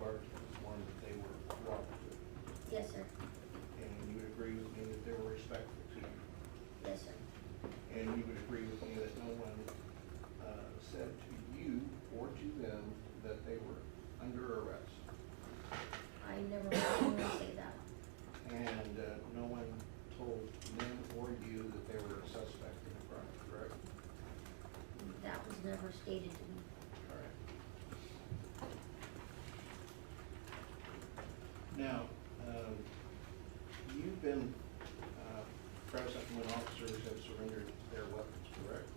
department one, that they were cooperative. Yes, sir. And you would agree with me that they were respectful to you. Yes, sir. And you would agree with me that no one said to you or to them that they were under arrest. I never want to say that. And no one told them or you that they were a suspect in a crime, correct? That was never stated to me. All right. Now, you've been present when officers have surrendered their weapons, correct?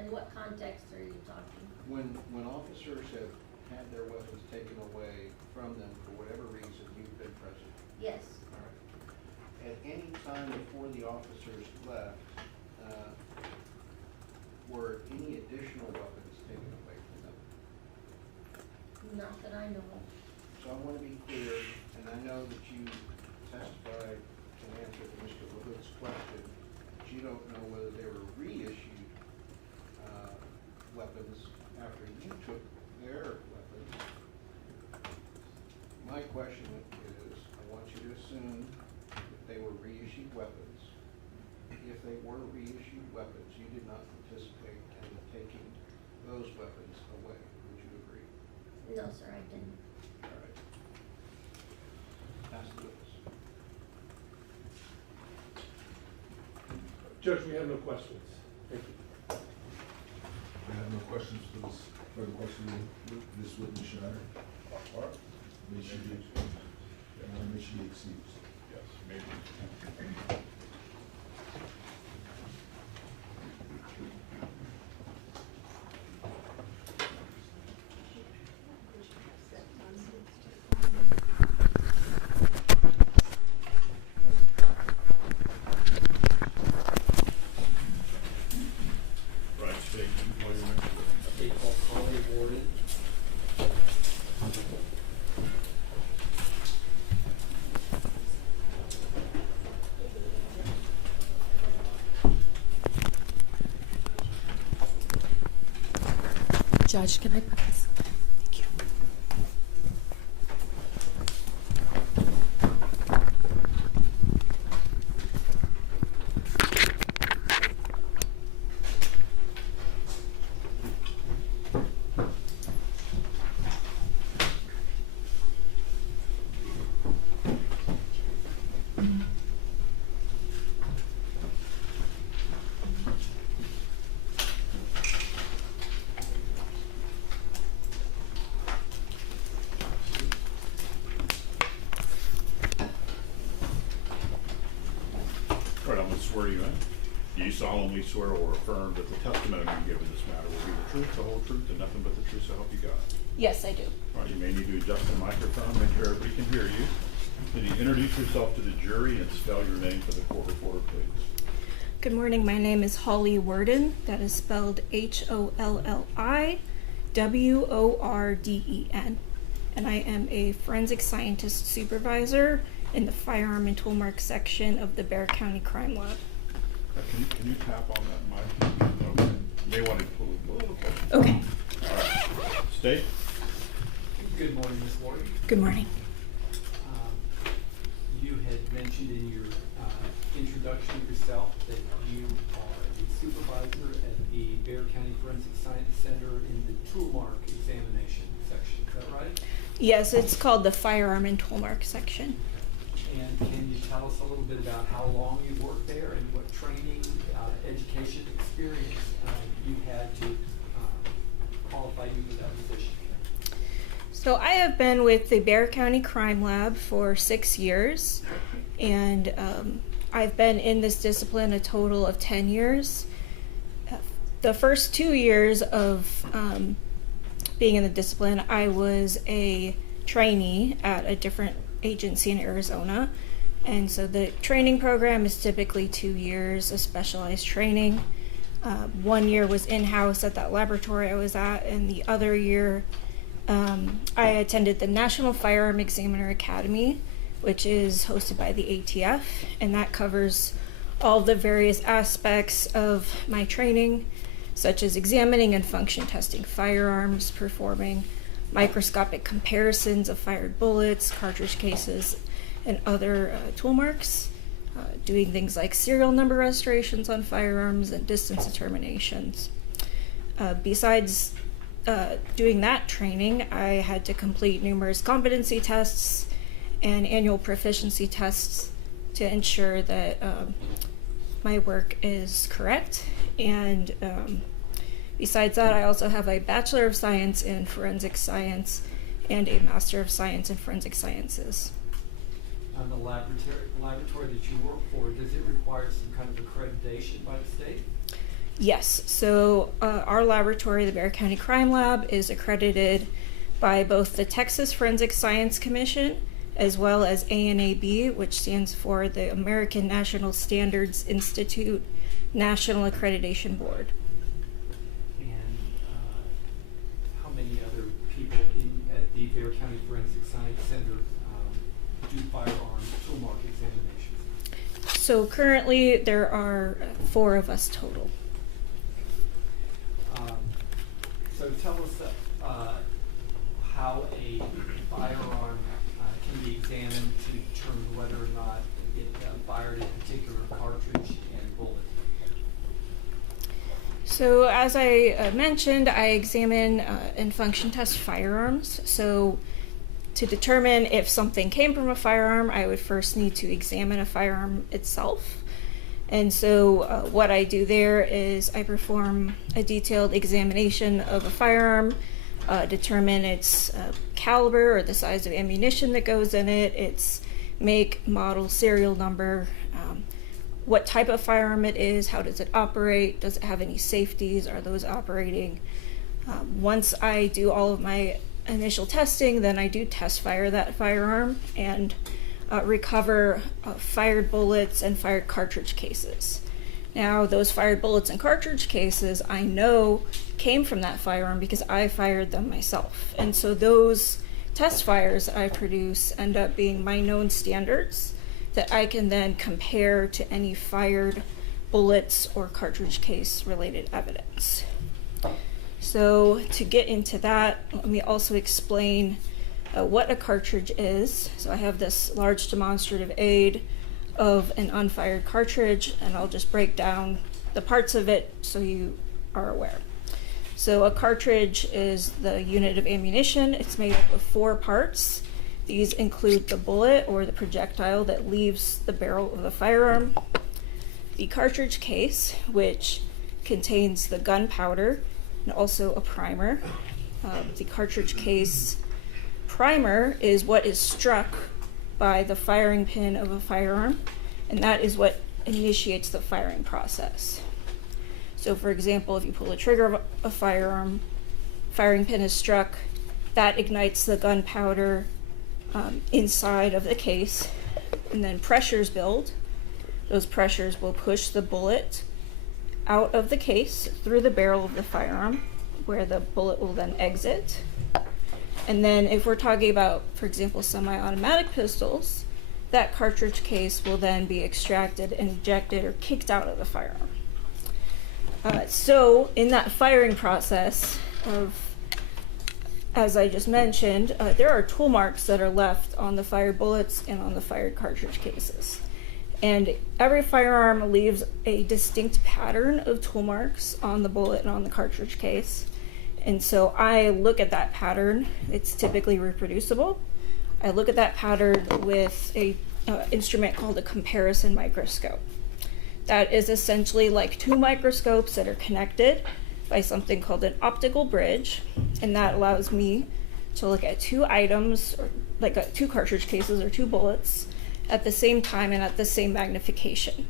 In what context are you talking? When officers have had their weapons taken away from them for whatever reason, you've been present. Yes. All right. At any time before the officers left, were any additional weapons taken away from them? Not that I know of. So I want to be clear, and I know that you testified in answer to Mr. LaHood's question, that you don't know whether they were reissued weapons after you took their weapons. My question is, I want you to assume that they were reissued weapons. If they were reissued weapons, you did not participate in taking those weapons away. Would you agree? No, sir, I didn't. All right. Pass the witness. Judge, we have no questions. Thank you. I have no questions for this, further question of this witness, Your Honor. All right. May she be excused. Yes, maybe. Right, state, employ your next witness. They call Holly Warden. Judge, can I put this? Thank you. All right, I'm going to swear you in. Do you solemnly swear or affirm that the testimony you give in this matter will be the truth, the whole truth, and nothing but the truth, so help you God? Yes, I do. All right, you may need to adjust the microphone, make sure everybody can hear you. Can you introduce yourself to the jury and spell your name for the court reporter, please? Good morning. My name is Holly Worden. That is spelled HOLLIWORDEN. And I am a forensic scientist supervisor in the firearm and toolmark section of the Bexar County Crime Lab. Can you tap on that mic? Okay. You may want to pull it a little closer. Okay. All right. State. Good morning, Ms. Warden. Good morning. You had mentioned in your introduction of yourself that you are the supervisor at the Bexar County Forensic Science Center in the toolmark examination section. Is that right? Yes, it's called the firearm and toolmark section. And can you tell us a little bit about how long you've worked there and what training, education, experience you had to qualify you for that position? So I have been with the Bexar County Crime Lab for 6 years, and I've been in this discipline a total of 10 years. The first 2 years of being in the discipline, I was a trainee at a different agency in Arizona, and so the training program is typically 2 years of specialized training. 1 year was in-house at that laboratory I was at, and the other year I attended the National Firearm Examiner Academy, which is hosted by the ATF, and that covers all the various aspects of my training. such as examining and function testing firearms, performing microscopic comparisons of fired bullets, cartridge cases, and other tool marks, doing things like serial number restorations on firearms and distance determinations. Besides doing that training, I had to complete numerous competency tests and annual proficiency tests to ensure that my work is correct. And besides that, I also have a Bachelor of Science in Forensic Science and a Master of Science in Forensic Sciences. On the laboratory that you work for, does it require some kind of accreditation by the state? Yes, so our laboratory, the Bexar County Crime Lab, is accredited by both the Texas Forensic Science Commission as well as ANAB, which stands for the American National Standards Institute National Accreditation Board. And how many other people at the Bexar County Forensic Science Center do firearm tool mark examinations? So currently there are 4 of us total. So tell us how a firearm can be examined to determine whether or not it fired a particular cartridge and bullet. So as I mentioned, I examine and function test firearms. So to determine if something came from a firearm, I would first need to examine a firearm itself. And so what I do there is I perform a detailed examination of a firearm, determine its caliber or the size of ammunition that goes in it, its make, model, serial number, what type of firearm it is, how does it operate, does it have any safeties, are those operating. Once I do all of my initial testing, then I do test fire that firearm and recover fired bullets and fired cartridge cases. Now, those fired bullets and cartridge cases I know came from that firearm because I fired them myself. And so those test fires I produce end up being my known standards that I can then compare to any fired bullets or cartridge case related evidence. So to get into that, let me also explain what a cartridge is. So I have this large demonstrative aid of an unfired cartridge, and I'll just break down the parts of it so you are aware. So a cartridge is the unit of ammunition. It's made up of 4 parts. These include the bullet or the projectile that leaves the barrel of the firearm, the cartridge case, which contains the gunpowder and also a primer. The cartridge case primer is what is struck by the firing pin of a firearm, and that is what initiates the firing process. So for example, if you pull the trigger of a firearm, firing pin is struck, that ignites the gunpowder inside of the case, and then pressures build. Those pressures will push the bullet out of the case through the barrel of the firearm, where the bullet will then exit. And then if we're talking about, for example, semi-automatic pistols, that cartridge case will then be extracted and ejected or kicked out of the firearm. So in that firing process as I just mentioned, there are tool marks that are left on the fired bullets and on the fired cartridge cases. And every firearm leaves a distinct pattern of tool marks on the bullet and on the cartridge case. And so I look at that pattern. It's typically reproducible. I look at that pattern with a instrument called a comparison microscope. That is essentially like 2 microscopes that are connected by something called an optical bridge, and that allows me to look at 2 items, or like 2 cartridge cases or 2 bullets at the same time and at the same magnification.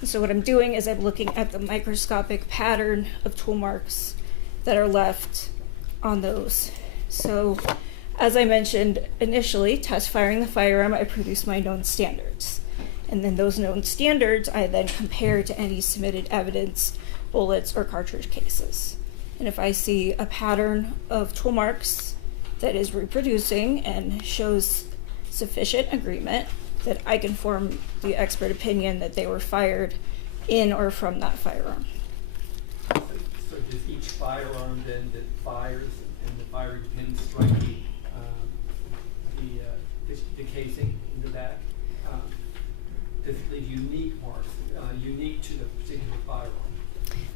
And so what I'm doing is I'm looking at the microscopic pattern of tool marks that are left on those. So as I mentioned initially, test firing the firearm, I produce my known standards. And then those known standards I then compare to any submitted evidence, bullets or cartridge cases. And if I see a pattern of tool marks that is reproducing and shows sufficient agreement, that I can form the expert opinion that they were fired in or from that firearm. does each firearm then that fires and the firing pin strike the casing in the back, does it leave unique marks, unique to the particular firearm?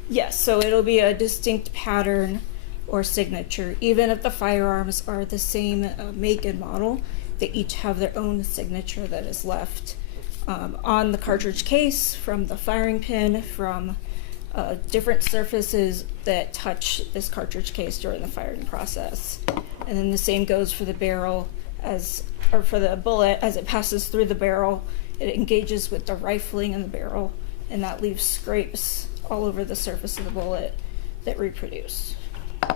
Yes, so it'll be a distinct pattern or signature. Even if the firearms are the same make and model, they each have their own signature that is left on the cartridge case, from the firing pin, from different surfaces that touch this cartridge case during the firing process. And then the same goes for the barrel or for the bullet. As it passes through the barrel, it engages with the rifling in the barrel, and that leaves scrapes all over the surface of the bullet that reproduce. A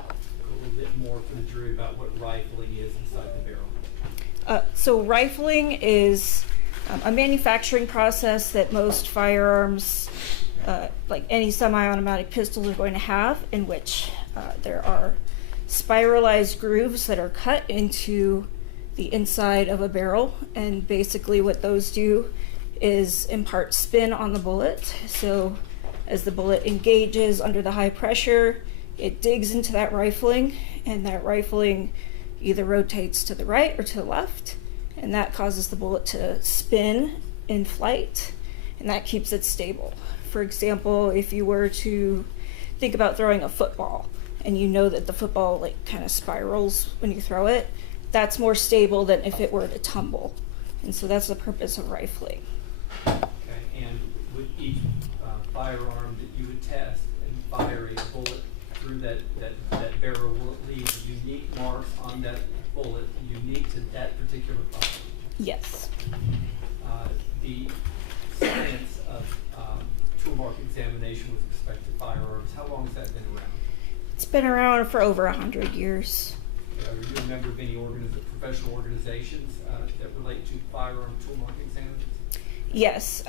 little bit more for the jury about what rifling is inside the barrel. So rifling is a manufacturing process that most firearms, like any semi-automatic pistols, are going to have, in which there are spiralized grooves that are cut into the inside of a barrel, and basically what those do is impart spin on the bullet. So as the bullet engages under the high pressure, it digs into that rifling, and that rifling either rotates to the right or to the left, and that causes the bullet to spin in flight, and that keeps it stable. For example, if you were to think about throwing a football, and you know that the football like kind of spirals when you throw it, that's more stable than if it were to tumble. And so that's the purpose of rifling. Okay, and with each firearm that you would test and fire a bullet through that barrel, will it leave unique marks on that bullet unique to that particular firearm? Yes. The science of tool mark examination with respect to firearms, how long has that been around? It's been around for over 100 years. Are you a member of any professional organizations that relate to firearm tool mark examinations? Yes.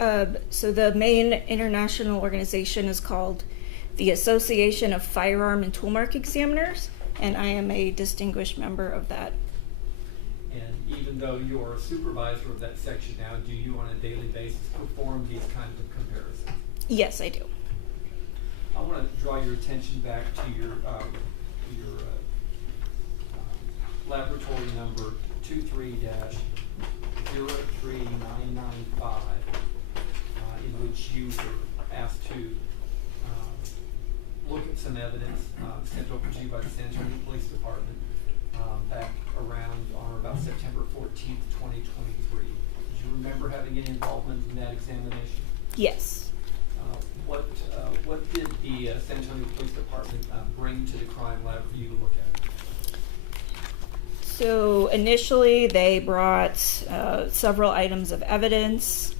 So the main international organization is called the Association of Firearm and Toolmark Examiners, and I am a distinguished member of that. And even though you're a supervisor of that section now, do you on a daily basis perform these kinds of comparisons? Yes, I do. I want to draw your attention back to your laboratory number 23-03995, in which you were asked to look at some evidence sent over to you by the San Antonio Police Department back around on or about September 14th, 2023. Did you remember having any involvement in that examination? Yes. What did the San Antonio Police Department bring to the crime lab for you to look at? So initially they brought several items of evidence.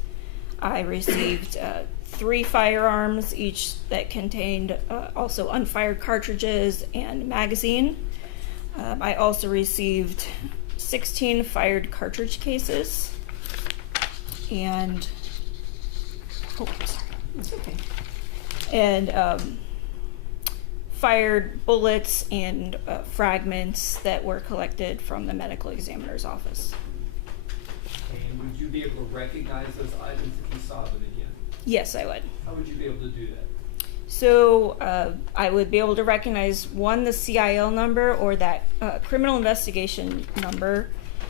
I received 3 firearms, each that contained also unfired cartridges and magazine. I also received 16 fired cartridge cases and fired bullets and fragments that were collected from the medical examiner's office. And would you be able to recognize those items if you saw them again? Yes, I would. How would you be able to do that? So I would be able to recognize, one, the CIL number, or that criminal investigation number,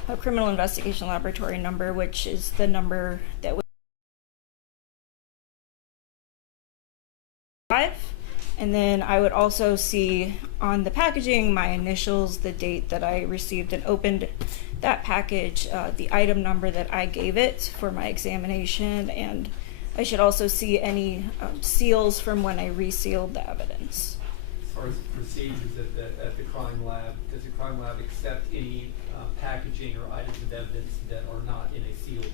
a criminal investigation laboratory number, which is the number that would 5. And then I would also see on the packaging my initials, the date that I received and opened that package, the item number that I gave it for my examination, and I should also see any seals from when I resealed the evidence. As far as procedures at the crime lab, does the crime lab accept any packaging or items of evidence that are not in a sealed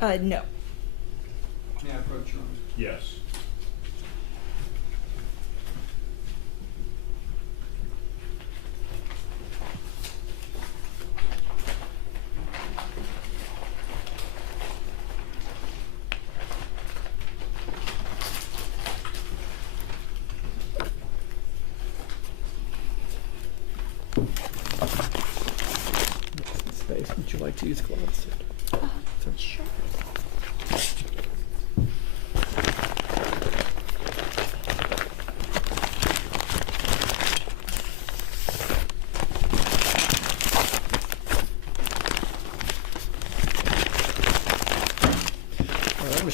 container? No. May I approach your Honor? Yes. Space, would you like to use gloves? Sure.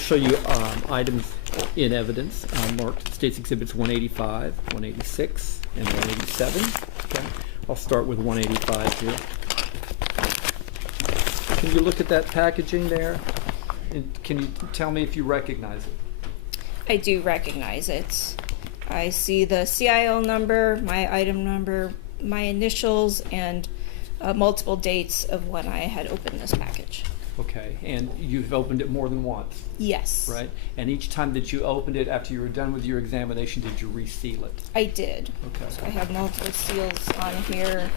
show you items in evidence marked States Exhibits 185, 186, and 187. Okay, I'll start with 185 here. Can you look at that packaging there? And can you tell me if you recognize it? I do recognize it. I see the CIL number, my item number, my initials, and multiple dates of when I had opened this package. Okay, and you've opened it more than once, Yes. right? And each time that you opened it after you were done with your examination, did you reseal it? I did. Okay. So I have multiple seals on here,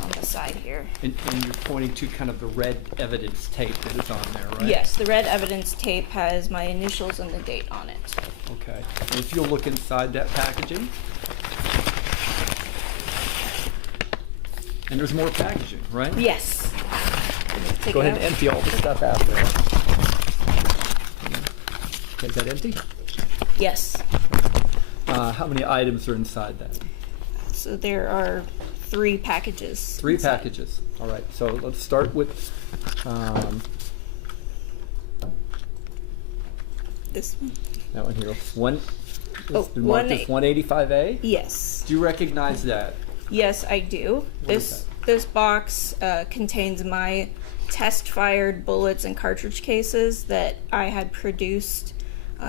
on the side here. And you're pointing to kind of the red evidence tape that is on there, right? Yes, the red evidence tape has my initials and the date on it. Okay. And if you'll look inside that packaging, and there's more packaging, right? Yes. Take Go it ahead and out. empty all the stuff out there. Okay, is that empty? Yes. How many items are inside that? So there are 3 packages. 3 inside. packages. All right, so let's start with This one? that one here. One, Oh, it's been marked as 185A. Yes. Do you recognize that? Yes, I do. What is This box contains my test-fired bullets and cartridge cases that I had produced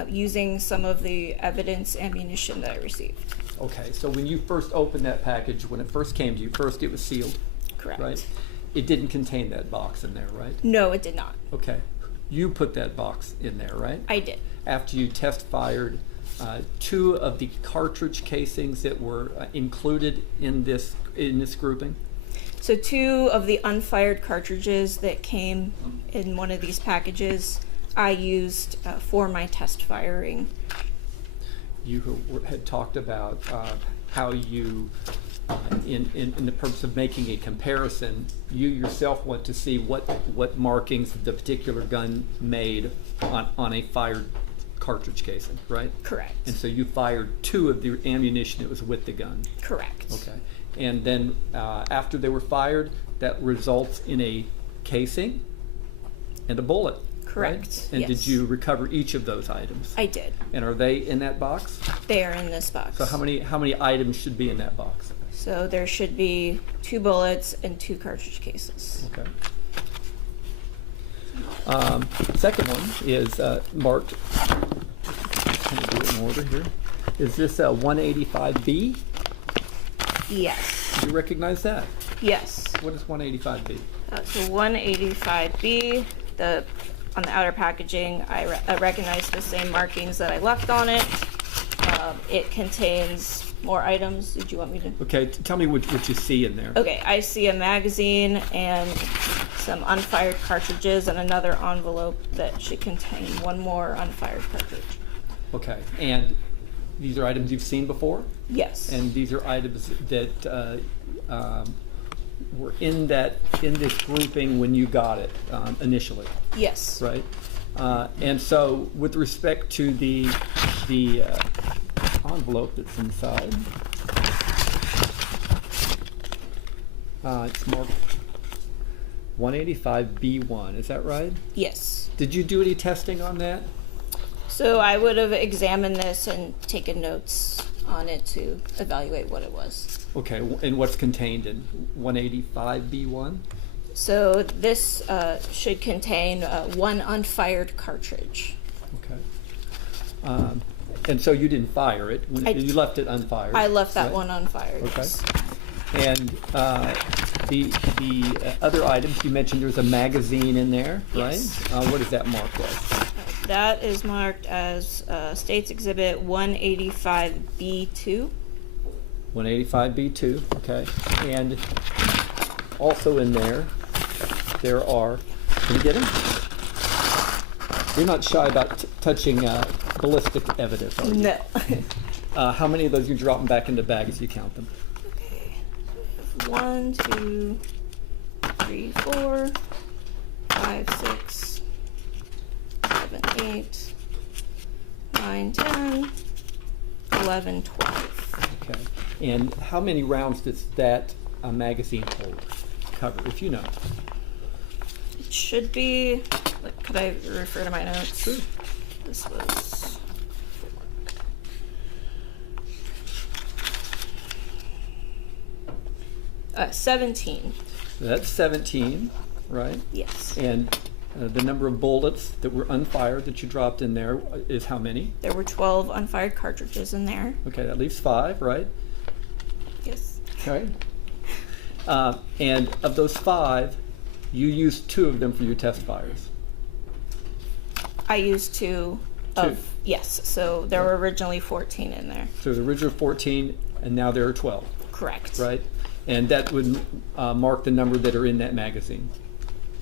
using some of the evidence ammunition that I received. Okay, so when you first opened that package, when it first came to you, first it was sealed, Correct. right? It didn't contain that box in there, right? No, it did not. Okay. You put that box in there, right? I did. After you test fired 2 of the cartridge casings that were included in this grouping. So 2 of the unfired cartridges that came in one of these packages, I used for my test firing. You had talked about how you, in the purpose of making a comparison, you yourself want to see what markings the particular gun made on a fired cartridge casing, right? Correct. And so you fired 2 of the ammunition that was with the gun. Correct. Okay. And then after they were fired, that results in a casing and a bullet. Correct. Right? And yes. did you recover each of those items? I did. And are they in that box? They are in this box. So how many items should be in that box? So there should be 2 bullets and 2 cartridge cases. Okay. Second one is marked. Kind of do it in order here. Is this a 185B? Yes. Do you recognize that? Yes. What is 185B? So 185B, on the outer packaging, I recognize the same markings that I left on it. It contains more items. Did you want me to? Okay, tell me what you see in there. Okay, I see a magazine and some unfired cartridges and another envelope that should contain 1 more unfired cartridge. Okay, and these are items you've seen before? Yes. And these are items that were in this grouping when you got it initially, yes. right? And so, with respect to the envelope that's inside, it's marked 185B1. Is that right? Yes. Did you do any testing on that? So I would have examined this and taken notes on it to evaluate what it was. Okay, and what's contained in 185B1? So this should contain 1 unfired cartridge. Okay. And so you didn't fire it, you left it unfired? I left that right? one unfired. Okay. Yes. And the other items, you mentioned there's a magazine in there, right? Yes. What is that marked as? That is marked as States Exhibit 185B2. 185B2, okay. And also in there are, can you get them? You're not shy about touching ballistic evidence, are you? No. How many of those you dropping back into bags? You count them? Okay. 1, 2, 3, 4, 5, 6, 7, 8, 9, 10, 11, 12. Okay. And how many rounds does that magazine hold? Cover, if you know. It should be like, could I refer to my notes? Sure. This was. Uh, 17. So that's 17, right? Yes. And the number of bullets that were unfired that you dropped in there is how many? There were 12 unfired cartridges in there. Okay, that leaves 5, right? Yes. Okay. And of those 5, you used 2 of them for your test fires. I used 2 of. Yes. So there were originally 14 in there. So the original 14, and now there are 12, Correct. right? And that would mark the number that are in that magazine,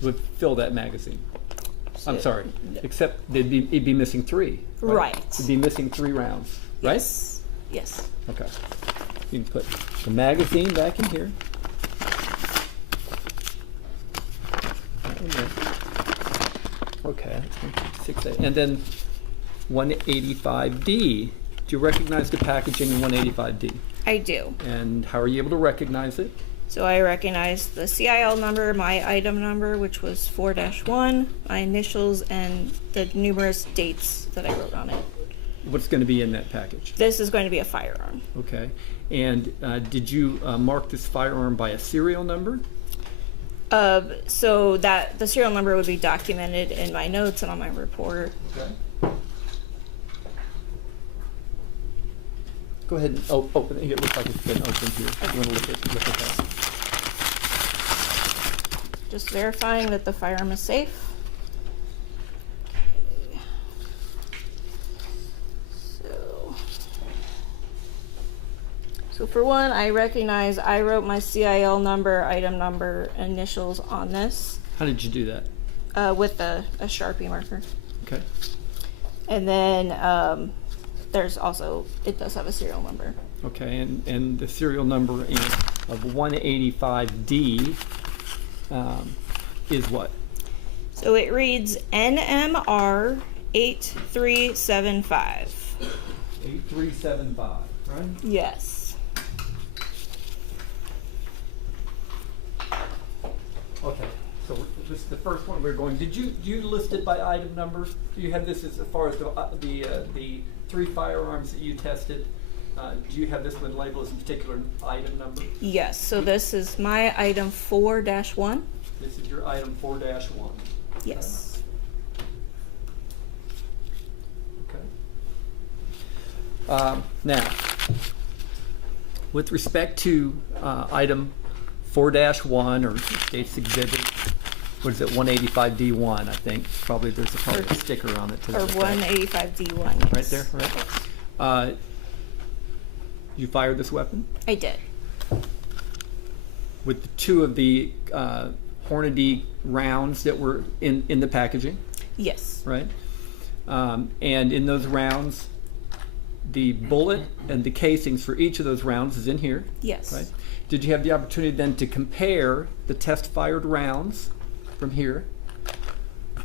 would fill that magazine. I'm So- sorry, except it'd be missing 3. Right. It'd be missing 3 rounds, right? Yes. Yes. Okay. You can put the magazine back in here. Okay, 6A. And then 185D. Do you recognize the packaging in 185D? I do. And how are you able to recognize it? So I recognize the CIL number, my item number, which was 4-1, my initials, and the numerous dates that I wrote on it. What's going to be in that package? This is going to be a firearm. Okay. And did you mark this firearm by a serial number? So that the serial number would be documented in my notes and on my report. Okay. Go ahead and open it. It looks like it's been opened here. You want to look at that? Just verifying that the firearm is safe. So for one, I recognize I wrote my CIL number, item number, initials on this How did you do that? with a Sharpie marker. Okay. And then there's also, it does have a serial number. Okay, and the serial number of 185D is what? So it reads NMR 8375. 8375, right? Yes. Okay, so this is the first one we're going. Did you list it by item number? Do you have this as far as the 3 firearms that you tested? Do you have this one labeled as a particular item number? Yes, so this is my item 4-1. This is your item 4-1. Yes. Okay. Now, with respect to item 4-1 or state's exhibit, what is it, 185D1, I think. Probably there's probably a sticker on it. To Or that effect. 185D1. Right there, right? You fired this weapon I did. with the 2 of the Hornady rounds that were in the packaging, Yes. right? And in those rounds, the bullet and the casings for each of those rounds is in here, Yes. right? Did you have the opportunity then to compare the test fired rounds from here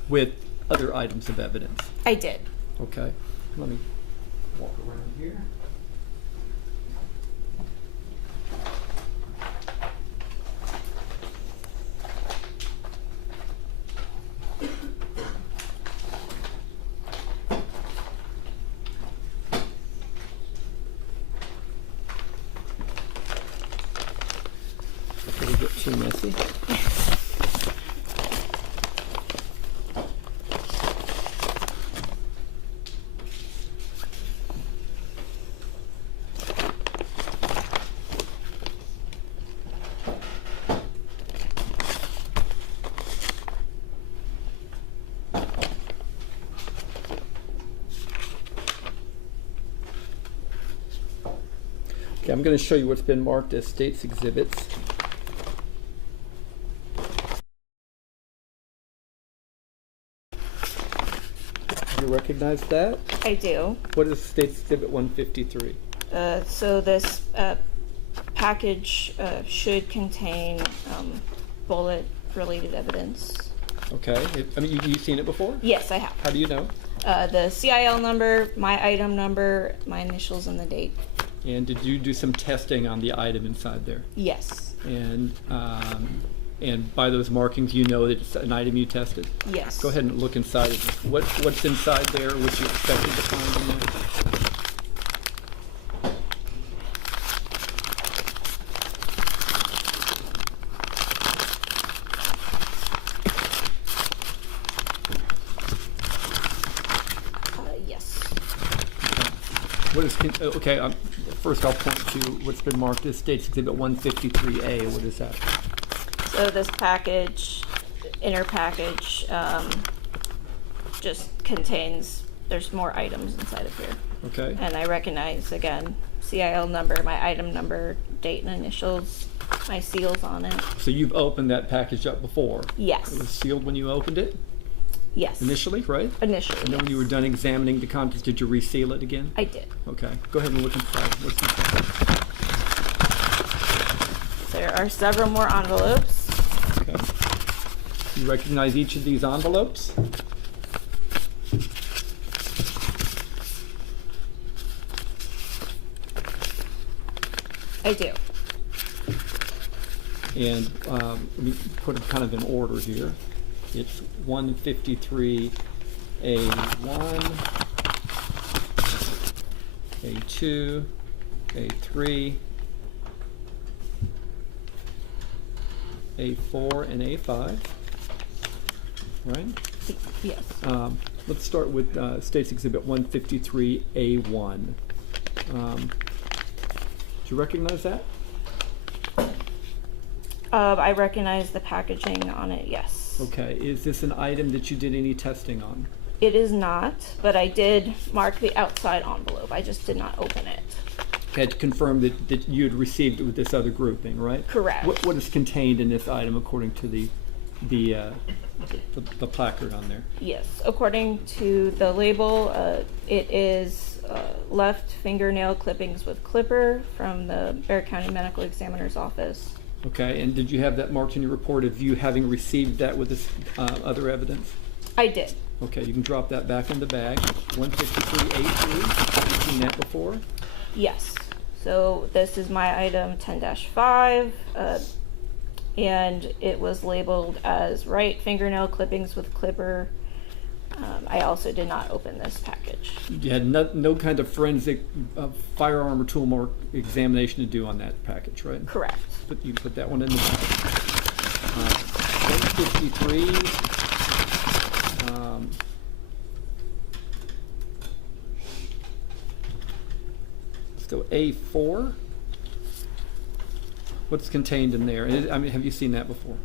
with other items of evidence? I did. Okay, let me walk around here. Before we get too messy. Okay, I'm going to show you what's been marked as state's exhibits. Do you recognize that? I do. What is state's exhibit 153? So this package should contain bullet-related evidence. Okay, I mean, you've seen it before? Yes, I have. How do you know? The CIL number, my item number, my initials, and the date. And did you do some testing on the item inside there? Yes. And And by those markings, you know that it's an item you tested? Yes. Go ahead and look inside. What's inside there, what you expected to find in there? Yes. What is, first I'll point to what's been marked as State's Exhibit 153A. What is that? So this package, inner package, just contains, there's more items inside of here. Okay. And I recognize, again, CIL number, my item number, date and initials, my seals on it. So you've opened that package up before? Yes. It was sealed when you opened it Yes. initially, right? Initially, And then when you were yes. done examining the contents, did you reseal it again? I did. Okay. Go ahead and look inside. What's inside? There are several more envelopes. Okay. You recognize each of these envelopes? I do. And let me put them kind of in order here. It's 153A1, A2, A3, A4, and A5, right? Yes. Let's start with State's Exhibit 153A1. Do you recognize that? I recognize the packaging on it, yes. Okay, is this an item that you did any testing on? It is not, but I did mark the outside envelope. I just did not open it. Okay, to confirm that you had received it with this other grouping, right? Correct. What is contained in this item according to the placard on there? Yes, according to the label, it is left fingernail clippings with clipper from the Bexar County Medical Examiner's Office. Okay, and did you have that marked in your report of you having received that with this other evidence? I did. Okay, you can drop that back in the bag. 153A3, have you seen that before? Yes. So this is my item 10-5, and it was labeled as right fingernail clippings with clipper. I also did not open this package. You had no kind of forensic firearm or tool mark examination to do on that package, right? Correct. But you put that one in the bag. 153. So A4. What's contained in there? I mean, have you seen that before?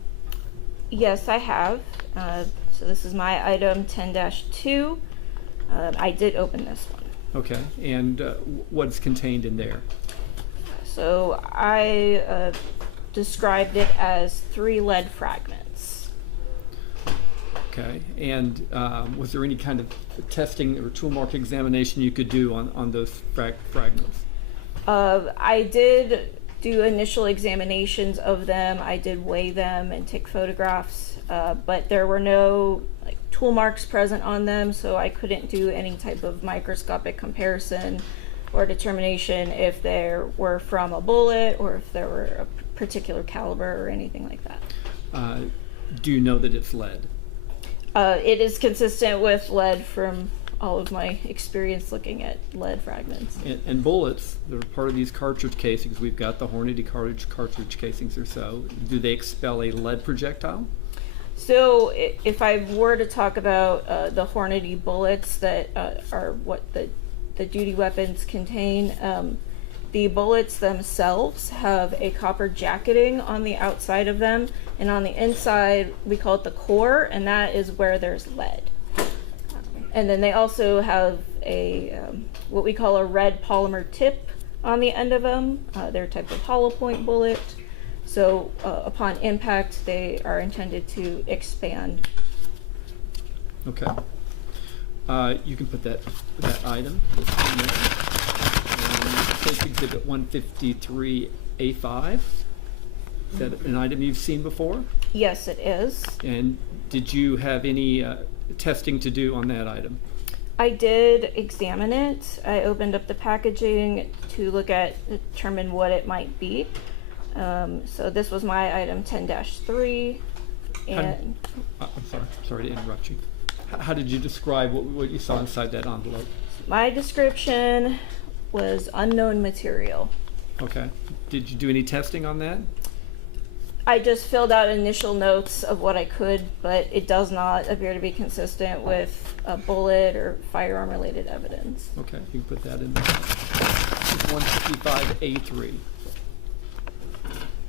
Yes, I have. So this is my item 10-2. I did open this one. Okay, and what's contained in there? So I described it as 3 lead fragments. Okay, and was there any kind of testing or tool mark examination you could do on those fragments? I did do initial examinations of them. I did weigh them and take photographs, but there were no tool marks present on them, so I couldn't do any type of microscopic comparison or determination if they were from a bullet or if there were a particular caliber or anything like that. Do you know that it's lead? It is consistent with lead from all of my experience looking at lead fragments. And bullets, they're part of these cartridge casings. We've got the Hornady cartridge casings or so. Do they expel a lead projectile? So if I were to talk about the Hornady bullets that are what the duty weapons contain, the bullets themselves have a copper jacketing on the outside of them, and on the inside we call it the core, and that is where there's lead. And then they also have a what we call a red polymer tip on the end of them. They're a type of hollow point bullet. So upon impact, they are intended to expand. Okay. You can put that item. Take Exhibit 153A5. Is that an item you've seen before? Yes, it is. And did you have any testing to do on that item? I did examine it. I opened up the packaging to determine what it might be. So this was my item 10-3, and I'm sorry to interrupt you. How did you describe what you saw inside that envelope? my description was unknown material. Okay. Did you do any testing on that? I just filled out initial notes of what I could, but it does not appear to be consistent with a bullet or firearm related evidence. Okay, you can put that in there. 155A3.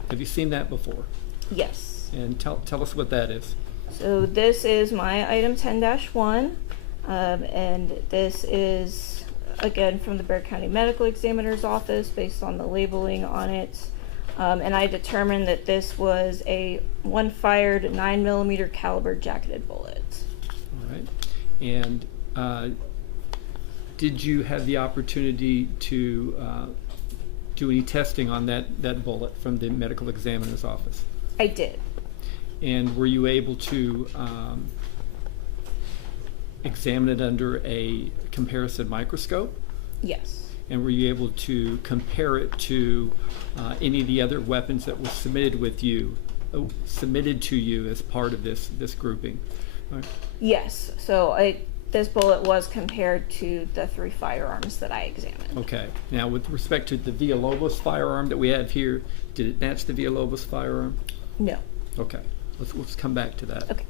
Have you seen that before? Yes. And tell us what that is. So this is my item 10-1, and this is, again, from the Bexar County Medical Examiner's Office based on the labeling on it. And I determined that this was a one-fired 9mm caliber jacketed bullet. All right. And did you have the opportunity to do any testing on that bullet from the medical examiner's office? I did. And were you able to examine it under a comparison microscope? Yes. And were you able to compare it to any of the other weapons that were submitted to you as part of this grouping? All right. Yes. So this bullet was compared to the 3 firearms that I examined. Okay. Now, with respect to the Villalobos firearm that we have here, did it match the Villalobos firearm? No. Okay. Let's come back to that. Okay.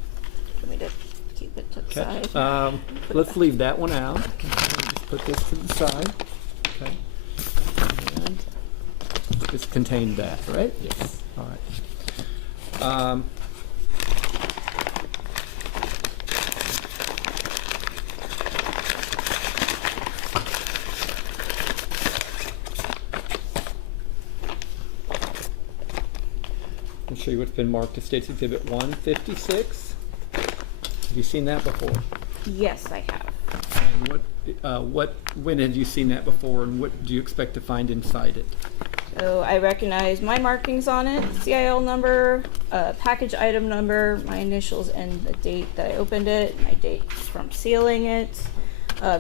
Want me to keep it to the Okay. side? Let's leave that one out. Just put this to the side. Okay. And this contained that, right? Yes. All right. I'll show you what's been marked as State's Exhibit 156. Have you seen that before? Yes, I have. And when have you seen that before, and what do you expect to find inside it? So I recognize my markings on it, CIL number, package item number, my initials, and the date that I opened it, my date from sealing it.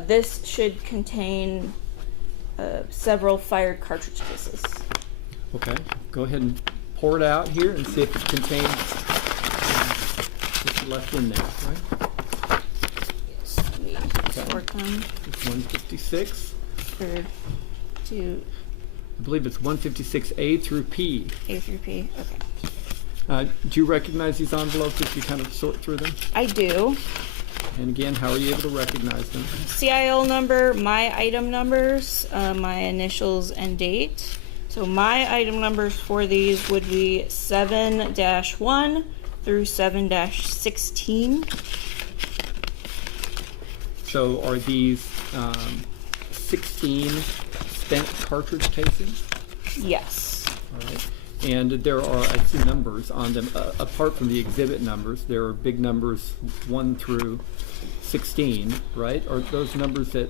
This should contain several fired cartridge cases. Okay, go ahead and pour it out here and see if it contains what's left in there, right? Yes, let me sort them. It's 156. Or to I believe it's 156A through P. A through P. Okay. Do you recognize these envelopes if you kind of sort through them? I do. And again, how are you able to recognize them? CIL number, my item numbers, my initials, and date. So my item numbers for these would be 7-1 through 7-16. So are these 16 spent cartridge casings? Yes. All right. And there are, I see numbers on them. Apart from the exhibit numbers, there are big numbers 1 through 16, right? Are those numbers that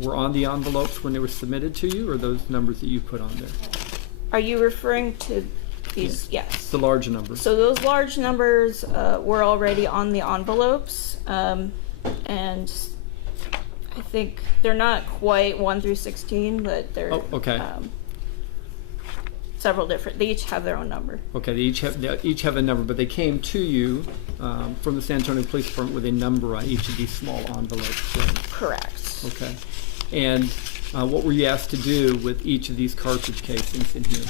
were on the envelopes when they were submitted to you, or those numbers that you put on there? Are you referring to these? Yes. The large numbers. So those large numbers were already on the envelopes, and I think they're not quite 1 through 16, but they're okay. Several different. They each have their own number. Okay, they each have a number, but they came to you from the San Antonio Police Department with a number on each of these small envelopes. Right? Correct. Okay. And what were you asked to do with each of these cartridge casings in here?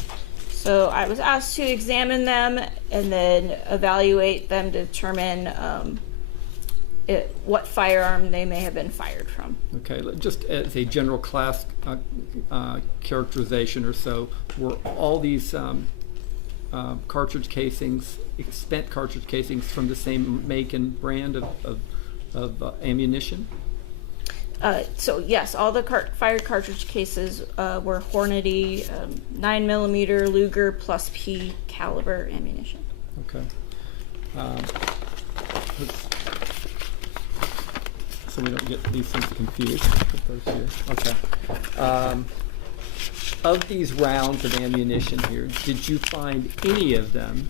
So I was asked to examine them and then evaluate them to determine what firearm they may have been fired from. Okay, just as a general class characterization or so, were all these cartridge casings, spent cartridge casings, from the same make and brand of ammunition? So yes, all the fired cartridge cases were Hornady 9mm Luger plus P caliber ammunition. Okay. So we don't get these things confused. Put those here. Okay. Of these rounds of ammunition here, did you find any of them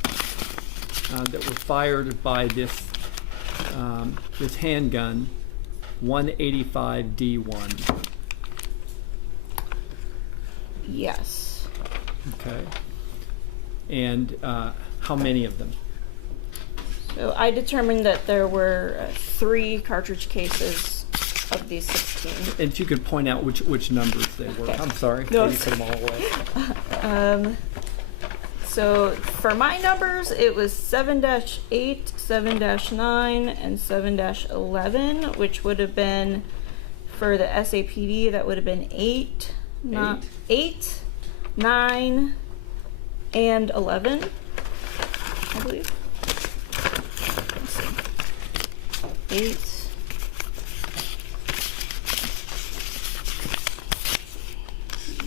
that were fired by this handgun 185D1? Yes. Okay. And how many of them? So I determined that there were 3 cartridge cases of these 16. And if you could point out which numbers they were. Okay. I'm sorry. No, You put them all away. So for my numbers, it was 7-8, 7-9, and 7-11, which would have been for the SAPD. That would have been 8, 9, and 11, I believe. Let's see. 8.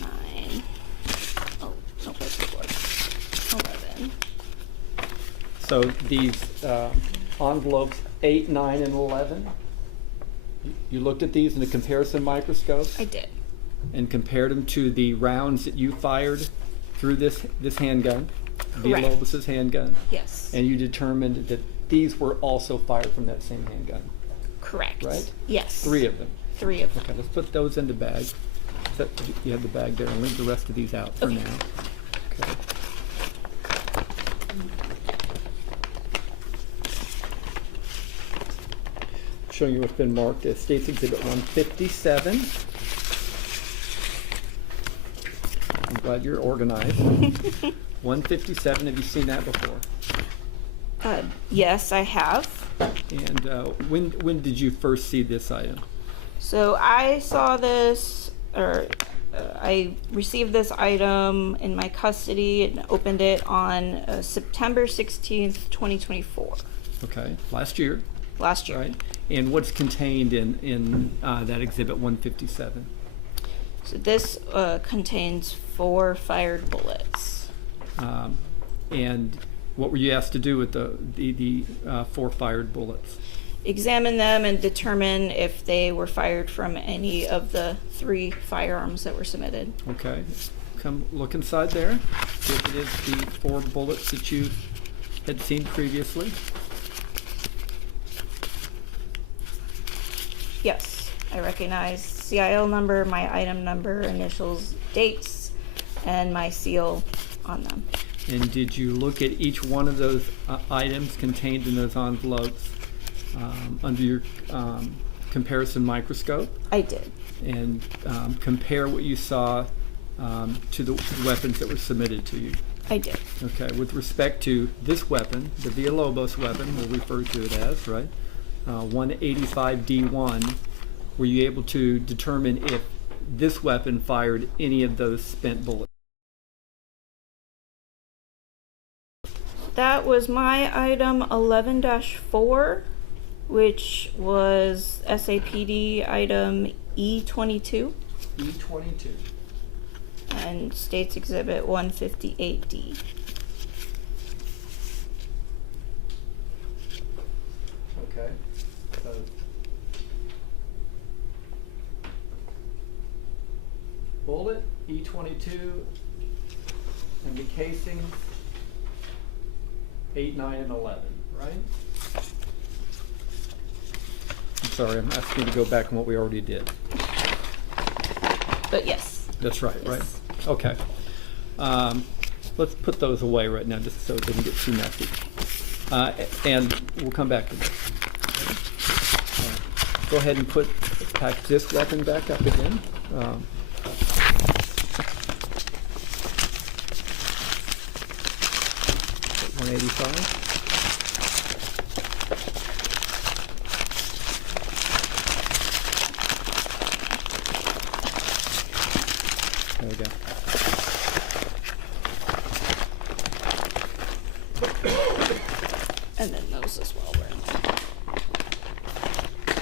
9. Oh, no, that's before. 11. So these envelopes 8, 9, and 11, you looked at these in a comparison microscope I did. and compared them to the rounds that you fired through this handgun, Correct. Villalobos's handgun, Yes. and you determined that these were also fired from that same handgun. Correct. Right? Yes. 3 of them. 3 of them. Okay, let's put those in the bag. You have the bag there, and leave the rest of these out for Okay. now. Okay. Showing you what's been marked as States Exhibit 157. I'm glad you're organized. 157, have you seen that before? Yes, I have. And when did you first see this item? So I saw this, or I received this item in my custody and opened it on September 16th, 2024, Okay, last year, last year. right? And what's contained in that Exhibit 157? So this contains 4 fired bullets. And what were you asked to do with the 4 fired bullets? Examine them and determine if they were fired from any of the 3 firearms that were submitted. Okay, come look inside there. See if it is the 4 bullets that you had seen previously. Yes, I recognize CIL number, my item number, initials, dates, and my seal on them. And did you look at each one of those items contained in those envelopes under your comparison microscope I did. and compare what you saw to the weapons that were submitted to you? I did. Okay, with respect to this weapon, the Villalobos weapon, we'll refer to it as, right? 185D1, were you able to determine if this weapon fired any of those spent bullets? That was my item 11-4, which was SAPD item E22 E22. and States Exhibit 158D. Okay. So bullet, E22, and the casings, 8, 9, and 11, right? I'm sorry, I'm asking you to go back on what we already did. But yes. That's right, right? Yes. Okay. Let's put those away right now, just so it doesn't get too messy. And we'll come back to this. Go ahead and pack this weapon back up again. 185. There we go. And then those as well were.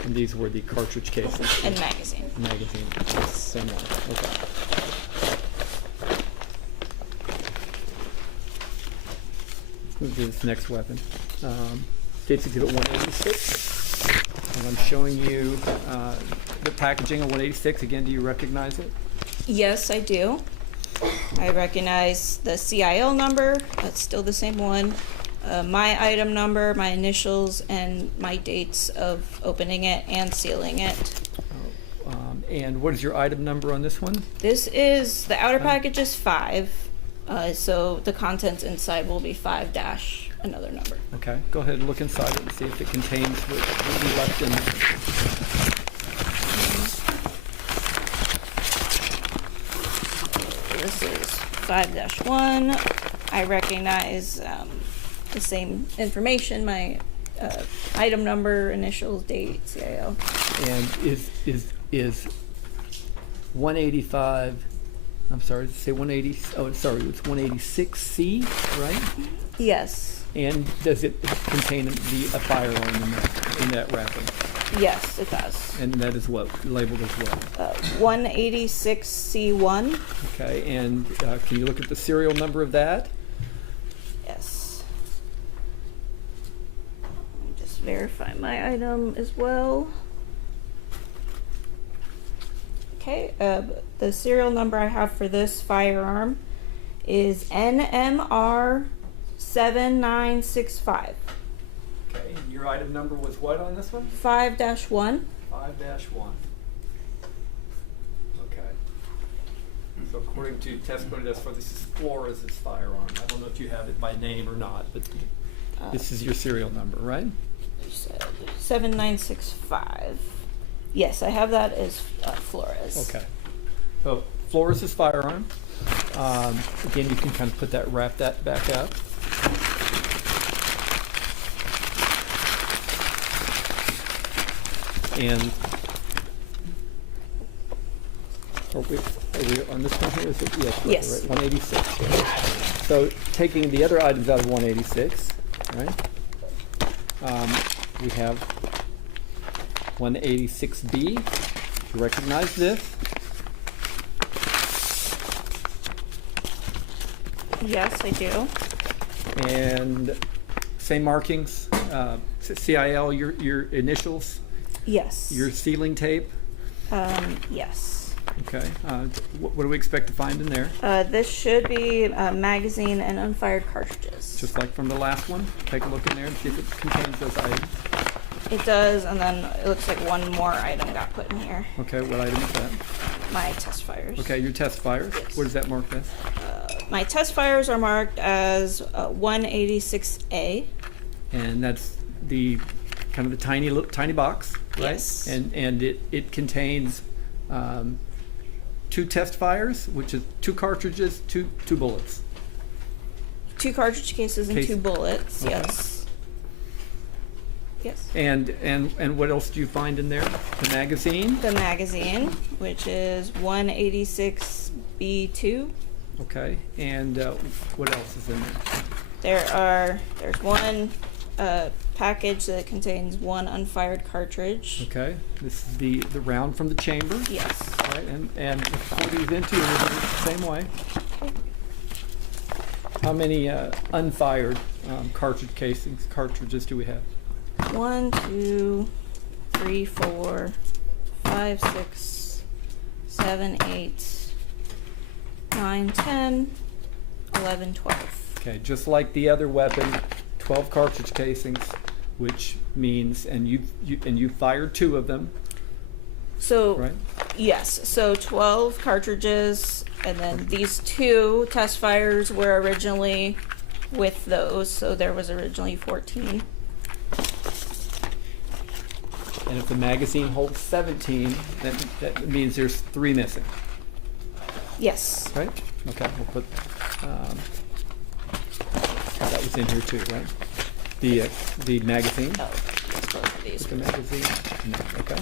And these were the cartridge cases. And magazine. Magazine. Same one. Okay. Move to this next weapon. States Exhibit 186. And I'm showing you the packaging of 186. Again, do you recognize it? Yes, I do. I recognize the CIL number. That's still the same one. My item number, my initials, and my dates of opening it and sealing it. And what is your item number on this one? This is, the outer package is 5. So the contents inside will be 5 dash another number. Okay, go ahead and look inside it and see if it contains what you left in there. This is 5-1. I recognize the same information, my item number, initials, date, CIO. And is 185, I'm sorry, did it say 180, oh, sorry, it's 186C, right? Yes. And does it contain a firearm in that wrapping? Yes, it does. And that is what, labeled as what? 186C1. Okay, and can you look at the serial number of that? Yes. Let me just verify my item as well. Okay, the serial number I have for this firearm is NMR 7965. Okay, and your item number was what on this one? 5-1. 5-1. Okay. So according to testimony thus far, this is Flores' firearm. I don't know if you have it by name or not, but this is your serial number, right? You said 7965. Yes, I have that as Flores. Okay. So Flores' firearm. Again, you can kind of wrap that back up. And are we on this one here? Is it? Yes. Yes. Right, 186. Right? So taking the other items out of 186, right? We have 186B. You recognize this? Yes, I do. And same markings, CIL, your initials, Yes. your sealing tape. Yes. Okay. What do we expect to find in there? This should be a magazine and unfired cartridges. Just like from the last one. Take a look in there and see if it contains those items. It does, and then it looks like one more item got put in here. Okay. What item is that? My test fires. Okay. Your test fires. Yes. What is that marked as? My test fires are marked as 186A. And that's the kind of the tiny box, right? Yes. And it contains 2 test fires, which is 2 cartridges, two bullets. 2 cartridge cases and Case- 2 bullets. Okay. Yes. Yes. And what else do you find in there? The magazine. The magazine, which is 186B2. Okay. And what else is in there? There's one package that contains 1 unfired cartridge. Okay. This is the round from the chamber. Yes. All right. And pour these into it the same way. Okay. How many unfired cartridges do we have? 1, 2, 3, 4, 5, 6, 7, 8, 9, 10, 11, 12. Okay, just like the other weapon, 12 cartridge casings, which means, and you fired 2 of them, So, right? yes, so 12 cartridges, and then these 2 test fires were originally with those, so there was originally 14. And if the magazine holds 17, that means there's 3 missing, Yes. right? Okay, we'll put, that was in here too, right? The magazine, Oh, let's both of these. put the magazine, no, okay.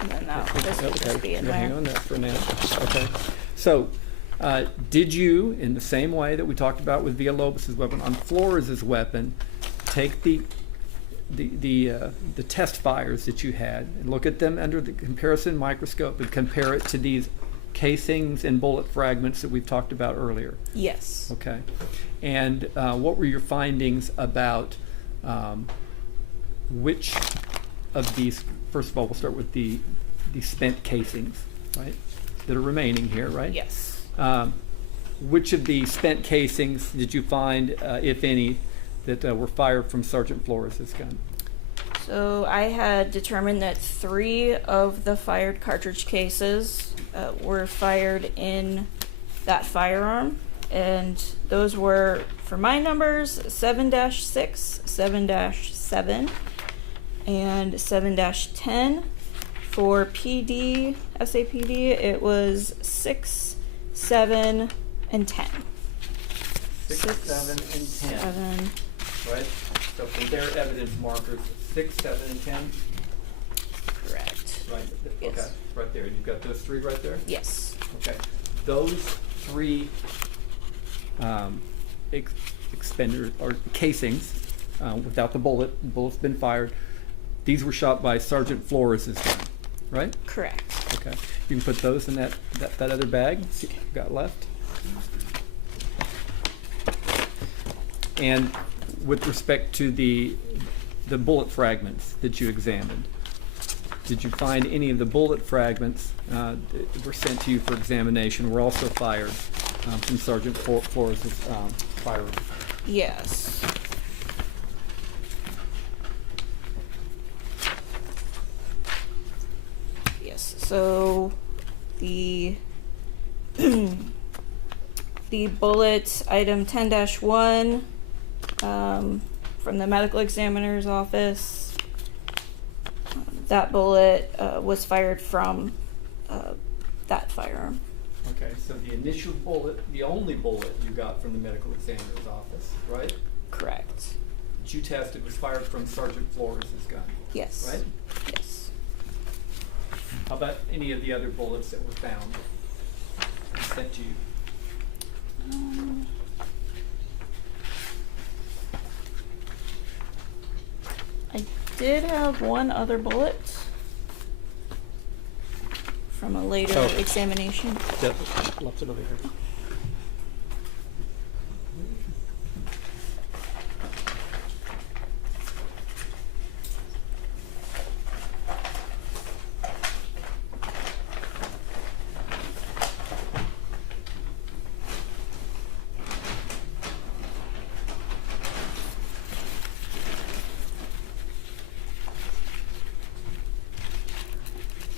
And then this would just be in We'll hang there. on that for now. Okay. So, did you, in the same way that we talked about with Villalobos' weapon, on Flores' weapon, take the test fires that you had and look at them under the comparison microscope and compare it to these casings and bullet fragments that we've talked about earlier? Yes. Okay. And what were your findings about which of these? First of all, we'll start with the spent casings, right, that are remaining here, right? Yes. Which of the spent casings did you find, if any, that were fired from Sergeant Flores' gun? So I had determined that 3 of the fired cartridge cases were fired in that firearm, and those were, for my numbers, 7-6, 7-7, and 7-10. For PD, SAPD, it was 6, 7, and 10. 6, 7, and 10. 7. Right? So for their evidence markers, 6, 7, and 10. Correct. Right. Yes. Okay. Right there. You've got those three right there. Yes. Okay. Those three expender or casings, without the bullet, the bullet's been fired. These were shot by Sergeant Flores' gun, right? Correct. Okay. You can put those in that other bag. See what you've got left. And with respect to the bullet fragments that you examined, did you find any of the bullet fragments that were sent to you for examination were also fired from Sergeant Flores' firearm? Yes. Yes. So the the bullet item 10-1 from the medical examiner's office. That bullet was fired from that firearm. Okay, so the initial bullet, the only bullet you got from the medical examiner's office, right? Correct. That you tested was fired from Sergeant Flores' gun, Yes. right? Yes. How about any of the other bullets that were found and sent to you? I did have one other bullet from a later Oh. examination. Yep, left it over here.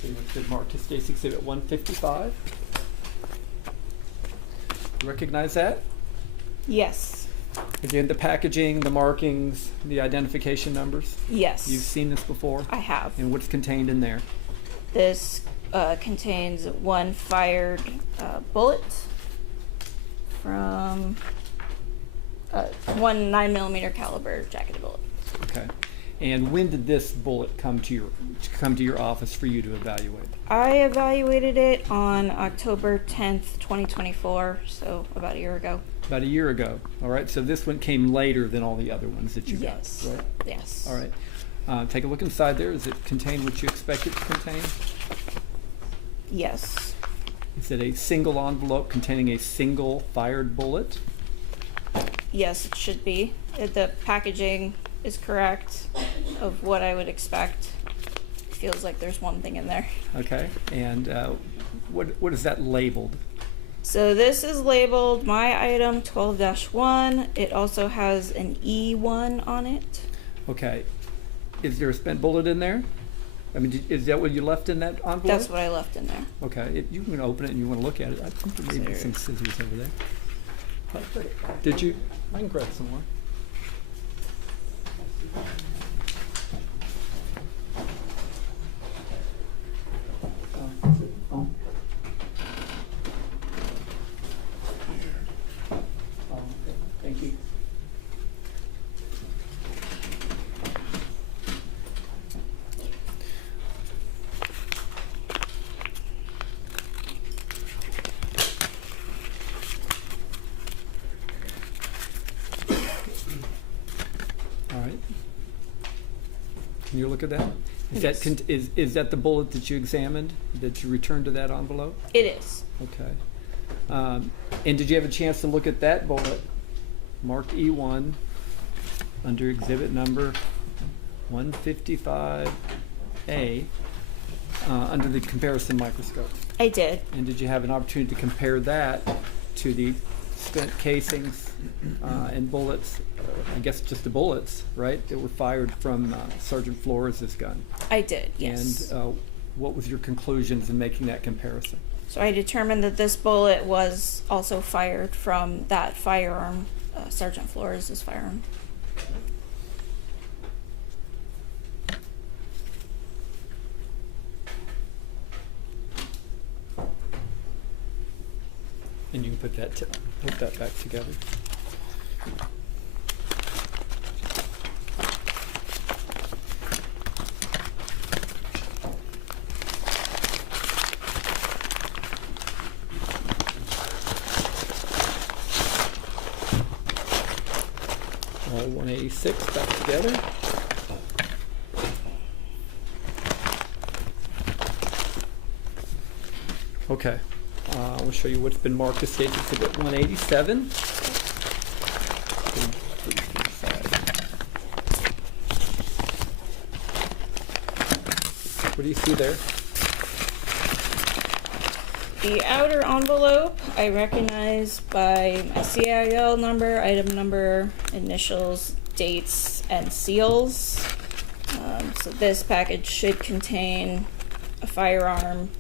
So it's been marked as State's Exhibit 155. You recognize that? Yes. Again, the packaging, the markings, the identification numbers. Yes. You've seen this before? I have. And what's contained in there? This contains one fired bullet from one 9mm caliber jacketed bullet. Okay. And when did this bullet come to your office for you to evaluate? I evaluated it on October 10th, 2024, so about a year ago. About a year ago. All right. So this one came later than all the other ones that you Yes. got, right? Yes. All right. Take a look inside there. Does it contain what you expect it to contain? Yes. Is it a single envelope containing a single fired bullet? Yes, it should be. The packaging is correct of what I would expect. It feels like there's one thing in there. Okay. And what is that labeled? So this is labeled my item 12-1. It also has an E1 on it. Okay. Is there a spent bullet in there? I mean, is that what you left in that envelope? That's what I left in there. Okay. You can open it and you want to look at it. I think there may be some scissors over there. Did you? I can grab some more. Thank you. All right. Can you look at that? Is Yes. that is that the bullet that you examined that you returned to that envelope? It is. Okay. And did you have a chance to look at that bullet marked E1 under exhibit number 155A under the comparison microscope? I did. And did you have an opportunity to compare that to the spent casings and bullets, I guess just the bullets, right, that were fired from Sergeant Flores' gun? I did, yes. And what was your conclusions in making that comparison? So I determined that this bullet was also fired from that firearm, Sergeant Flores' firearm. And you can put that back together. All 186 back together. Okay, we'll show you what's been marked as State Exhibit 187. What do you see there? The outer envelope I recognize by my CIL number, item number, initials, dates, and seals. So this package should contain a firearm,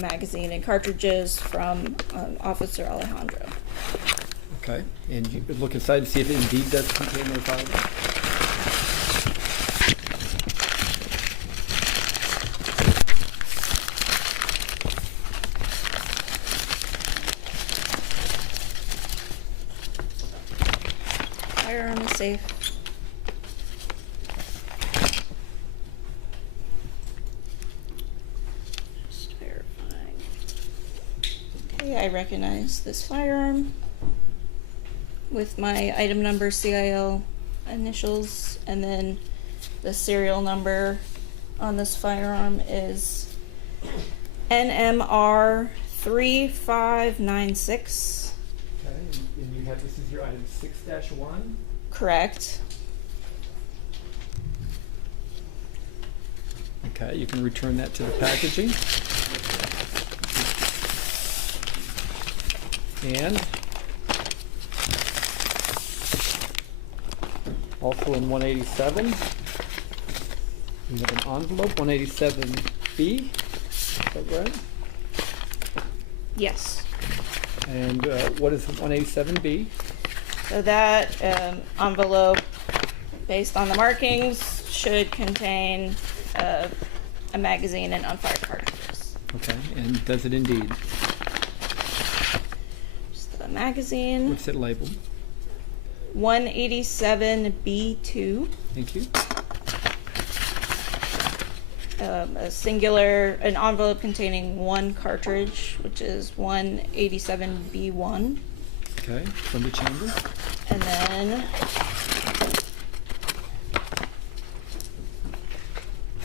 magazine, and cartridges from Officer Alejandro. Okay, and you could look inside and see if it indeed does contain those items. Firearm is safe. Just verifying. Okay, I recognize this firearm with my item number, CIL initials, and then the serial number on this firearm is NMR 3596. Okay, and you have, this is your item 6-1. Correct. Okay, you can return that to the packaging. And also in 187, we have an envelope, 187B, is that right? Yes. And what is 187B? So that envelope, based on the markings, should contain a magazine and unfired cartridges. Okay, and does it indeed? Just the magazine. What's it labeled? 187B2. Thank you. A singular, an envelope containing one cartridge, which is 187B1. Okay, from the chamber. And then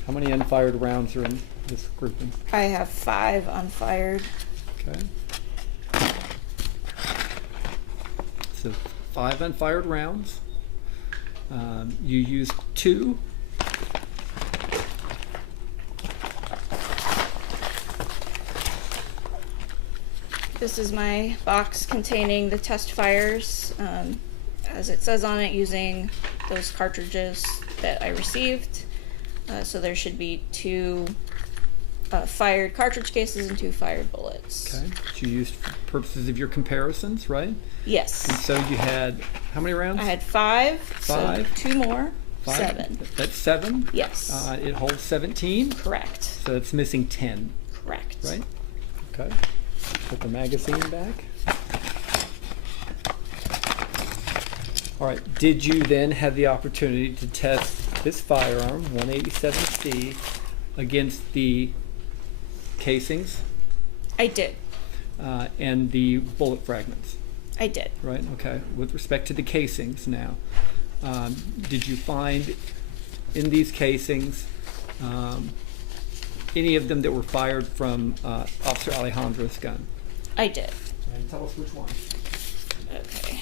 How many unfired rounds are in this grouping? I have 5 unfired. Okay. So 5 unfired rounds. You used 2. This is my box containing the test fires, as it says on it, using those cartridges that I received. So there should be 2 fired cartridge cases and 2 fired bullets. Okay. That you used for purposes of your comparisons, right? Yes. And so you had how many rounds? I had 5. 5. So 2 more. 5. 7. That's 7. Yes. It holds 17. Correct. So it's missing 10, Correct. right? Okay. Put the magazine back. All right. Did you then have the opportunity to test this firearm, 187C, against the casings I did. and the bullet fragments? I did. Right, okay. With respect to the casings now, did you find in these casings any of them that were fired from Officer Alejandro's gun? I did. And tell us which one. Okay.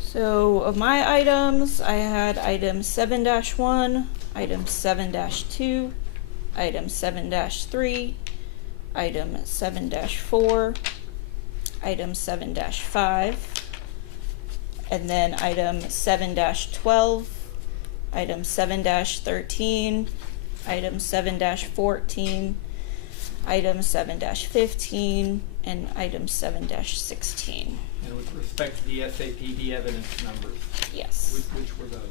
So of my items, I had item 7-1, item 7-2, item 7-3, item 7-4, item 7-5, and then item 7-12, item 7-13, item 7-14, item 7-15, and item 7-16. And with respect to the SAPD evidence numbers, Yes. which were those?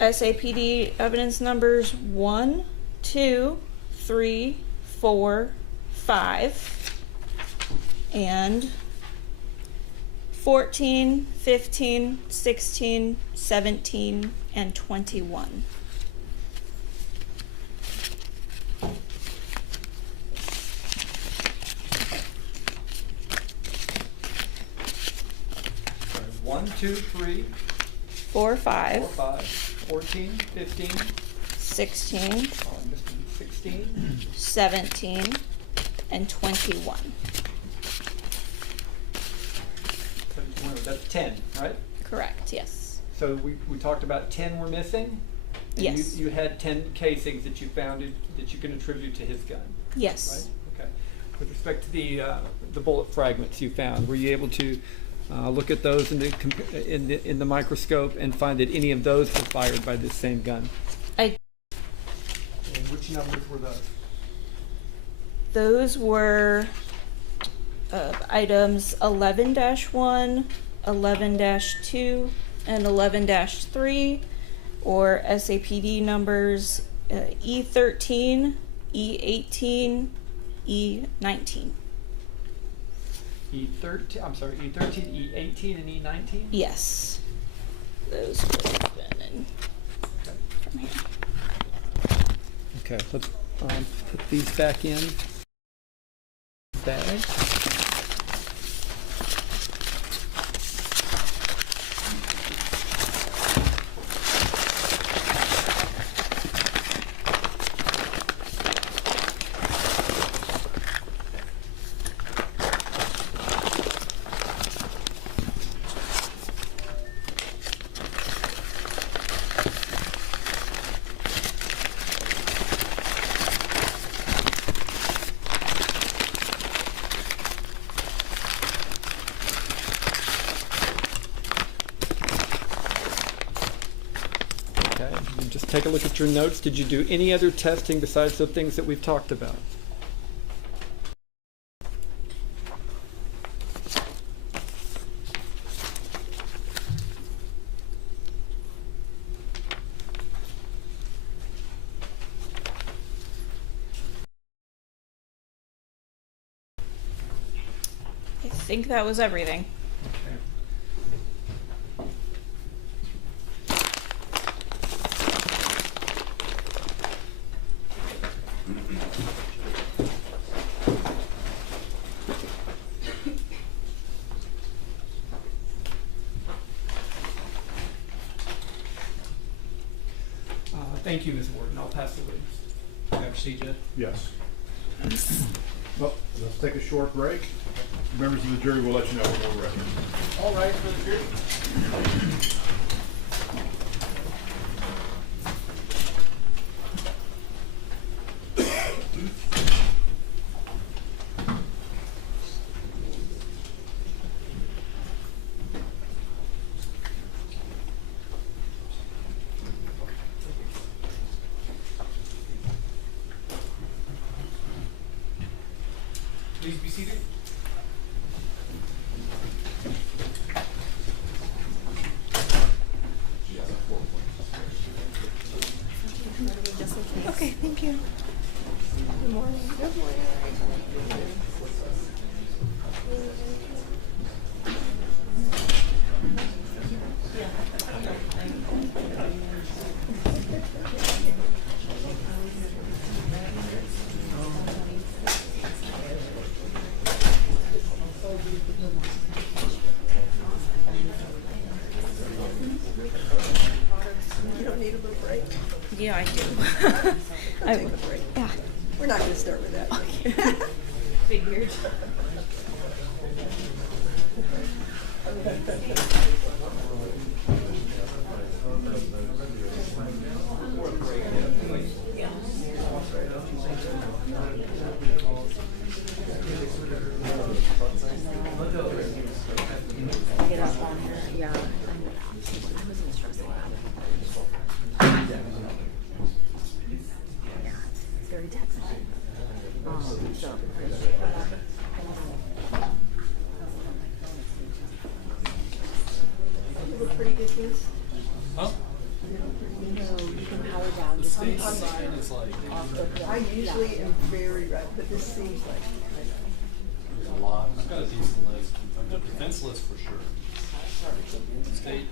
SAPD evidence numbers 1, 2, 3, 4, 5, and 14, 15, 16, 17, and 21. Sorry, 1, 2, 3, 4, 5, 4, 5, 14, 15, 16, oh, I missed 16, 17, and 21. 71, that's 10, right? Correct, yes. So we talked about 10 were missing? And Yes. You had 10 casings that you found that you can attribute to his gun, Yes. right? Okay. With respect to the bullet fragments you found, were you able to look at those in the microscope and find that any of those were fired by this same gun? I And which numbers were those? Those were items 11-1, 11-2, and 11-3, or SAPD numbers E13, E18, E19. E13, I'm sorry, E13, E18, and E19? Yes. Those would have been in from here. Okay, let's put these back in. Bag. Okay, and just take a look at your notes. Did you do any other testing besides the things that we've talked about? I think that was everything. Okay. Thank you, Ms. Warden. I'll pass the witness. Dr. CJ? Yes. Well, let's take a short break. Members of the jury will let you know when we're ready. All right, for the jury. Please be seated. Okay, thank you. Good morning. Good morning. You don't need a little break? Yeah, I do. I'll take a break. Yeah. We're not gonna start with that. Figured. Get up on her, yeah. I wasn't stressed about it. Yeah, it's very technical. pretty good news? Huh? You can power down. The Just state on side is like, off the hill. I usually am very red, but this seems like, there's a lot, I've got a decent list, the defense list for sure. State,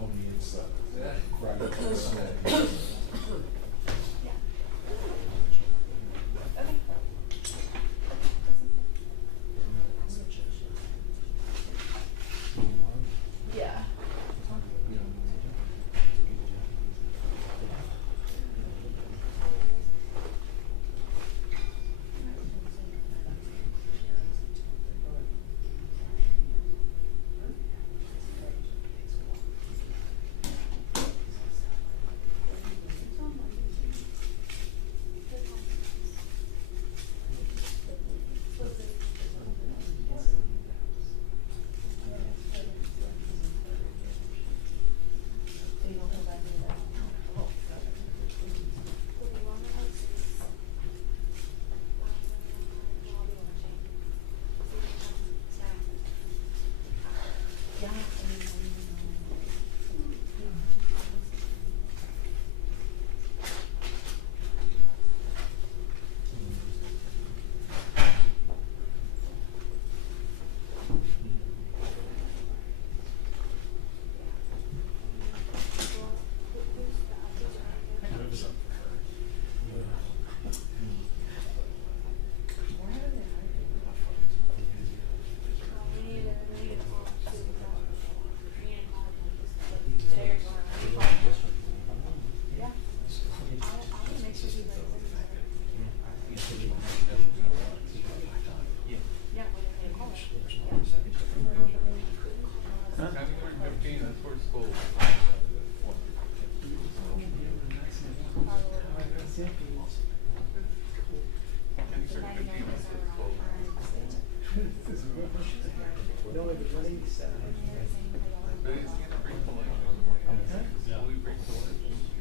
On the inside. Right up to the side.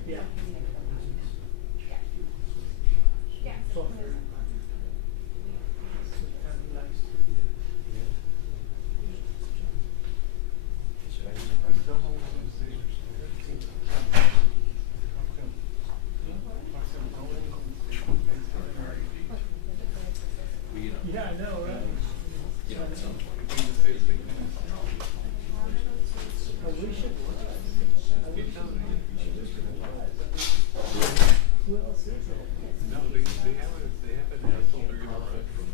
yeah. yeah, I know, right? Who else is it? No, they have an asshole they're gonna run from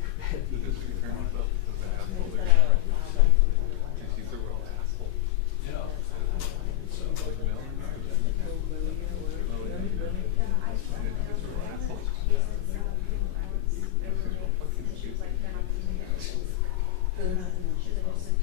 the district attorney's office as an asshole they're gonna run from. And she's a real asshole. Yeah. So like Melanie. They're not, no.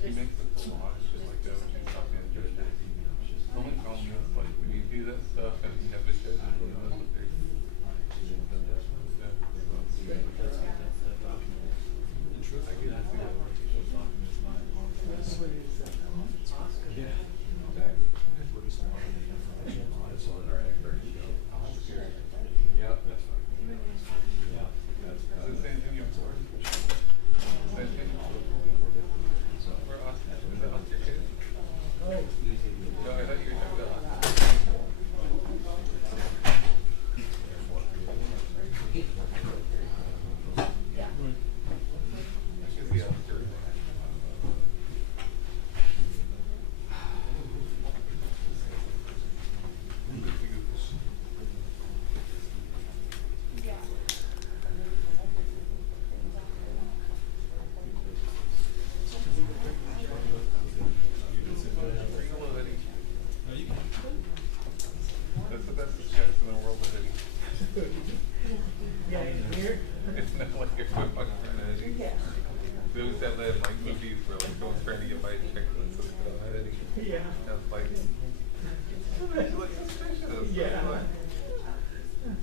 They always have that like movies where like someone's trying to get by a checklist and so I didn't have like suspicious. Yeah.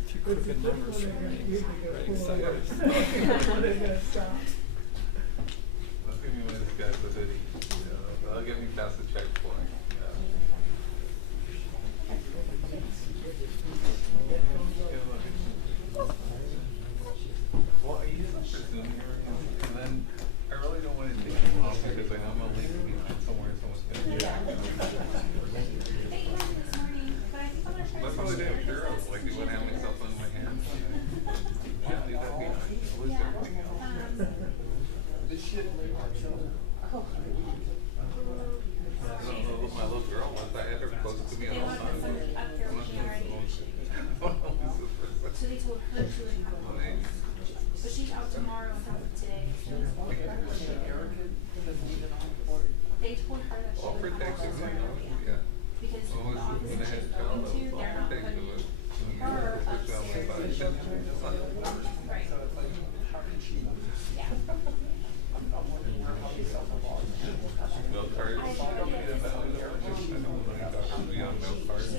If you could have been numbers for me, right, excited. Let's give me one of these guys with it. That'll get me past the checkpoint. Well, I use them for Zoom hearings, and then I really don't want to take them off because I know I'm gonna leave them behind somewhere and someone's gonna do it. That's all I do, sure, I was like, when I have my cell phone in my hand, yeah, leave that behind, I'll lose everything else. This shit. My little girl, once I had her close to me at all times. So they told her she would have to go. But she's out tomorrow and out today. They told her that she All would have to protective, go. yeah. Because the Almost office when I that had she's a child, going to, all they're not protective putting of her upstairs. Right. Yeah. Milk cards. I don't know if doctors be on milk cards.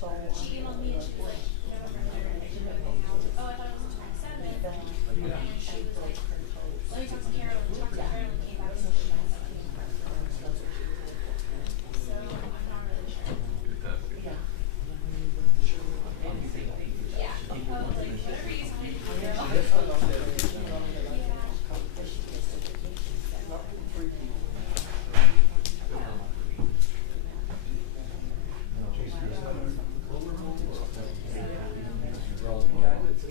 But She emailed me and she was like, oh, I thought it was the 27th. And she was like, let me talk to Carolyn. Talk to Carolyn, came back and said she has something. So I'm not really sure. Yeah. Like, whatever you sign,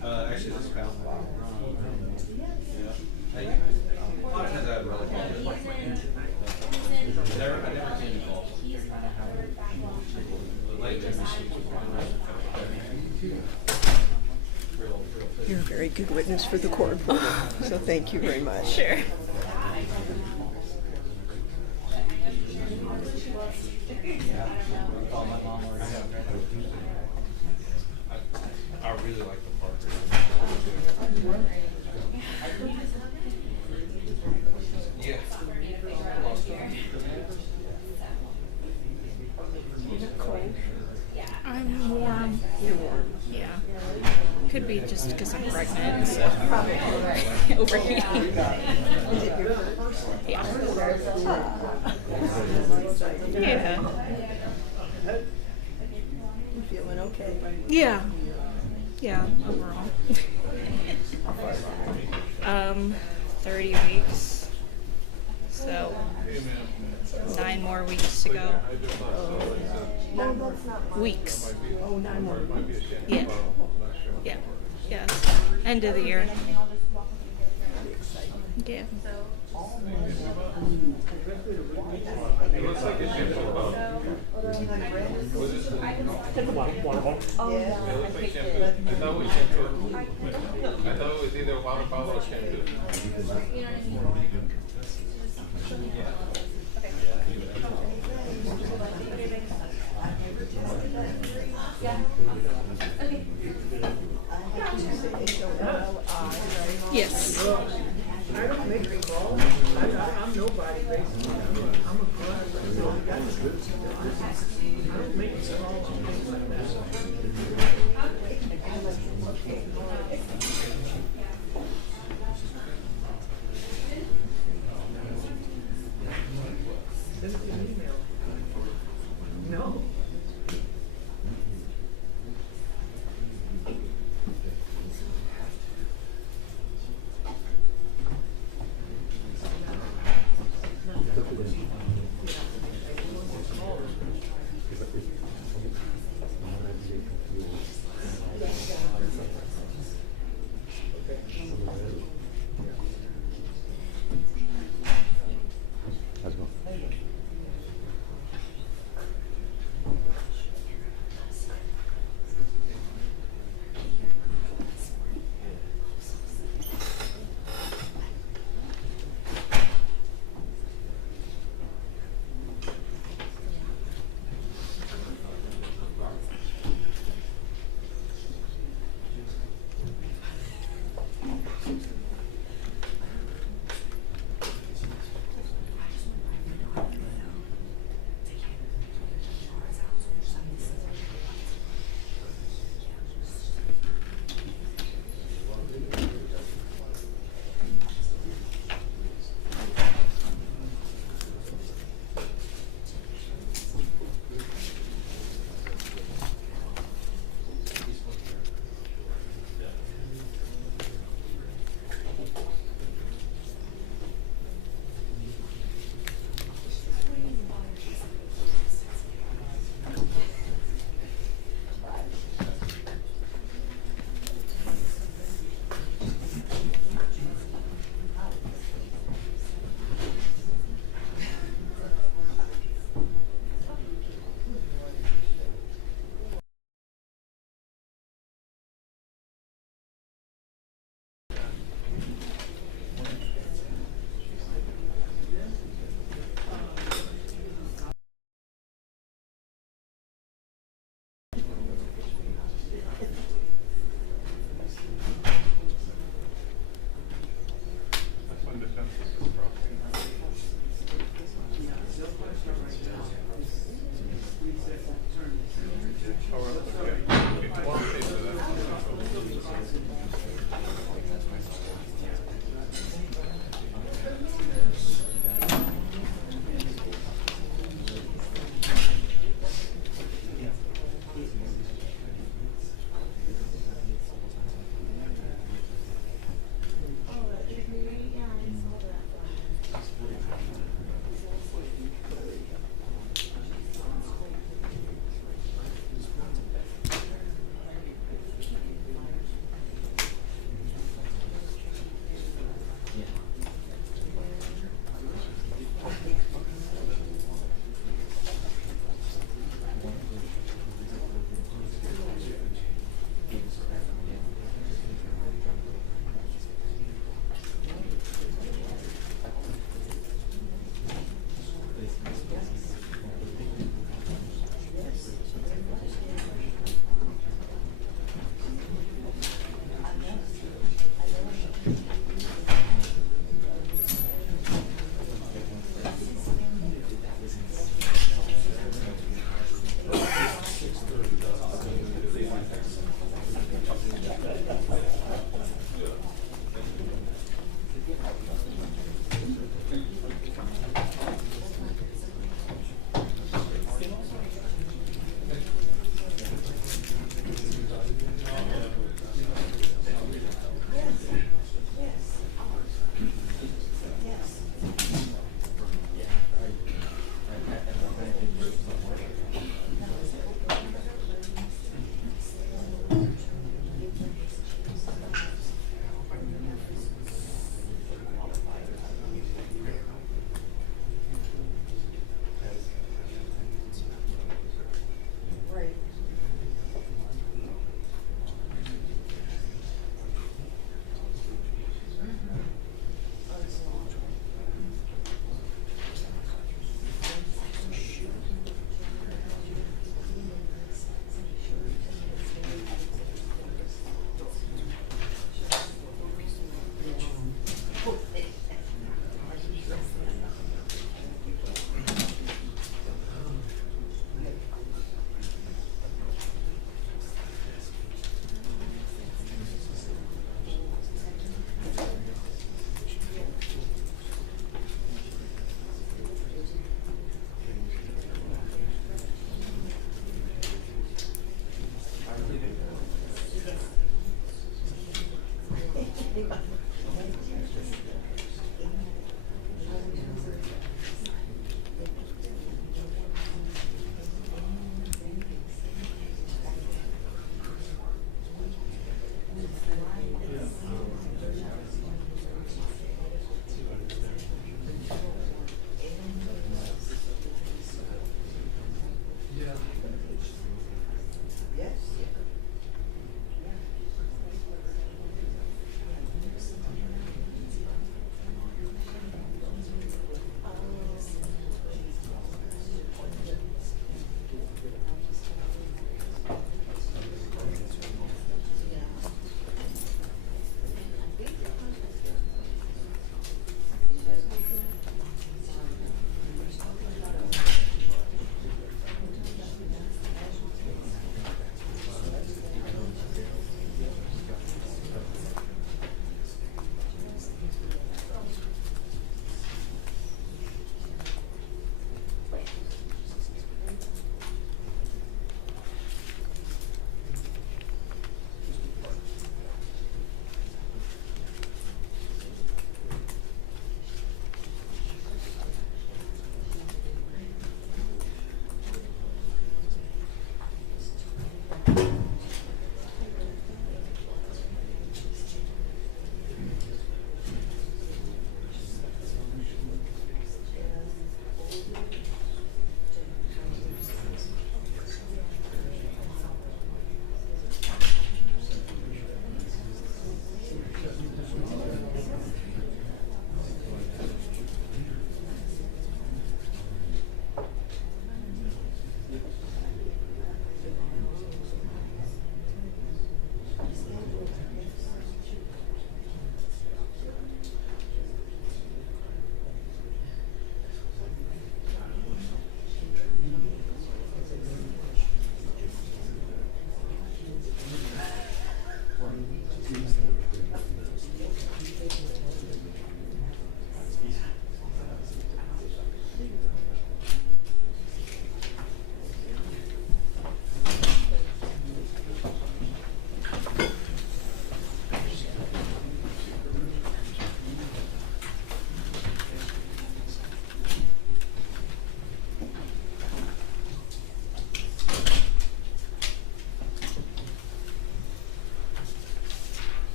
Actually, this pound. Hey, has that really I never came to call. He's on a third backlog. They just added You're a very good witness for the court, so thank you very much. Sure. I really like the Parker. Yeah. I'm warm. You're warm. Yeah. Could be just because I'm pregnant, so overheating. Is it your first? Yeah. Yeah. Yeah. You feeling okay? Yeah. Yeah, overall. 30 weeks. So 9 more weeks to go. Weeks. Oh, 9 more weeks. Yeah. Yeah. Yeah. End of the year. Yeah. it looks like a shampoo about. Was this the? Yeah. It looks like shampoo. I thought it was shampoo. I thought it was either water bottle or shampoo. Yes. I don't make the call. I'm nobody basically. I'm a client. I don't make the call on things like that. Send me an email. No. fences is probably. Oh, really? Okay. Okay, well, okay, so that's. Oh, yeah, I saw that.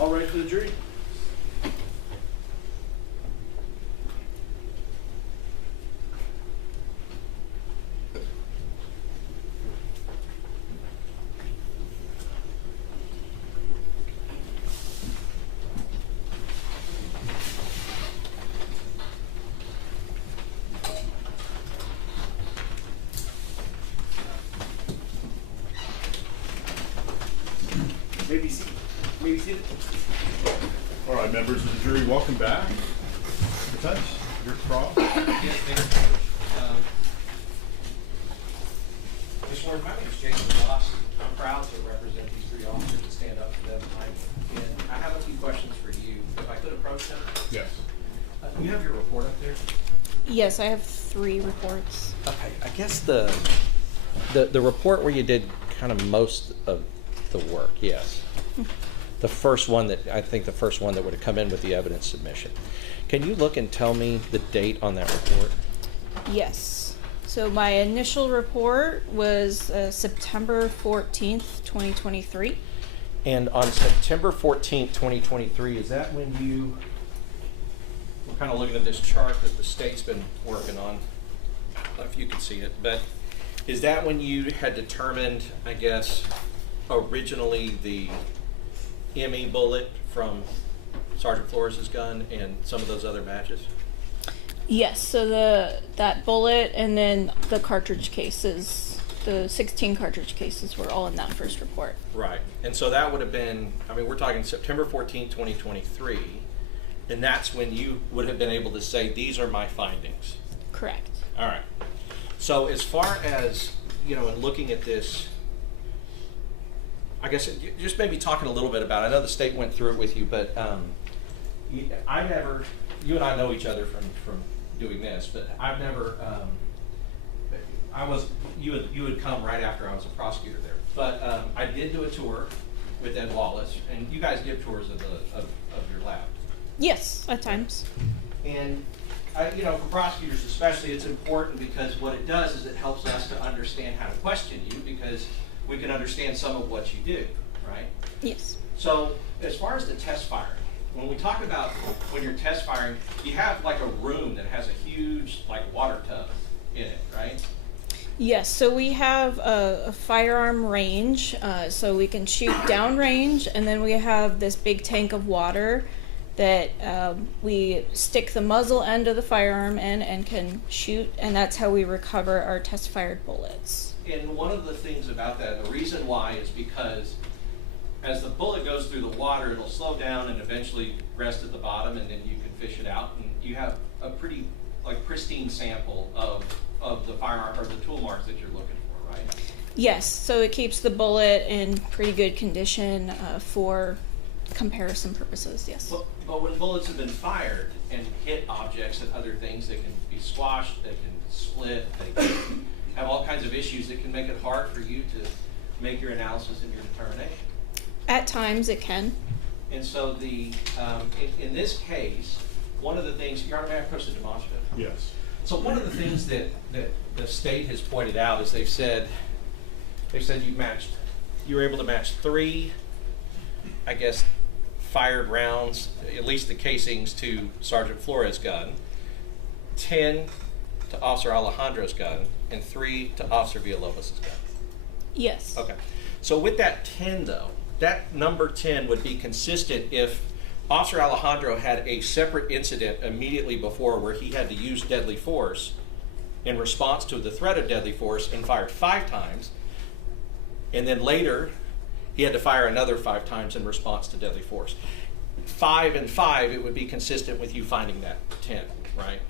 All right for the jury? Maybe seated. All right, members of the jury, welcome back. Defense, your trial. Yes, Mayor. Mr. Warren, my name is Jason Ross. I'm proud to represent these three officers and stand up for them tonight. And I have a few questions for you. If I could approach them? Yes. You have your report up there? Yes, I have 3 reports. Okay, I guess the report where you did kind of most of the work, yes. The first one that would have come in with the evidence submission. Can you look and tell me the date on that report? Yes. So my initial report was September 14th, 2023. And on September 14th, 2023, is that when you, we're kind of looking at this chart that the state's been working on. I don't know if you can see it, but is that when you had determined, I guess, originally the ME bullet from Sergeant Flores' gun and some of those other matches? Yes, so that bullet and then the cartridge cases, the 16 cartridge cases were all in that first report. Right. And so that would have been, I mean, we're talking September 14th, 2023, and that's when you would have been able to say, these are my findings. Correct. All right. So as far as, you know, in looking at this, I guess just maybe talking a little bit about it. I know the state went through it with you, but you and I know each other from doing this, but I've never, you had come right after I was a prosecutor there. But I did do a tour with Ed Wallace, and you guys give tours of your lab. Yes, at times. And you know, for prosecutors especially, it's important because what it does is it helps us to understand how to question you, because we can understand some of what you do, right? Yes. So as far as the test firing, when we talk about when you're test firing, you have like a room that has a huge like water tub in it, right? Yes, so we have a firearm range, so we can shoot downrange, and then we have this big tank of water that we stick the muzzle end of the firearm in and can shoot, and that's how we recover our test-fired bullets. And one of the things about that, the reason why is because as the bullet goes through the water, it'll slow down and eventually rest at the bottom, and then you can fish it out, and you have a pretty like pristine sample of the firearm or the tool marks that you're looking for, right? Yes, so it keeps the bullet in pretty good condition for comparison purposes, yes. But when bullets have been fired and hit objects and other things, they can be squashed, they can split, they can have all kinds of issues that can make it hard for you to make your analysis and your determination. At times it can. And so in this case, one of the things, Your Honor, may I approach the demonstrative? Yes. So one of the things that the state has pointed out is they've said you were able to match 3, I guess, fired rounds, at least the casings, to Sergeant Flores' gun, 10 to Officer Alejandro's gun, and 3 to Officer Villalobos' gun. Yes. Okay. So with that 10, though, that number 10 would be consistent if Officer Alejandro had a separate incident immediately before where he had to use deadly force in response to the threat of deadly force and fired 5 times, and then later he had to fire another 5 times in response to deadly force. 5 and 5, it would be consistent with you finding that 10, right?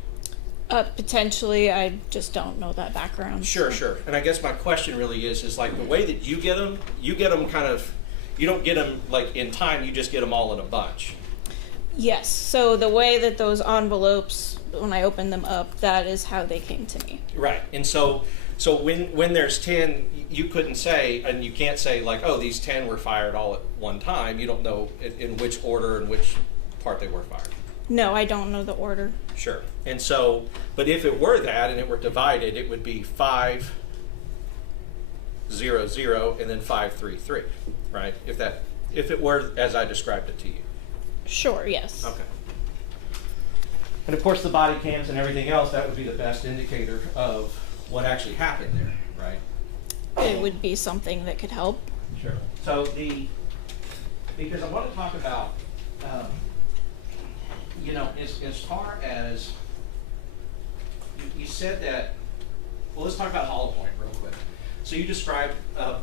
Potentially, I just don't know that background. Sure. And I guess my question really is like the way that you get them kind of, you don't get them like in time, you just get them all in a bunch. Yes, so the way that those envelopes, when I opened them up, that is how they came to me. Right, and so when there's 10, you couldn't say, and you can't say like, oh, these 10 were fired all at one time. You don't know in which order and which part they were fired. No, I don't know the order. Sure, and so, but if it were that and it were divided, it would be 5, 0, 0, and then 5, 3, 3, right? If that If it were as I described it to you. Sure, yes. Okay. And of course, the body cams and everything else, that would be the best indicator of what actually happened there, right? It would be something that could help. Sure. So because I want to talk about, you know, as far as, you said that, well, let's talk about hollow point real quick. So you described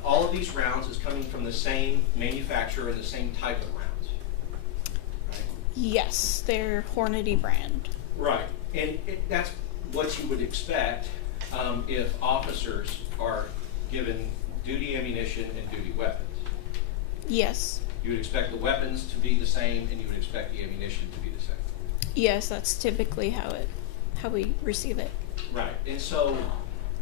all of these rounds as coming from the same manufacturer and the same type of rounds, right? Yes, they're Hornady brand. Right, and that's what you would expect if officers are given duty ammunition and duty weapons. Yes. You would expect the weapons to be the same, and you would expect the ammunition to be the same. Yes, that's typically how we receive it. Right, and so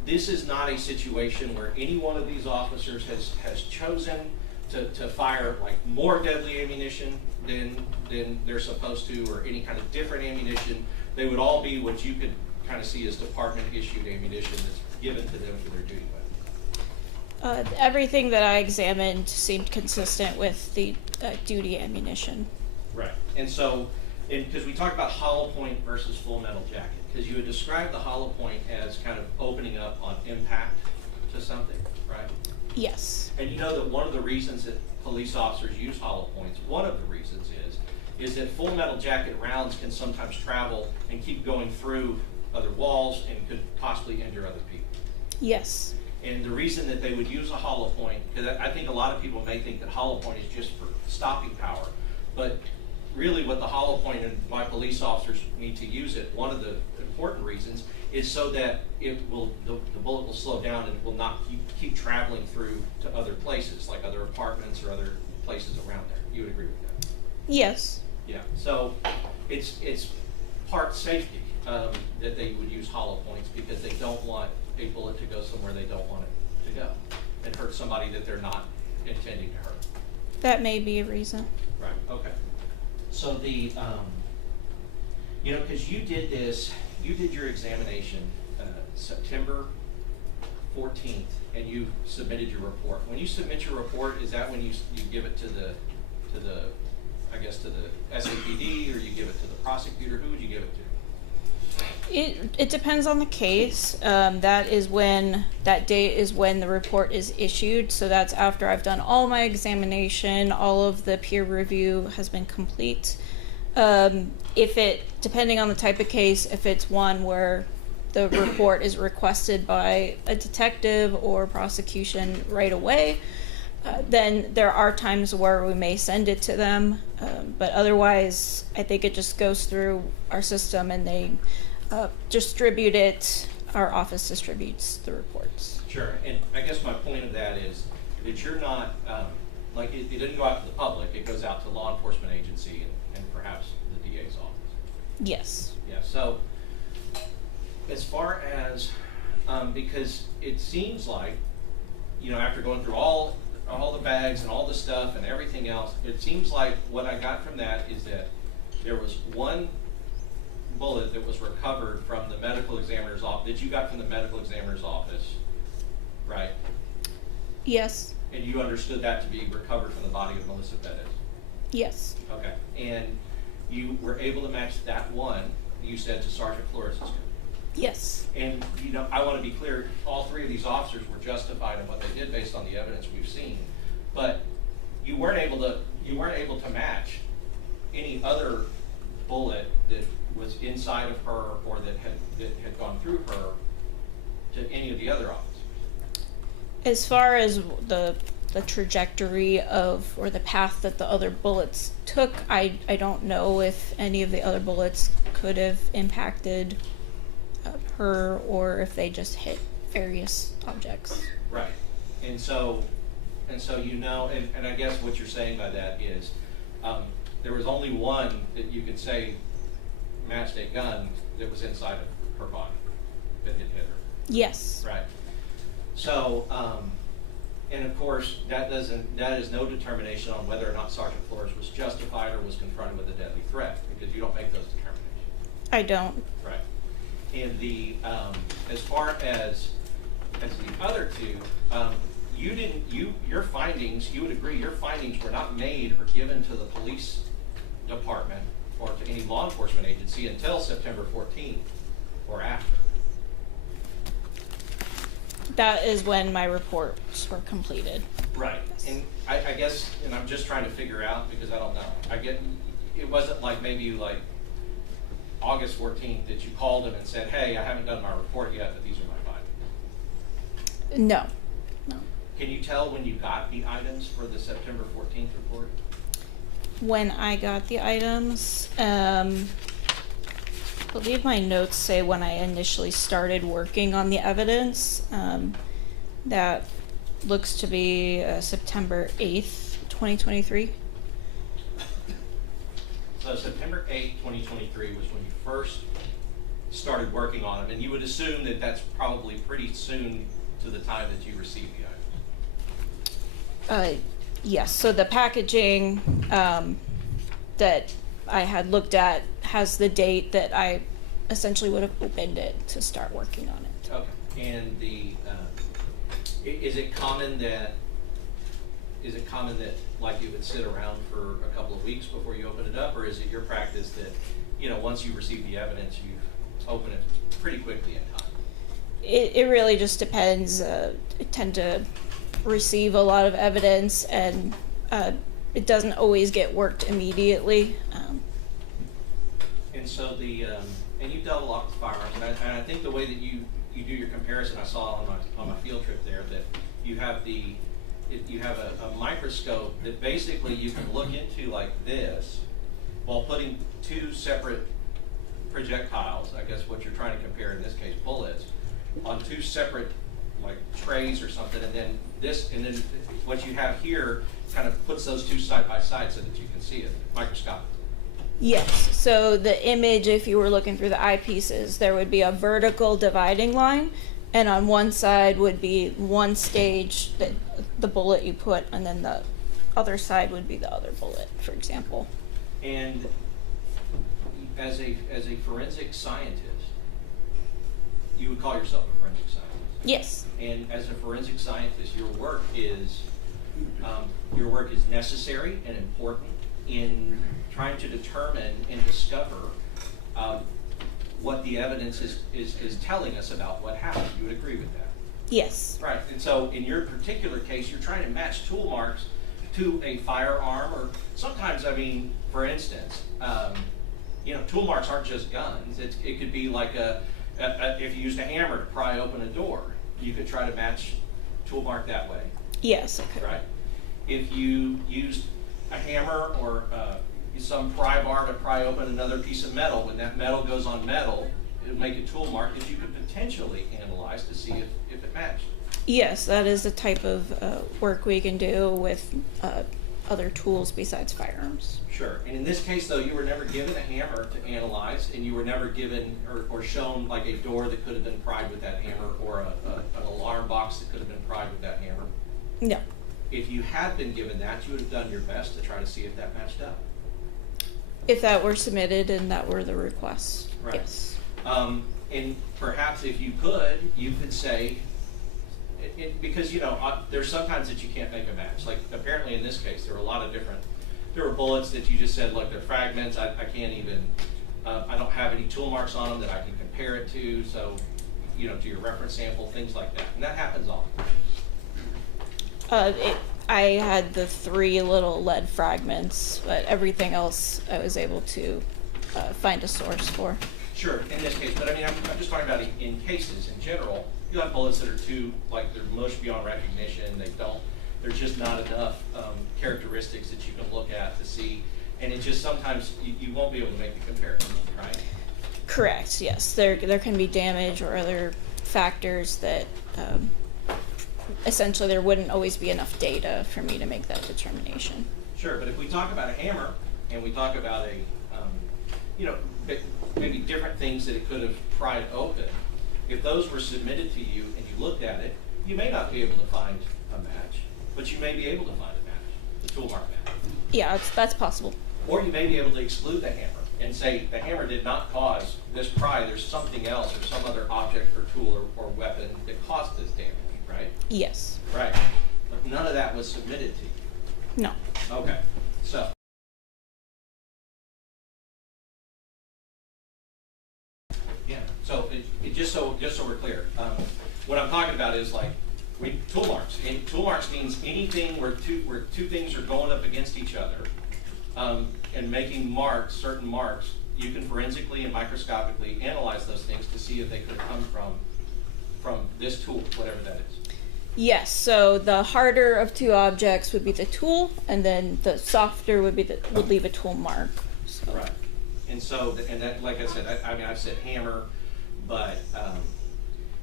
this is not a situation where any one of these officers has chosen to fire like more deadly ammunition than they're supposed to, or any kind of different ammunition. They would all be what you could kind of see as department issued ammunition that's given to them for their duty weapons. Everything that I examined seemed consistent with the duty ammunition. Right, and so, because we talked about hollow point versus full metal jacket, because you had described the hollow point as kind of opening up on impact to something, right? Yes. And you know that one of the reasons that police officers use hollow points, one of the reasons is that full metal jacket rounds can sometimes travel and keep going through other walls and could possibly injure other people. Yes. And the reason that they would use a hollow point, because I think a lot of people may think that hollow point is just for stopping power, but really what the hollow point and why police officers need to use it, one of the important reasons, is so that the bullet will slow down and will not keep traveling through to other places, like other apartments or other places around there. You would agree with that? Yes. Yeah, so it's part safety that they would use hollow points, because they don't want a bullet to go somewhere they don't want it to go and hurt somebody that they're not intending to hurt. That may be a reason. Right, okay. So the, you know, because you did your examination September 14th, and you submitted your report. When you submit your report, is that when you give it to the I guess to the SAPD, or you give it to the prosecutor? Who would you give it to? It depends on the case. That date is when the report is issued. So that's after I've done all my examination, all of the peer review has been complete. Depending on the type of case, if it's one where the report is requested by a detective or prosecution right away, then there are times where we may send it to them. But otherwise, I think it just goes through our system and they distribute it. Our office distributes the reports. Sure, and I guess my point of that is that you're not, like it didn't go out to the public, it goes out to law enforcement agency and perhaps the DA's office. Yes. Yeah, so as far as, because it seems like, you know, after going through all the bags and all the stuff and everything else, it seems like what I got from that is that there was one bullet that was recovered from the medical examiner's office, that you got from the medical examiner's office, right? Yes. And you understood that to be recovered from the body of Melissa Perez? Yes. Okay, and you were able to match that one, you said, to Sergeant Flores' gun? Yes. And, you know, I want to be clear, all three of these officers were justified in what they did based on the evidence we've seen, but you weren't able to match any other bullet that was inside of her or that had gone through her to any of the other officers. As far as the trajectory of, or the path that the other bullets took, I don't know if any of the other bullets could have impacted her, or if they just hit various objects. Right, and so you know, and I guess what you're saying by that is there was only one that you could say matched a gun that was inside of her body that had hit her. Yes. Right. So, and of course, that is no determination on whether or not Sergeant Flores was justified or was confronted with a deadly threat, because you don't make those determinations. I don't. Right. And the as far as the other two, your findings, you would agree, your findings were not made or given to the police department or to any law enforcement agency until September 14th or after. That is when my reports were completed. Right. And I guess, and I'm just trying to figure out, because I don't know, it wasn't like maybe like August 14th that you called them and said, hey, I haven't done my report yet, but these are my findings. No. No. Can you tell when you got the items for the September 14th report? When I got the items, I believe my notes say when I initially started working on the evidence. That looks to be September 8th, 2023. So September 8th, 2023 was when you first started working on them, and you would assume that that's probably pretty soon to the time that you received the items. Yes, so the packaging that I had looked at has the date that I essentially would have opened it to start working on it. Okay, and is it common that like you would sit around for a couple of weeks before you open it up, or is it your practice that, you know, once you receive the evidence, you open it pretty quickly in time? It really just depends. I tend to receive a lot of evidence, and it doesn't always get worked immediately. And so and you've dealt a lot with firearms, and I think the way that you do your comparison, I saw on my field trip there, that you have a microscope that basically you can look into like this while putting two separate projectiles, I guess what you're trying to compare in this case, bullets, on two separate like trays or something, and then what you have here kind of puts those two side by side so that you can see it microscopically. Yes, so the image, if you were looking through the eyepieces, there would be a vertical dividing line, and on one side would be one stage, that the bullet you put, and then the other side would be the other bullet, for example. And as a forensic scientist, you would call yourself a forensic scientist? Yes. And as a forensic scientist, your work is necessary and important in trying to determine and discover what the evidence is telling us about what happened. You would agree with that? Yes. Right. And so in your particular case, you're trying to match tool marks to a firearm, or sometimes, I mean, for instance, tool marks aren't just guns. It could be like if you used a hammer to pry open a door, you could try to match tool mark that way. Yes, I could. Right. If you used a hammer or some pry bar to pry open another piece of metal, when that metal goes on metal, it would make a tool mark that you could potentially analyze to see if it matched. Yes, that is the type of work we can do with other tools besides firearms. Sure. And in this case, though, you were never given a hammer to analyze, and you were never given or shown like a door that could have been pried with that hammer, or an alarm box that could have been pried with that hammer. No. If you had been given that, you would have done your best to try to see if that matched up. If that were submitted and that were the request, right. Yes. And perhaps if you could say, because there's sometimes that you can't make a match. Like apparently in this case, there were bullets that you just said, look, they're fragments. I can't even, I don't have any tool marks on them that I can compare it to. So, to your reference sample, things like that. And that happens often. I had the 3 little lead fragments, but everything else I was able to find a source for. Sure, in this case, but I mean, I'm just talking about in cases in general. You have bullets that are they're mushed beyond recognition. There's just not enough characteristics that you can look at to see, and it just sometimes you won't be able to make the comparison, right? Correct. Yes, there can be damage or other factors that essentially there wouldn't always be enough data for me to make that determination. Sure, but if we talk about a hammer and we talk about maybe different things that it could have pried open, if those were submitted to you and you looked at it, you may not be able to find a match, but you may be able to find a match, the tool mark match. Yeah, that's possible. Or you may be able to exclude the hammer and say the hammer did not cause this pry. There's something else or some other object or tool or weapon that caused this damage, right? Yes. Right. none of that was submitted to you? No. Okay, so. Yeah, so just so we're clear, what I'm talking about is like, tool marks. And tool marks means anything where two things are going up against each other, and making marks, certain marks. You can forensically and microscopically analyze those things to see if they could come from this tool, whatever that is. Yes, so the harder of two objects would be the tool, and then the softer would leave a tool mark. So. Right. And so, and that, like I said, I mean, I've said hammer, but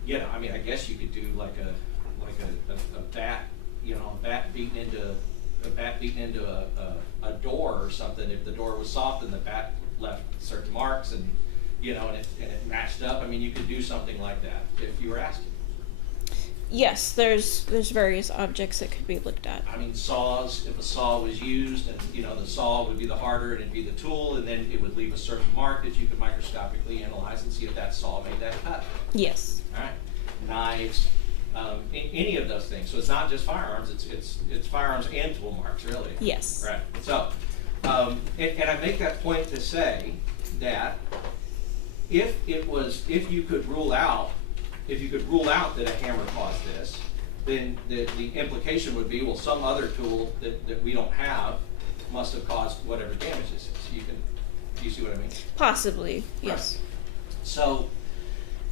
you know, I mean, I guess you could do like a bat, you know, a bat beating into a door or something. If the door was soft and the bat left certain marks, and you know, and it matched up. I mean, you could do something like that if you were asked to. Yes, there's various objects that could be looked at. I mean, saws, if a saw was used, and you know, the saw would be the harder and it'd be the tool, and then it would leave a certain mark that you could microscopically analyze and see if that saw made that cut. Yes. All right. Knives, any of those things. So it's not just firearms, it's firearms and tool marks, really. Yes. Right. So, and I make that point to say that if you could rule out that a hammer caused this, then the implication would be, well, some other tool that we don't have must have caused whatever damage this is. Do you see what I mean? Possibly, yes. Right. So,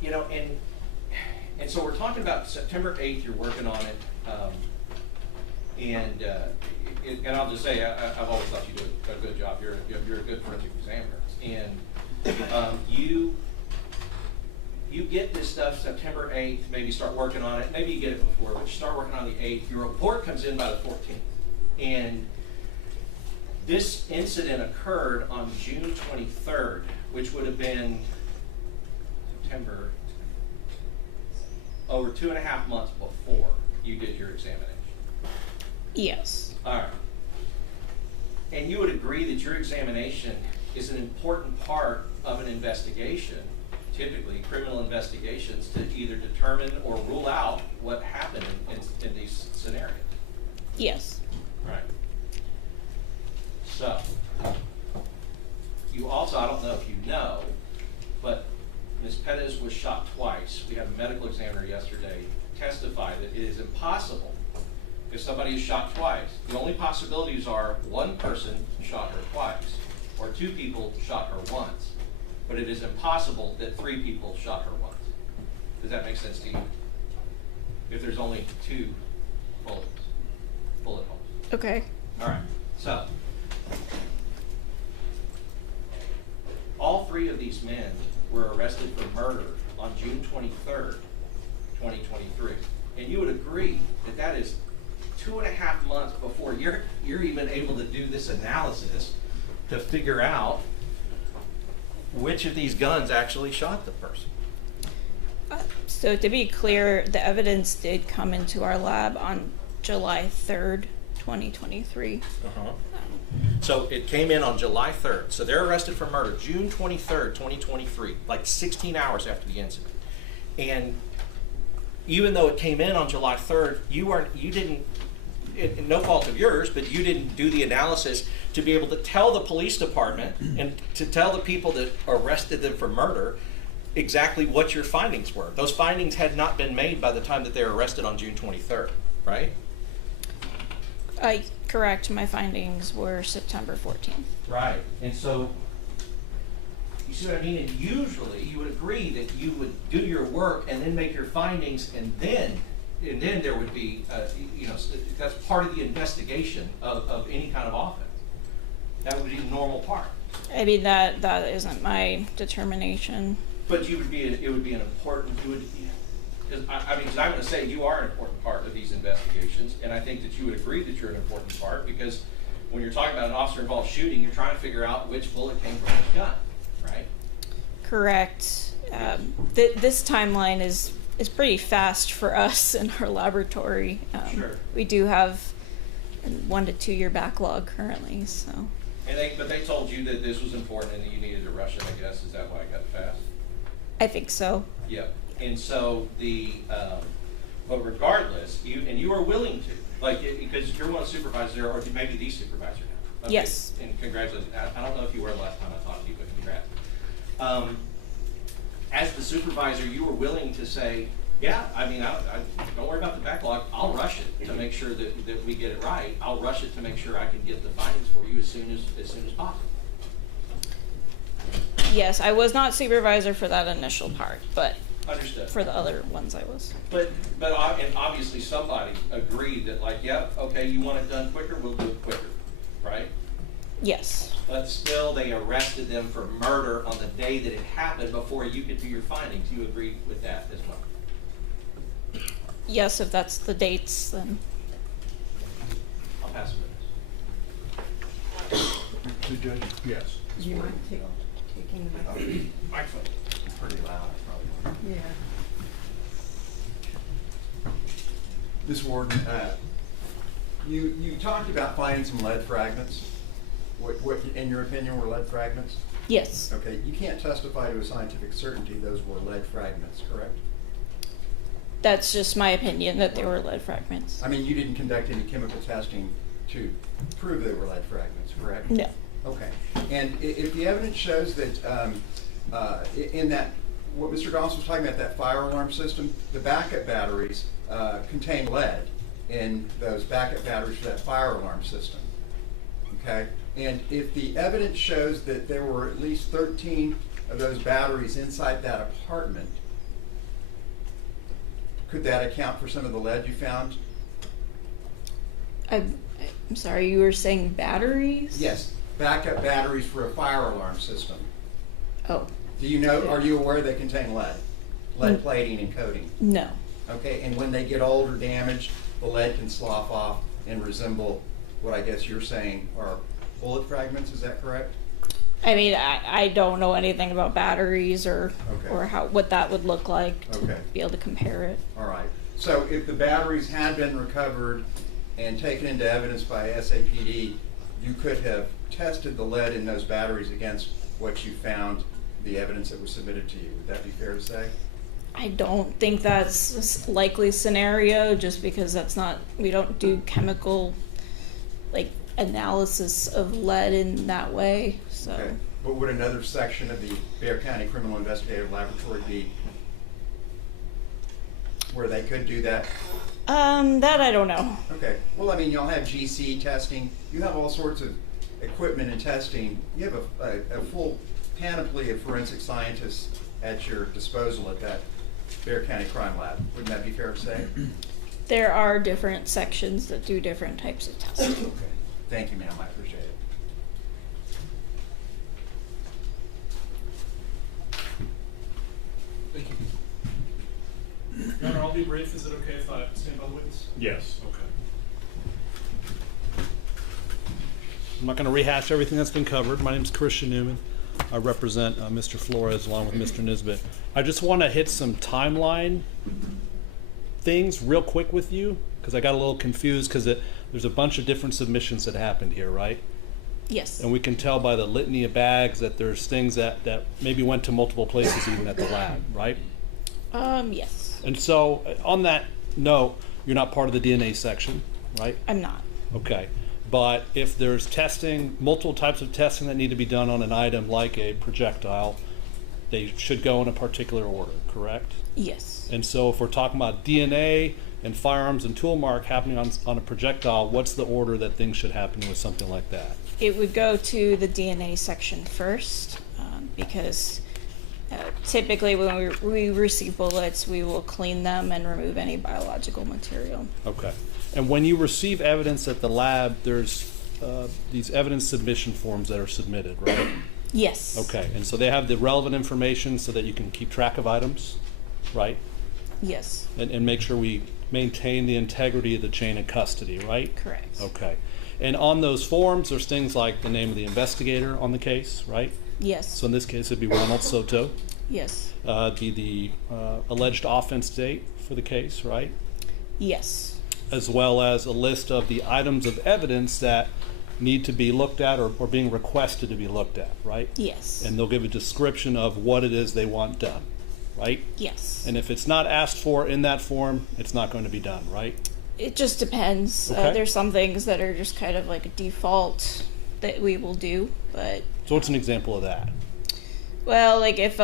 you know, and so we're talking about September 8th, you're working on it, and I'll just say, I've always thought you do a good job. You're a good forensic examiner. And you get this stuff September 8th, maybe start working on it. Maybe you get it before, but you start working on the 8th. Your report comes in by the 14th. And this incident occurred on June 23rd, which would have been September, over 2.5 months before you did your examination. Yes. All right. And you would agree that your examination is an important part of an investigation, typically criminal investigations, to either determine or rule out what happened in these scenarios. Yes. Right. So, you also, I don't know if you know, but Ms. Perez was shot twice. We had a medical examiner yesterday testify that it is impossible if somebody is shot twice. The only possibilities are one person shot her twice, or two people shot her once. But it is impossible that 3 people shot her once. Does that make sense to you? If there's only 2 bullet holes. Okay. All right. So, all 3 of these men were arrested for murder on June 23rd, 2023. And you would agree that that is 2.5 months before you're even able to do this analysis to figure out which of these guns actually shot the person. So to be clear, the evidence did come into our lab on July 3rd, 2023. So it came in on July 3rd. So they're arrested for murder June 23rd, 2023, like 16 hours after the incident. And even though it came in on July 3rd, you didn't, no fault of yours, but you didn't do the analysis to be able to tell the police department and to tell the people that arrested them for murder exactly what your findings were. Those findings had not been made by the time that they were arrested on June 23rd, right? Correct. My findings were September 14th. Right. And so, you see what I mean? And usually you would agree that you would do your work and then make your findings, and then there would be, you know, that's part of the investigation of any kind of offense. That would be the normal part. I mean, that isn't my determination. But it would be an important, because I'm going to say you are an important part of these investigations, and I think that you would agree that you're an important part, because when you're talking about an officer-involved shooting, you're trying to figure out which bullet came from which gun, right? Correct. This timeline is pretty fast for us in our laboratory. Sure. We do have a 1 to 2 year backlog currently, so. But they told you that this was important and that you needed to rush it, I guess. Is that why it got fast? I think so. Yep. And so But regardless, you are willing to, like, because you're one supervisor, or maybe the supervisor now. Okay, Yes. And congratulations. I don't know if you were last time I talked to you, but congrats. As the supervisor, you were willing to say, yeah, I mean, I don't worry about the backlog. I'll rush it to make sure that we get it right. I'll rush it to make sure I can get the findings for you as soon as possible. Yes, I was not supervisor for that initial part, but Understood. for the other ones I was. But and obviously somebody agreed that, like, yep, okay, you want it done quicker, we'll do it quicker, right? Yes. But still, they arrested them for murder on the day that it happened before you could do your findings. You agreed with that as well. Yes, if that's the dates, then. I'll pass it. The judge, yes. Do you mind taking the Microphone. Pretty loud, probably. Yeah. Ms. Warden, you talked about finding some lead fragments. What, in your opinion, were lead fragments? Yes. Okay, you can't testify to a scientific certainty those were lead fragments, correct? That's just my opinion that they were lead fragments. I mean, you didn't conduct any chemical testing to prove they were lead fragments, correct? No. Okay. And if the evidence shows that in that, what Mr. Goss was talking about, that fire alarm system, the backup batteries contain lead in those backup batteries for that fire alarm system. Okay? And if the evidence shows that there were at least 13 of those batteries inside that apartment, could that account for some of the lead you found? I'm sorry, you were saying batteries? Yes, backup batteries for a fire alarm system. Oh. Do you know, are you aware they contain lead? Lead plating and coating? No. Okay, and when they get old or damaged, the lead can slough off and resemble what I guess you're saying are bullet fragments, is that correct? I mean, I don't know anything about batteries or Okay. or what that would look like to Okay. be able to compare it. All right. So if the batteries had been recovered and taken into evidence by SAPD, you could have tested the lead in those batteries against what you found, the evidence that was submitted to you. Would that be fair to say? I don't think that's a likely scenario, just because that's not, we don't do chemical, like, analysis of lead in that way, so. Okay. But would another section of the Bexar County Criminal Investigative Laboratory be where they could do that? That I don't know. Okay. Well, I mean, y'all have GC testing. You have all sorts of equipment and testing. You have a full panoply of forensic scientists at your disposal at that Bexar County Crime Lab. Wouldn't that be fair to say? There are different sections that do different types of testing. Okay. Thank you, ma'am. I appreciate it. Thank you. Your Honor, I'll be brief. Is it okay if I stand by the witness? Yes. Okay. I'm not going to rehash everything that's been covered. My name is Christian Newman. I represent Mr. Flores along with Mr. Nisbet. I just want to hit some timeline things real quick with you because I got a little confused because there's a bunch of different submissions that happened here, right? Yes. And we can tell by the litany of bags that there's things that maybe went to multiple places even at the lab, right? Yes. And so on that note, you're not part of the DNA section, right? I'm not. Okay. But if there's testing, multiple types of testing that need to be done on an item like a projectile, they should go in a particular order, correct? Yes. And so if we're talking about DNA and firearms and tool mark happening on a projectile, what's the order that things should happen with something like that? It would go to the DNA section first, because typically when we receive bullets, we will clean them and remove any biological material. Okay. And when you receive evidence at the lab, there's these evidence submission forms that are submitted, right? Yes. Okay. And so they have the relevant information so that you can keep track of items, right? Yes. And make sure we maintain the integrity of the chain of custody, right? Correct. Okay. And on those forms, there's things like the name of the investigator on the case, right? Yes. So in this case, it'd be Ronald Soto. Yes. Be the alleged offense date for the case, right? Yes. As well as a list of the items of evidence that need to be looked at or being requested to be looked at, right? Yes. And they'll give a description of what it is they want done, right? Yes. And if it's not asked for in that form, it's not going to be done, right? It just depends. Okay. There's some things that are just kind of like a default that we will do, but So what's an example of that? well, like if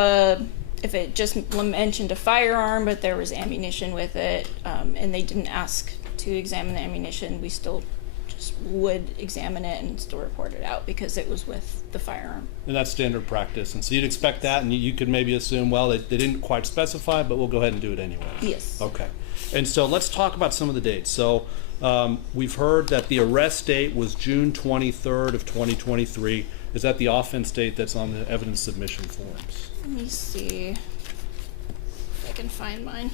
it just mentioned a firearm but there was ammunition with it, and they didn't ask to examine the ammunition, we still just would examine it and still report it out because it was with the firearm. And that's standard practice. And so you'd expect that, and you could maybe assume, well, they didn't quite specify, but we'll go ahead and do it anyway. Yes. Okay. And so let's talk about some of the dates. So we've heard that the arrest date was June 23rd of 2023. Is that the offense date that's on the evidence submission forms? Let me see if I can find mine.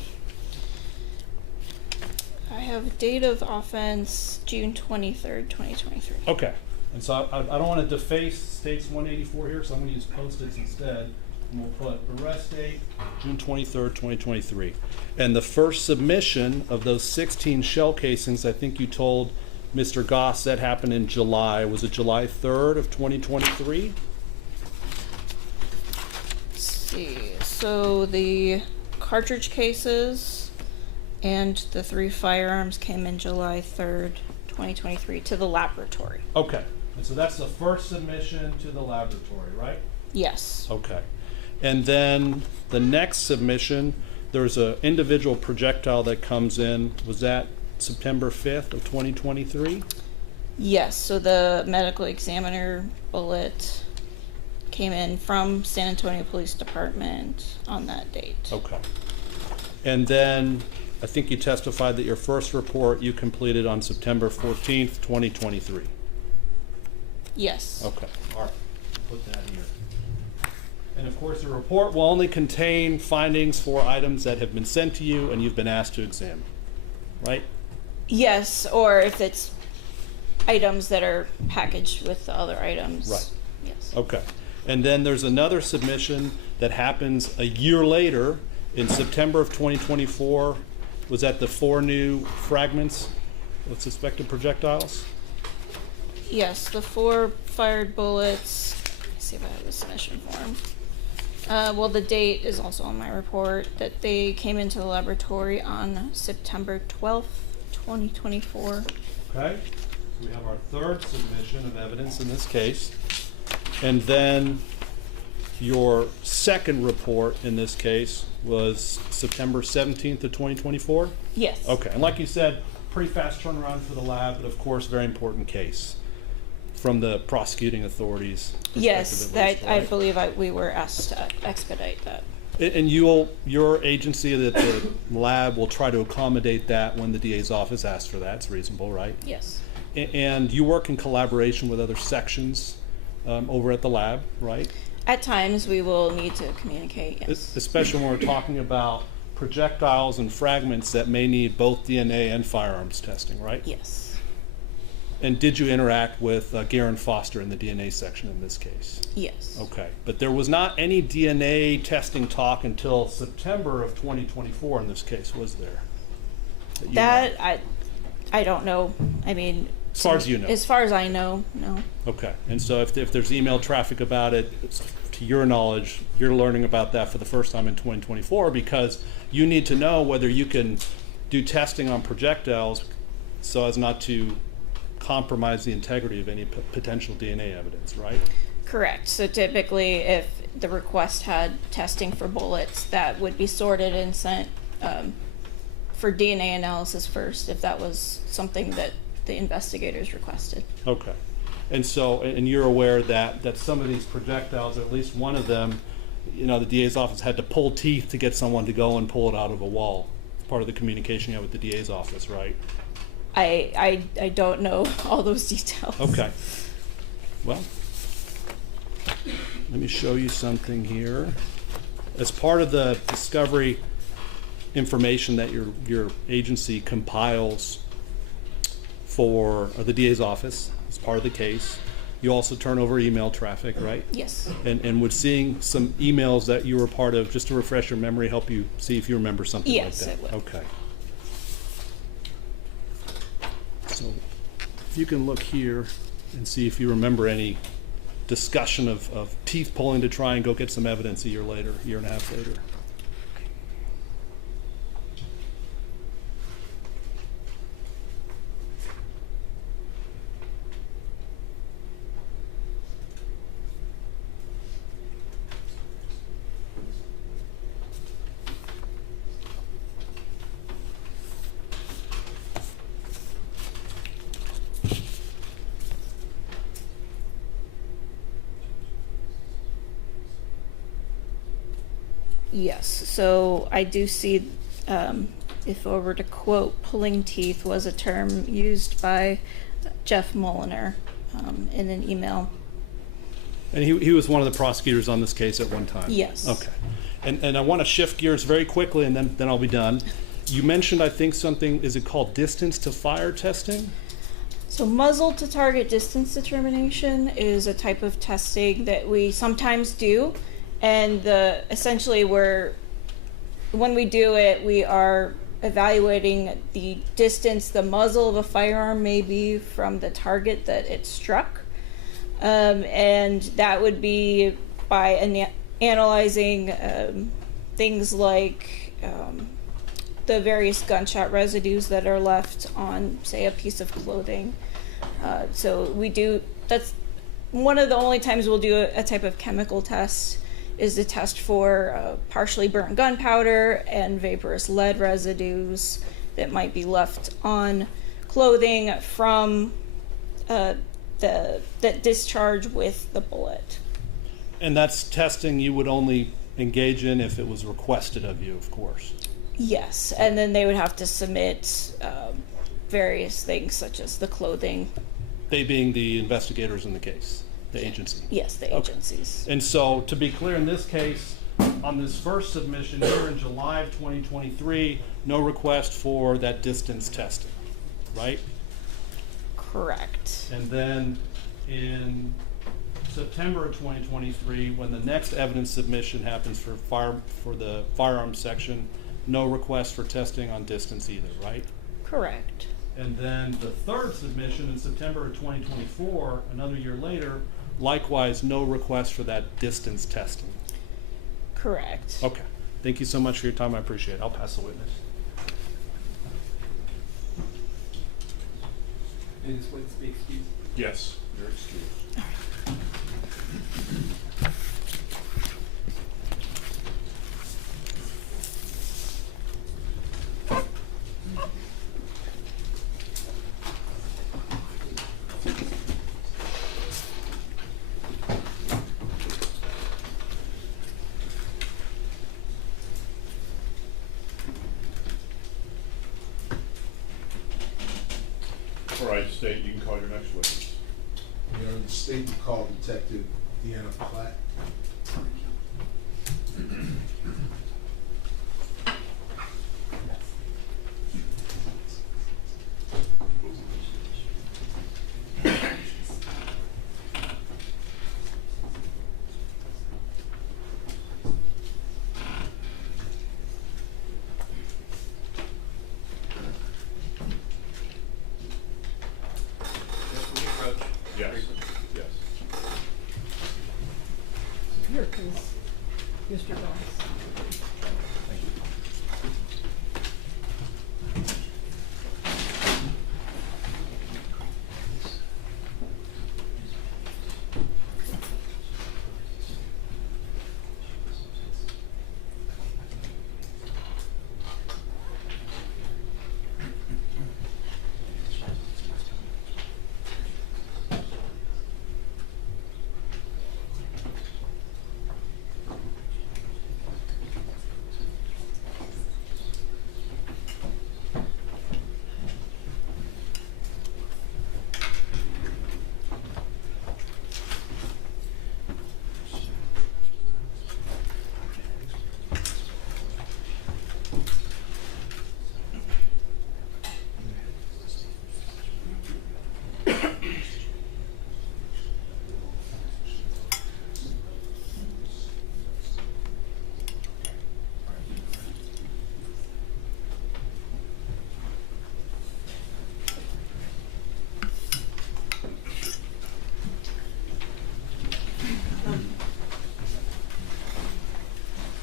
I have date of offense June 23rd, 2023. Okay. And so I don't want to deface states 184 here, so I'm going to use Post-its instead. And we'll put arrest date, June 23rd, 2023. And the first submission of those 16 shell casings, I think you told Mr. Goss that happened in July. Was it July 3rd of 2023? Let's see. So the cartridge cases and the 3 firearms came in July 3rd, 2023 to the laboratory. Okay. And so that's the first submission to the laboratory, right? Yes. Okay. And then the next submission, there's an individual projectile that comes in. Was that September 5th of 2023? Yes. So the medical examiner bullet came in from San Antonio Police Department on that date. Okay. And then I think you testified that your first report you completed on September 14th, 2023. Yes. Okay. All right. Put that here. And of course, the report will only contain findings for items that have been sent to you and you've been asked to examine, right? Yes, or if it's items that are packaged with the other items. Right. Yes. Okay. And then there's another submission that happens a year later in September of 2024. Was that the 4 new fragments of suspected projectiles? Yes, the 4 fired bullets. Let's see if I have the submission form. Well, the date is also on my report that they came into the laboratory on September 12th, 2024. Okay. So we have our third submission of evidence in this case. And then your second report in this case was September 17th of 2024? Yes. Okay. And like you said, pretty fast turnaround for the lab, but of course, very important case from the prosecuting authorities. Yes, perspective at least, I right? believe we were asked to expedite that. And your agency, the lab, will try to accommodate that when the DA's office asks for that. It's reasonable, right? Yes. And you work in collaboration with other sections over at the lab, right? At times, we will need to communicate, yes. Especially when we're talking about projectiles and fragments that may need both DNA and firearms testing, right? Yes. And did you interact with Garen Foster in the DNA section in this case? Yes. Okay. But there was not any DNA testing talk until September of 2024 in this case, was there? That I don't know. I mean, as far as you know. As far as I know, no. Okay. And so if there's email traffic about it, to your knowledge, you're learning about that for the first time in 2024 because you need to know whether you can do testing on projectiles so as not to compromise the integrity of any potential DNA evidence, right? Correct. So typically, if the request had testing for bullets, that would be sorted and sent for DNA analysis first, if that was something that the investigators requested. Okay. And so, and you're aware that some of these projectiles, or at least one of them, you know, the DA's office had to pull teeth to get someone to go and pull it out of a wall. It's part of the communication you have with the DA's office, right? I don't know all those details. Okay. Well, let me show you something here. As part of the discovery information that your agency compiles for the DA's office as part of the case, you also turn over email traffic, right? Yes. And would seeing some emails that you were part of, just to refresh your memory, help you see if you remember something like that? Yes, it would. Okay. So if you can look here and see if you remember any discussion of teeth pulling to try and go get some evidence a year and a half later. Yes, so I do see, if I were to quote, pulling teeth was a term used by Jeff Mulliner in an email. And he was one of the prosecutors on this case at one time? Yes. Okay. And I want to shift gears very quickly, and then I'll be done. You mentioned, I think, something, is it called distance to fire testing? So muzzle to target distance determination is a type of testing that we sometimes do, and essentially when we do it, we are evaluating the distance the muzzle of a firearm may be from the target that it struck, and that would be by analyzing things like the various gunshot residues that are left on, say, a piece of clothing. That's one of the only times we'll do a type of chemical test, is the test for partially burnt gunpowder and vaporous lead residues that might be left on clothing from that discharge with the bullet. And that's testing you would only engage in if it was requested of you, of course. Yes, and then they would have to submit various things such as the clothing. They being the investigators in the case, the agency. Yes, the agencies. And so, to be clear, in this case, on this first submission here in July of 2023, no request for that distance testing, right? Correct. And then in September of 2023, when the next evidence submission happens for the firearms section, no request for testing on distance either, right? Correct. And then the third submission in September of 2024, another year later, likewise no request for that distance testing. Correct. Okay. Thank you so much for your time. I appreciate it. I'll pass the witness. And this witness be excused? Yes, you're excused. All right, State, you can call your next witness. Your Honor, the state will call Detective Deanna Platt. Yes, yes. Here comes Mr. Goss.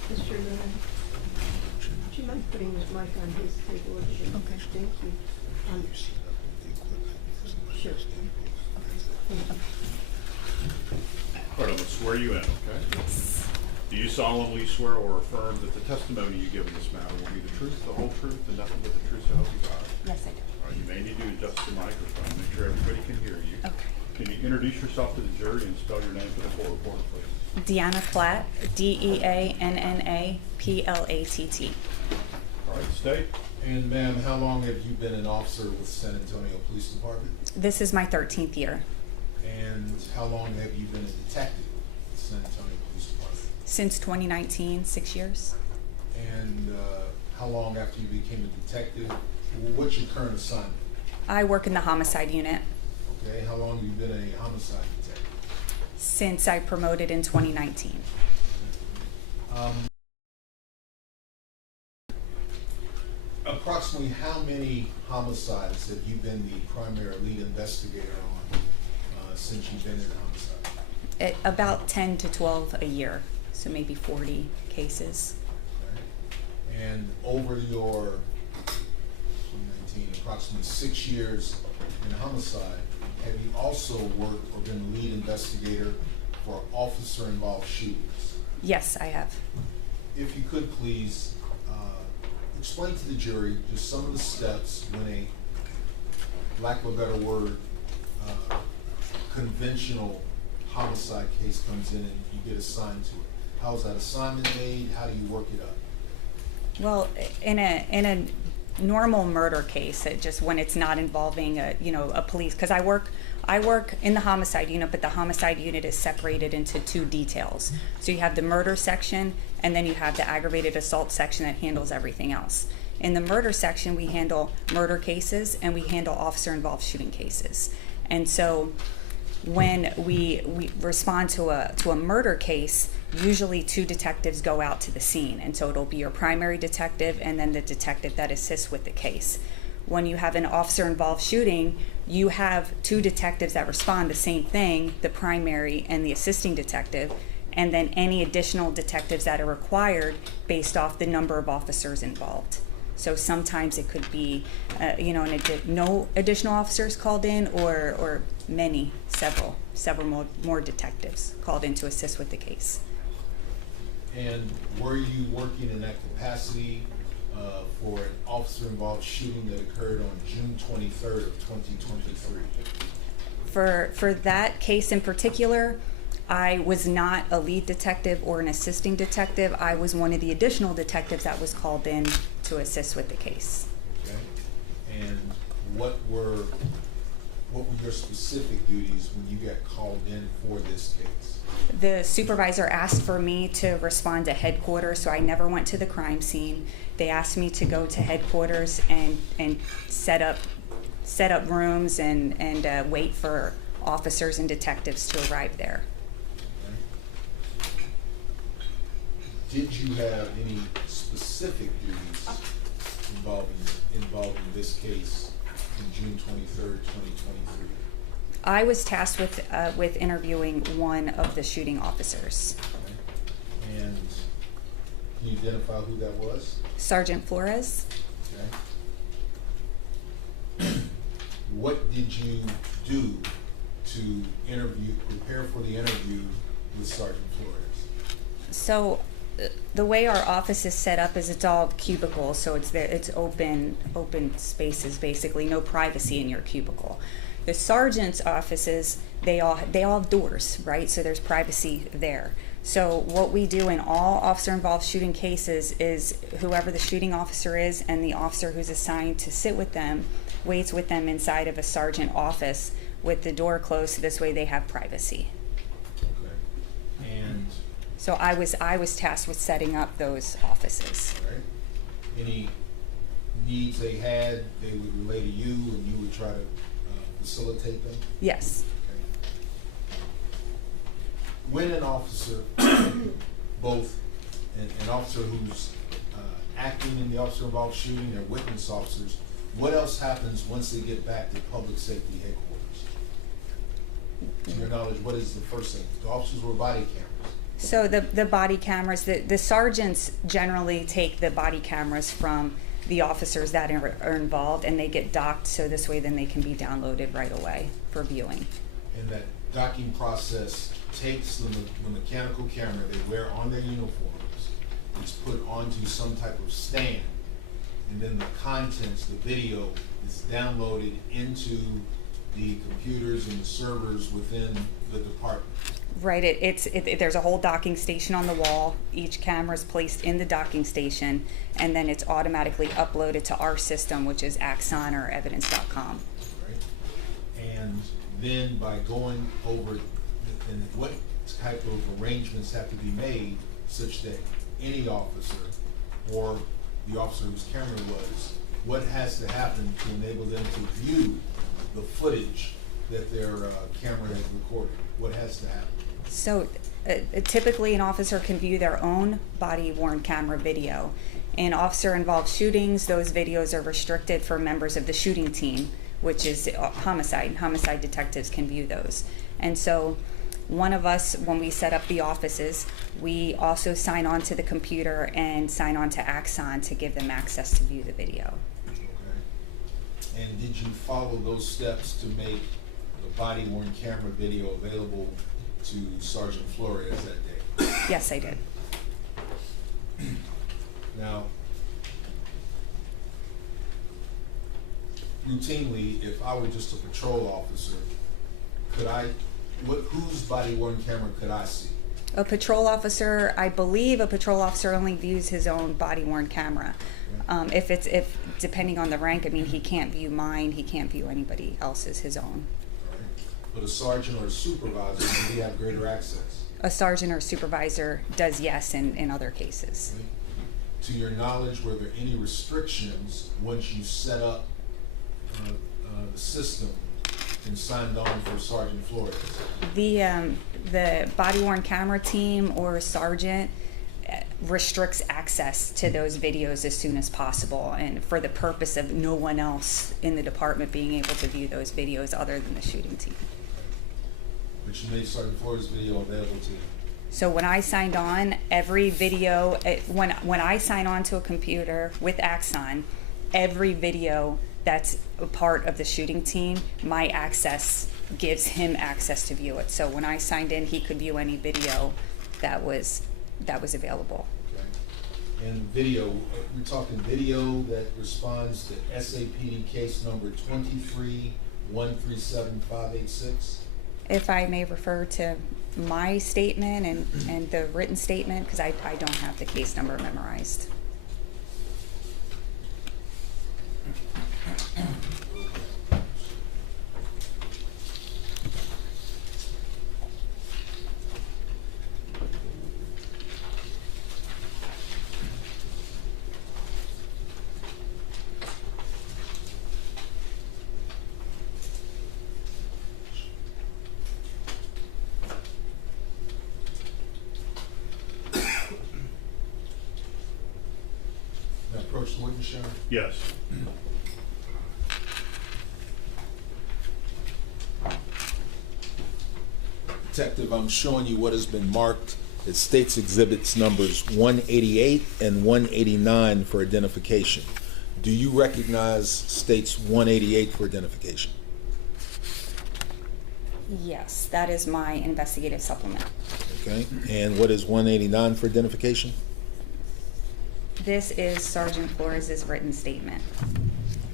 Mr. Lewin, would you mind putting this mic on his table over there? Okay. Thank you. Sure. All right, I'm going to swear you in, okay? Yes. Do you solemnly swear or affirm that the testimony you give in this matter will be the truth, the whole truth, and nothing but the truth, so help you God? Yes, I do. All right, you may need to adjust the microphone, make sure everybody can hear you. Okay. Can you introduce yourself to the jury and spell your name for the court reporter, please? Deanna Platt, DeannaPlatt. All right, state. And ma'am, how long have you been an officer with San Antonio Police Department? This is my 13th year. And how long have you been a detective with San Antonio Police Department? Since 2019, 6 years. And how long after you became a detective? What's your current assignment? I work in the homicide unit Okay, how long have you been a homicide detective? since I promoted in 2019. Approximately how many homicides have you been the primary lead investigator on since you've been in homicide? About 10 to 12 a year, so maybe 40 cases. Okay. And over your 2019, approximately 6 years in homicide, have you also worked or been the lead investigator for officer-involved shootings? Yes, I have. If you could please explain to the jury just some of the steps when a, lack of a better word, conventional homicide case comes in and you get assigned to it. How is that assignment made? How do you work it up? Well, in a normal murder case, when it's not involving a police, because I work in the homicide unit, but the homicide unit is separated into two details. So you have the murder section, and then you have the aggravated assault section that handles everything else. In the murder section, we handle murder cases and we handle officer-involved shooting cases. And so when we respond to a murder case, usually two detectives go out to the scene, and so it'll be your primary detective and then the detective that assists with the case. When you have an officer-involved shooting, you have two detectives that respond, the same thing, the primary and the assisting detective, and then any additional detectives that are required based off the number of officers involved. So sometimes it could be, no additional officers called in, or several more detectives called in to assist with the case. And were you working in that capacity for an officer-involved shooting that occurred on June 23rd of 2023? For that case in particular, I was not a lead detective or an assisting detective. I was one of the additional detectives that was called in to assist with the case. Okay. And what were your specific duties when you got called in for this case? The supervisor asked for me to respond to headquarters, so I never went to the crime scene. They asked me to go to headquarters and set up rooms and wait for officers and detectives to arrive there. Okay. Did you have any specific duties involving this case in June 23rd, 2023? I was tasked with interviewing one of the shooting officers. Okay. And can you identify who that was? Sergeant Flores. Okay. What did you do to prepare for the interview with Sergeant Flores? So the way our office is set up is it's all cubicles, so it's open spaces, basically, no privacy in your cubicle. The sergeant's offices, they all have doors, right? So there's privacy there. So what we do in all officer-involved shooting cases is whoever the shooting officer is and the officer who's assigned to sit with them waits with them inside of a sergeant office with the door closed, so this way they have privacy. Okay. And so I was tasked with setting up those offices. all right. Any needs they had, they would relay to you, and you would try to facilitate them? Yes. Okay. When an officer, both an officer who's acting in the officer-involved shooting or witness officers, what else happens once they get back to public safety headquarters? To your knowledge, what is the first thing? The officers wear body cameras. So the body cameras, the sergeants generally take the body cameras from the officers that are involved, and they get docked, so this way then they can be downloaded right away for viewing. And that docking process takes the mechanical camera they wear on their uniforms, it's put onto some type of stand, and then the contents, the video, is downloaded into the computers and the servers within the department. Right, there's a whole docking station on the wall. Each camera is placed in the docking station, and then it's automatically uploaded to our system, which is Axon or evidence.com. Right? And then by going over, and what type of arrangements have to be made such that any officer or the officer whose camera was, what has to happen to enable them to view the footage that their camera has recorded? What has to happen? So typically an officer can view their own body-worn camera video. In officer-involved shootings, those videos are restricted for members of the shooting team, which is homicide. Homicide detectives can view those. And so one of us, when we set up the offices, we also sign on to the computer and sign on to Axon to give them access to view the video. Okay. And did you follow those steps to make the body-worn camera video available to Sergeant Flores that day? Yes, I did. Now, routinely, if I were just a patrol officer, whose body-worn camera could I see? A patrol officer, I believe a patrol officer only views his own body-worn camera. If depending on the rank, I mean, he can't view mine, he can't view anybody else's, his own. But a sergeant or a supervisor, do they have greater access? A sergeant or supervisor does, yes, in other cases. Right. To your knowledge, were there any restrictions once you set up the system and signed on for Sergeant Flores? The body-worn camera team or sergeant restricts access to those videos as soon as possible, and for the purpose of no one else in the department being able to view those videos other than the shooting team. But you made Sergeant Flores' video available to you? So when I signed on, every video, when I sign on to a computer with Axon, every video that's a part of the shooting team, my access gives him access to view it. So when I signed in, he could view any video that was available. Okay. And video, we're talking video that responds to SAPD case number 23-137586? If I may refer to my statement and the written statement, because I don't have the case number memorized. Approach the witness, Sharon? Yes. Detective, I'm showing you what has been marked as States Exhibits numbers 188 and 189 for identification. Do you recognize States 188 for identification? Yes, that is my investigative supplement. Okay, and what is 189 for identification? This is Sergeant Flores' written statement.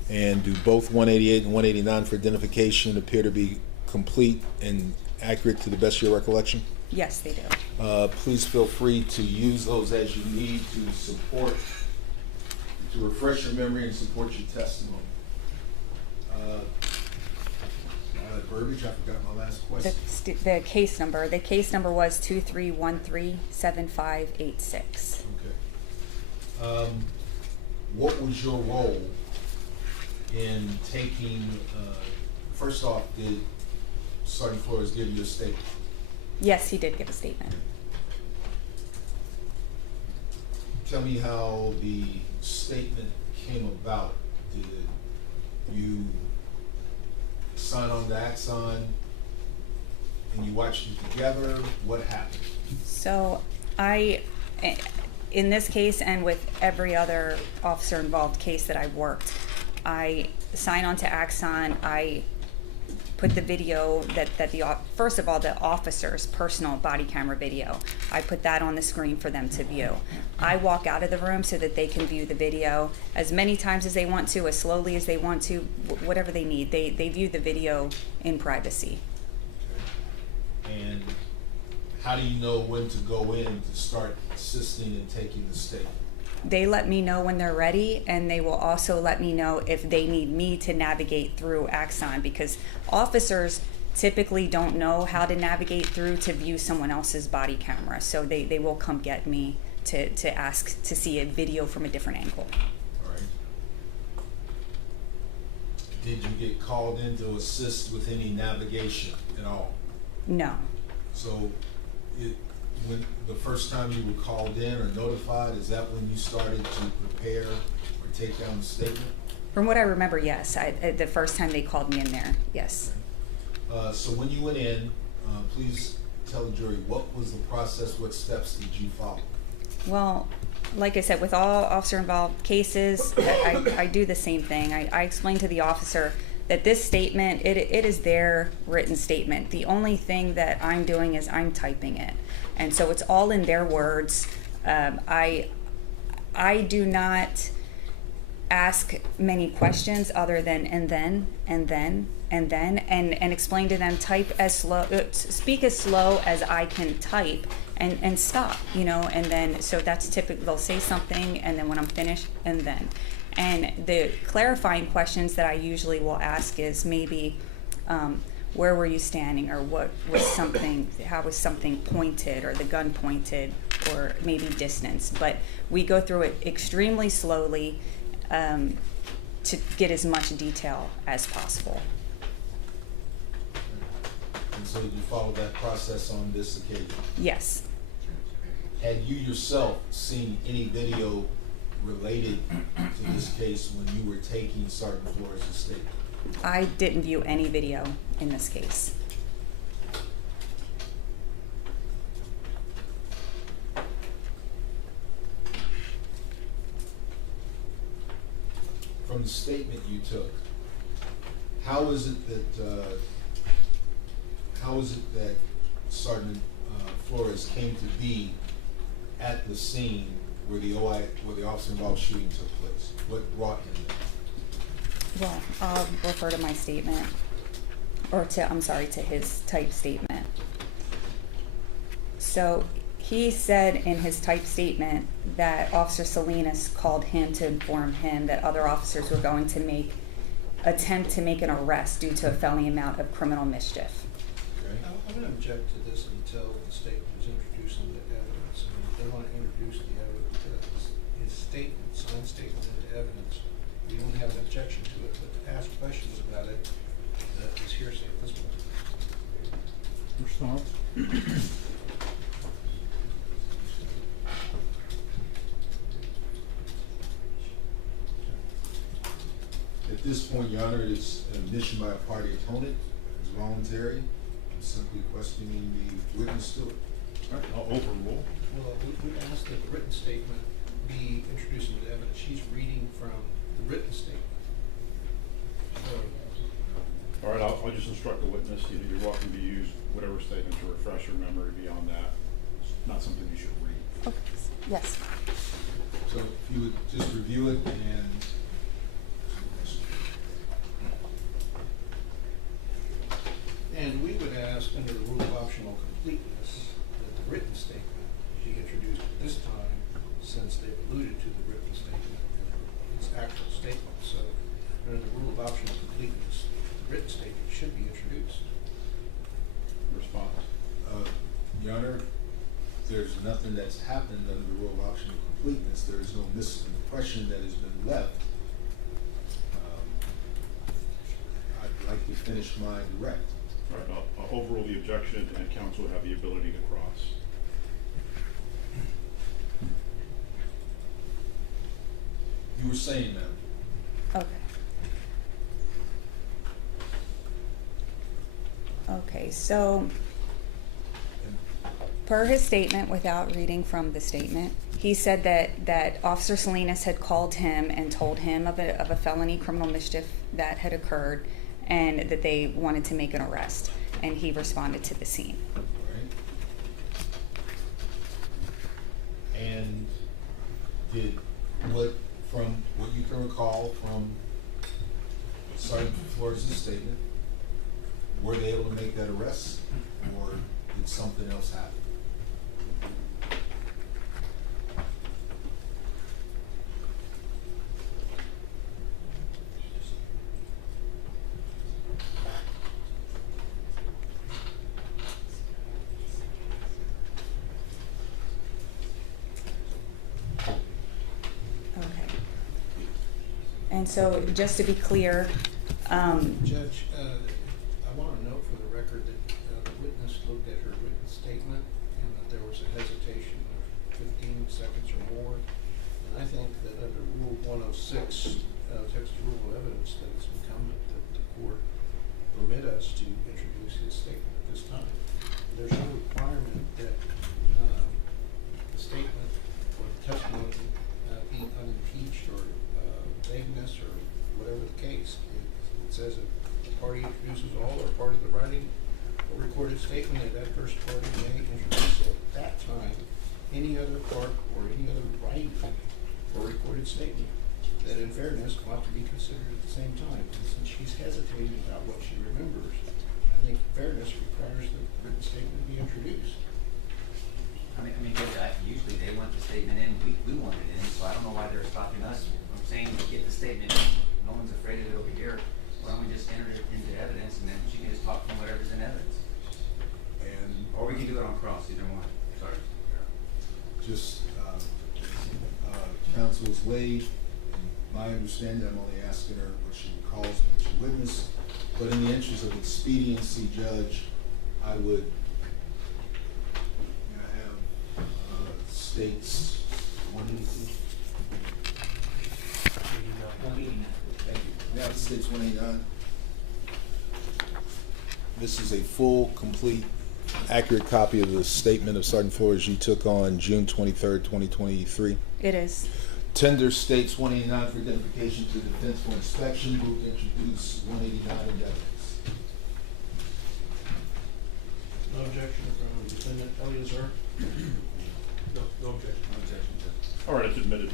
And do both 188 and 189 for identification appear to be complete and accurate to the best of your recollection? Yes, they do. Please feel free to use those as you need to support, to refresh your memory and support your testimony. Verbiage, I forgot my last question. The case number was 23137586. Okay. What was your role in taking, first off, did Sergeant Flores give you a statement? Yes, he did give a statement. Tell me how the statement came about. Did you sign on to Axon and you watched it together? What happened? So in this case and with every other officer involved case that I've worked, I sign on to Axon. I put the video first of all, the officer's personal body camera video. I put that on the screen for them to view. I walk out of the room so that they can view the video as many times as they want to, as slowly as they want to, whatever they need. They view the video in privacy. And how do you know when to go in to start assisting and taking the statement? They let me know when they're ready, and they will also let me know if they need me to navigate through Axon, because officers typically don't know how to navigate through to view someone else's body camera. So they will come get me to ask to see a video from a different angle. All right. Did you get called in to assist with any navigation at all? No. So when the first time you were called in or notified, is that when you started to prepare or take down the statement? From what I remember, yes. The first time they called me in there, yes. So when you went in, please tell the jury, what was the process, what steps did you follow? Well, like I said, with all officer-involved cases, I do the same thing. I explain to the officer that this statement, it is their written statement. The only thing that I'm doing is I'm typing it. And so it's all in their words. I do not ask many questions other than and then, and explain to them, speak as slow as I can type, and stop, and then, so that's typical. They'll say something, and then when I'm finished, and then. And the clarifying questions that I usually will ask is maybe, where were you standing, or how was something pointed, or the gun pointed, or maybe distance. But we go through it extremely slowly to get as much detail as possible. And so you followed that process on this occasion? Yes. Had you yourself seen any video related to this case when you were taking Sergeant Flores' statement? I didn't view any video in this case. From the statement you took, how is it that Sergeant Flores came to be at the scene where the officer-involved shooting took place? What brought him there? Well, I'll refer to my statement, or to his typed statement. So he said in his typed statement that Officer Salinas called him to inform him that other officers were going to attempt to make an arrest due to a felony amount of criminal mischief. Okay. I'm going to object to this until the statement is introduced into evidence. And if they want to introduce the evidence, his statement, signed statement into evidence, we don't have an objection to it, but to ask questions about it, that is hearsay at this point. Response? At this point, Your Honor, it is an admission by a party opponent. It's voluntary. I'm simply questioning the witness to it. All right, I'll overrule. Well, we asked that the written statement be introduced into evidence. She's reading from the written statement. So, All right, I'll just instruct the witness, you're welcome to use whatever statement to refresh your memory beyond that. It's not something you should read. Okay. Yes. So if you would just review it and we would ask under the rule of optional completeness that the written statement be introduced at this time, since they've alluded to the written statement and its actual statement. So under the rule of optional completeness, the written statement should be introduced. Response? Your Honor, there's nothing that's happened under the rule of optional completeness. There is no misimpression that has been left. I'd like to finish my direct. All right, I'll overrule the objection, and counsel will have the ability to cross. You were saying that. Okay, so per his statement, without reading from the statement, he said that Officer Salinas had called him and told him of a felony criminal mischief that had occurred, and that they wanted to make an arrest, and he responded to the scene. Right. And from what you can recall from Sergeant Flores' statement, were they able to make that arrest, or did something else happen? Okay. And so, just to be clear, Judge, I want to note for the record that the witness looked at her written statement and that there was a hesitation of 15 seconds or more. And I think that under Rule 106, text rule of evidence, that it's incumbent that the court permit us to introduce his statement at this time. There's no requirement that the statement or the testimony be unimpeached or vagueness or whatever the case. It says if the party introduces all or part of the writing or recorded statement, that adverse party may introduce at that time any other part or any other writing or recorded statement that in fairness ought to be considered at the same time. And since she's hesitating about what she remembers, I think fairness requires the written statement to be introduced. Usually they want the statement in, we want it in, so I don't know why they're stopping us from saying, get the statement in. No one's afraid of it over here. Why don't we just enter it into evidence, and then she can just talk from whatever's in evidence? Or we can do it on cross, either one. Sorry. Just, counsel is laid. My understanding, I'm only asking her what she recalls, what she witnessed. But in the interest of expediency, Judge, I would have states 182. Thank you. Yeah, states 189. This is a full, complete, accurate copy of the statement of Sergeant Flores you took on June 23rd, 2023. it is. Tender states 189 for identification to the defense for inspection. Move to introduce 189 in evidence. No objection from defendant Eleazar. No objection. No objection, Judge. All right, it's admitted.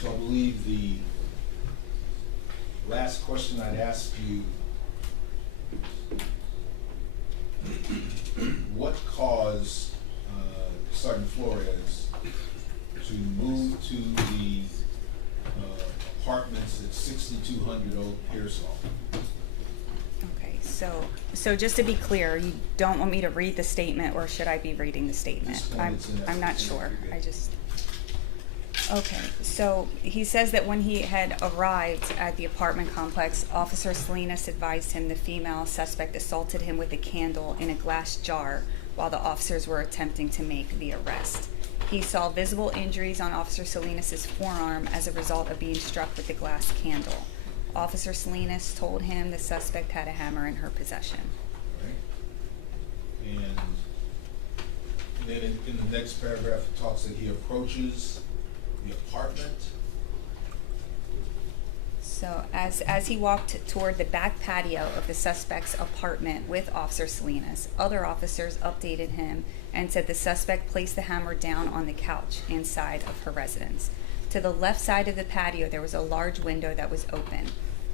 So I believe the last question I'd ask you, what caused Sergeant Flores to move to the apartments at 6200 Old Pearsall? Okay, so just to be clear, you don't want me to read the statement, or should I be reading the statement? This one is in I'm not evidence. sure. You're good. I just. Okay, so he says that when he had arrived at the apartment complex, Officer Salinas advised him the female suspect assaulted him with a candle in a glass jar while the officers were attempting to make the arrest. He saw visible injuries on Officer Salinas' forearm as a result of being struck with the glass candle. Officer Salinas told him the suspect had a hammer in her possession. Right. And then in the next paragraph, it talks that he approaches the apartment. So as he walked toward the back patio of the suspect's apartment with Officer Salinas, other officers updated him and said the suspect placed the hammer down on the couch inside of her residence. To the left side of the patio, there was a large window that was open.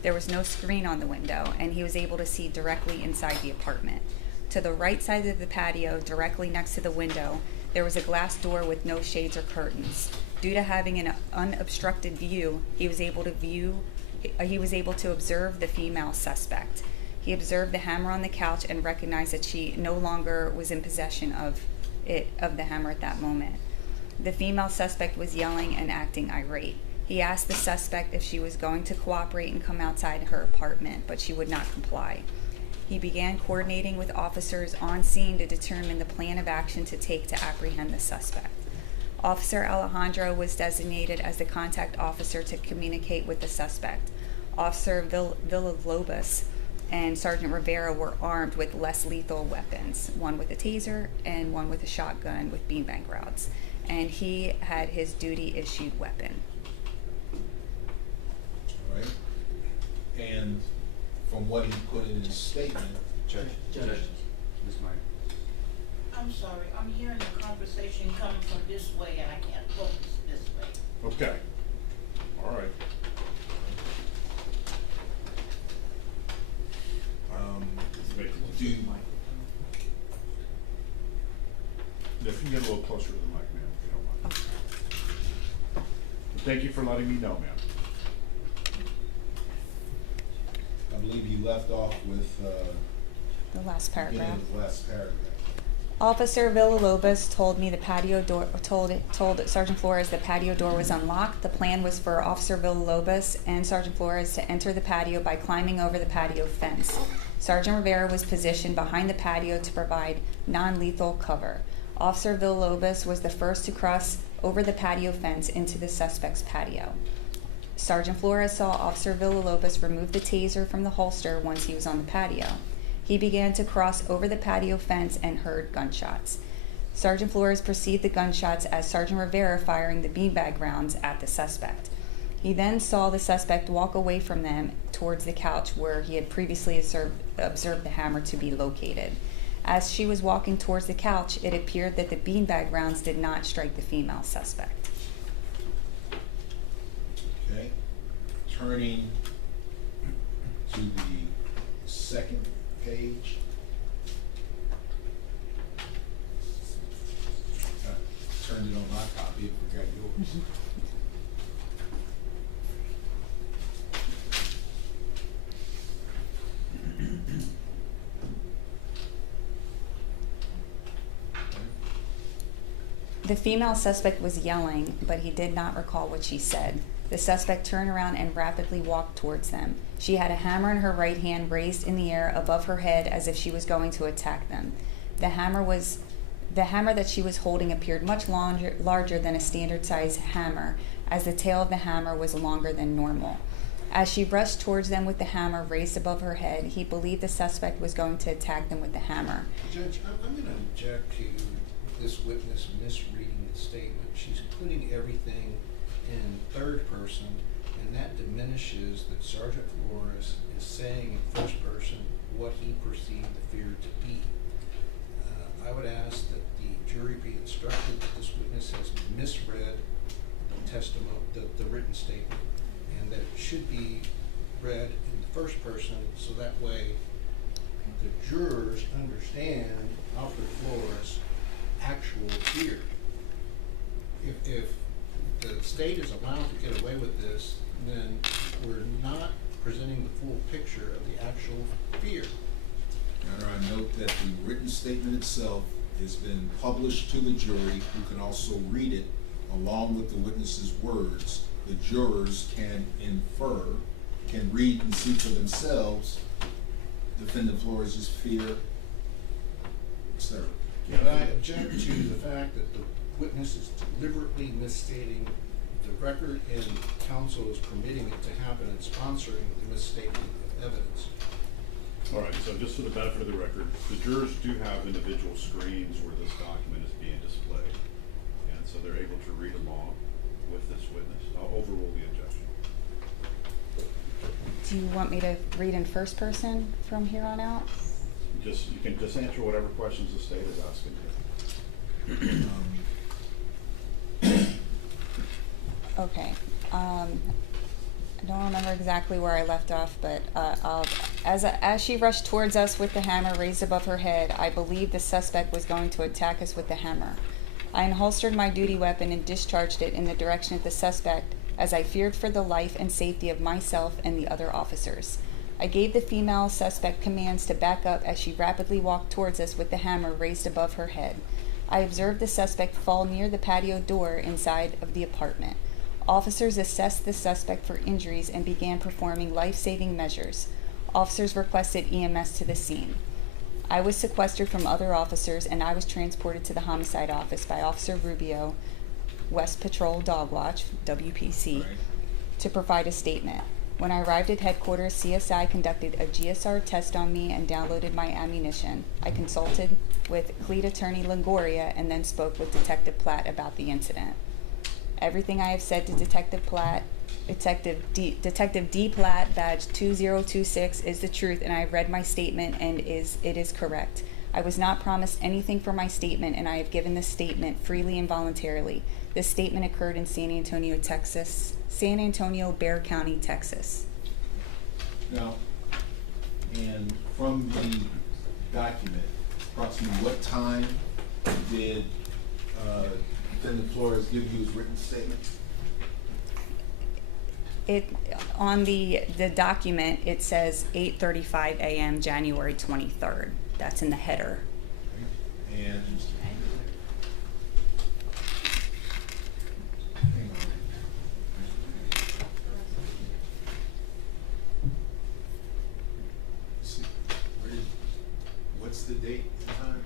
There was no screen on the window, and he was able to see directly inside the apartment. To the right side of the patio, directly next to the window, there was a glass door with no shades or curtains. Due to having an unobstructed view, he was able to observe the female suspect. He observed the hammer on the couch and recognized that she no longer was in possession of the hammer at that moment. The female suspect was yelling and acting irate. He asked the suspect if she was going to cooperate and come outside her apartment, but she would not comply. He began coordinating with officers on scene to determine the plan of action to take to apprehend the suspect. Officer Alejandro was designated as the contact officer to communicate with the suspect. Officer Villalobos and Sergeant Rivera were armed with less lethal weapons, one with a taser and one with a shotgun with beanbag rounds, and he had his duty-issued weapon. All right? And from what he put in his statement, Judge. Ms. Meyer. I'm sorry, I'm hearing the conversation coming from this way and I can't focus this way. Okay. All right. If you can get a little closer to the mic, ma'am, if you don't mind. Thank you for letting me know, ma'am. I believe you left off with, The last paragraph. beginning of the last paragraph. Officer Villalobos told me the patio door told Sergeant Flores the patio door was unlocked. The plan was for Officer Villalobos and Sergeant Flores to enter the patio by climbing over the patio fence. Sergeant Rivera was positioned behind the patio to provide non-lethal cover. Officer Villalobos was the first to cross over the patio fence into the suspect's patio. Sergeant Flores saw Officer Villalobos remove the taser from the holster once he was on the patio. He began to cross over the patio fence and heard gunshots. Sergeant Flores perceived the gunshots as Sergeant Rivera firing the beanbag rounds at the suspect. He then saw the suspect walk away from them towards the couch where he had previously observed the hammer to be located. As she was walking towards the couch, it appeared that the beanbag rounds did not strike the female suspect. Okay, turning to the second page. I turned it on my copy, I forgot yours. The female suspect was yelling, but he did not recall what she said. The suspect turned around and rapidly walked towards them. She had a hammer in her right hand raised in the air above her head as if she was going to attack them. The hammer that she was holding appeared much larger than a standard size hammer, as the tail of the hammer was longer than normal. As she rushed towards them with the hammer raised above her head, he believed the suspect was going to attack them with the hammer. Judge, I'm going to object to this witness misreading the statement. She's putting everything in third person, and that diminishes that Sergeant Flores is saying in first person what he perceived the fear to be. I would ask that the jury be instructed that this witness has misread the testimony, the written statement, and that it should be read in the first person, so that way the jurors understand Alfred Flores' actual fear. If the state is allowed to get away with this, then we're not presenting the full picture of the actual fear. Your Honor, I note that the written statement itself has been published to the jury, who can also read it along with the witness's words. The jurors can infer, can read and see for themselves Defendant Flores' fear, etc. But I object to the fact that the witness is deliberately misstating the record, and counsel is permitting it to happen and sponsoring the misstatement of evidence. All right, so just for the benefit of the record, the jurors do have individual screens where this document is being displayed, and so they're able to read along with this witness. I'll overrule the objection. Do you want me to read in first person from here on out? You can just answer whatever questions the state is asking you. Okay. I don't remember exactly where I left off, but as she rushed towards us with the hammer raised above her head, I believed the suspect was going to attack us with the hammer. I unholstered my duty weapon and discharged it in the direction of the suspect, as I feared for the life and safety of myself and the other officers. I gave the female suspect commands to back up as she rapidly walked towards us with the hammer raised above her head. I observed the suspect fall near the patio door inside of the apartment. Officers assessed the suspect for injuries and began performing life-saving measures. Officers requested EMS to the scene. I was sequestered from other officers and I was transported to the homicide office by Officer Rubio, West Patrol Dog Watch, WPC, to provide a statement. When I arrived at headquarters, CSI conducted a GSR test on me and downloaded my ammunition. I consulted with Cleat Attorney Longoria and then spoke with Detective Platt about the incident. Everything I have said to Detective Platt, Detective D. Platt, badge 2026, is the truth, and I have read my statement and it is correct. I was not promised anything for my statement, and I have given this statement freely and voluntarily. This statement occurred in San Antonio, Texas. San Antonio, Bexar County, Texas. Now, and from the document, approximately what time did Defendant Flores give you his written statement? On the document, it says 8:35 a.m. January 23rd. That's in the header. And what's the date and time?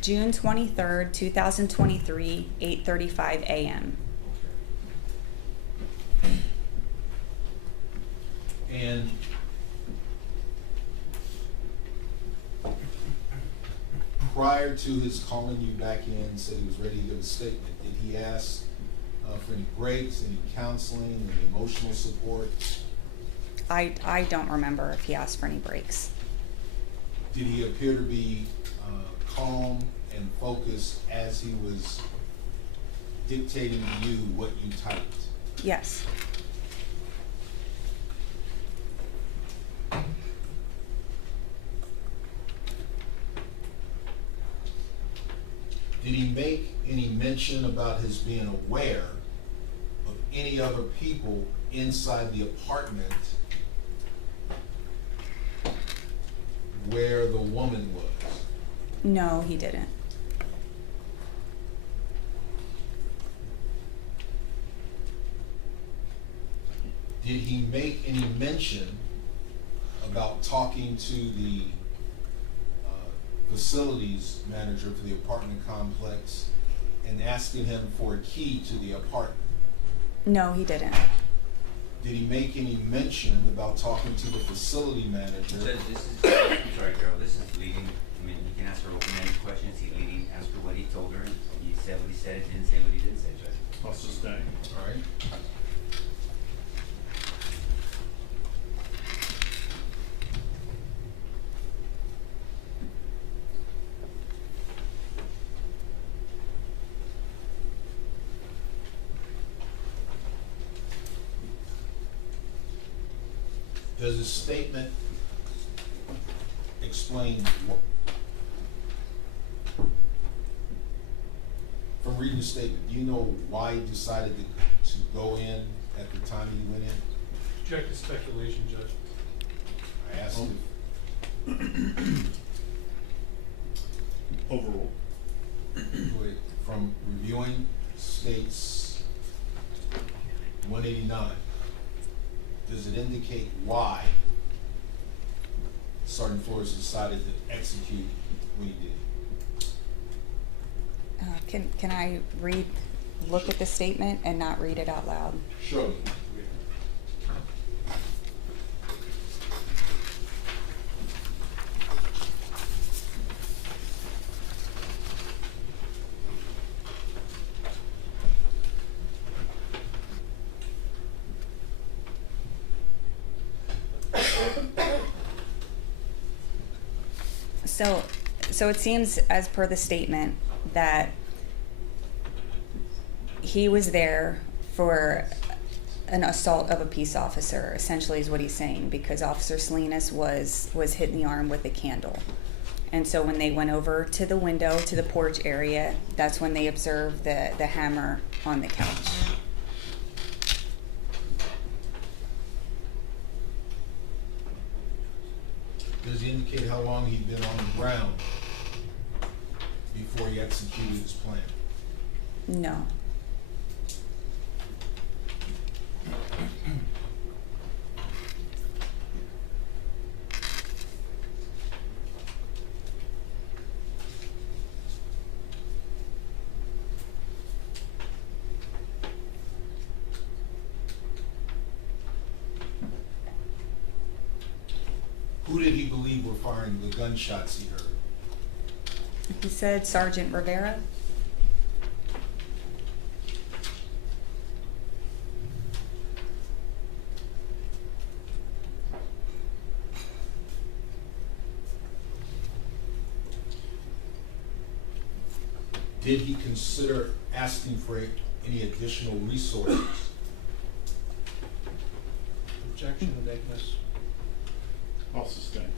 June 23rd, 2023, 8:35 a.m. And prior to his calling you back in, said he was ready to give a statement, did he ask for any breaks, any counseling, any emotional support? I don't remember if he asked for any breaks. Did he appear to be calm and focused as he was dictating to you what you typed? Yes. Did he make any mention about his being aware of any other people inside the apartment where the woman was? No, he didn't. Did he make any mention about talking to the facilities manager for the apartment complex and asking him for a key to the apartment? No, he didn't. Did he make any mention about talking to the facility manager? Judge, this is, I'm sorry, Carol, this is leading, I mean, you can ask her open-ended questions, he leading, ask her what he told her, and he said what he said, didn't say what he didn't say, Judge. I'll sustain. All right. Does his statement explain what, from reading the statement, do you know why he decided to go in at the time he went in? Object to speculation, Judge. I asked him. Overall. From reviewing states 189, does it indicate why Sergeant Flores decided to execute what he did? Can I look at the statement and not read it out loud? Surely. So it seems, as per the statement, that he was there for an assault of a peace officer, essentially is what he's saying, because Officer Salinas was hit in the arm with a candle. And so when they went over to the window, to the porch area, that's when they observed the hammer on the couch. Does he indicate how long he'd been on the ground before he executed his plan? No. Who did he believe were firing the gunshots he heard? He said Sergeant Rivera. Did he consider asking for any additional resources? Objection, vagueness. I'll sustain.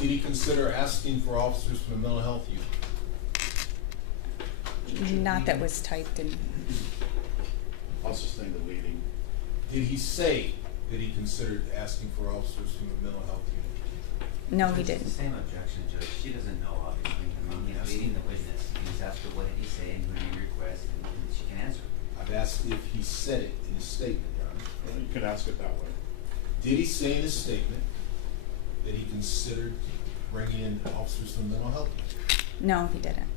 Did he consider asking for officers from the mental health unit? Not that was typed in. I'll sustain the leading. Did he say that he considered asking for officers from the mental health unit? No, he It's the didn't. same objection, Judge. She doesn't know, obviously. I mean, he's leading the witness. He's asked her what did he say and who did he request, and she can answer. I've asked if he said it in his statement, Your Honor. Well, you can ask it that way. Did he say in his statement that he considered bringing in officers from the mental health unit? No, he didn't.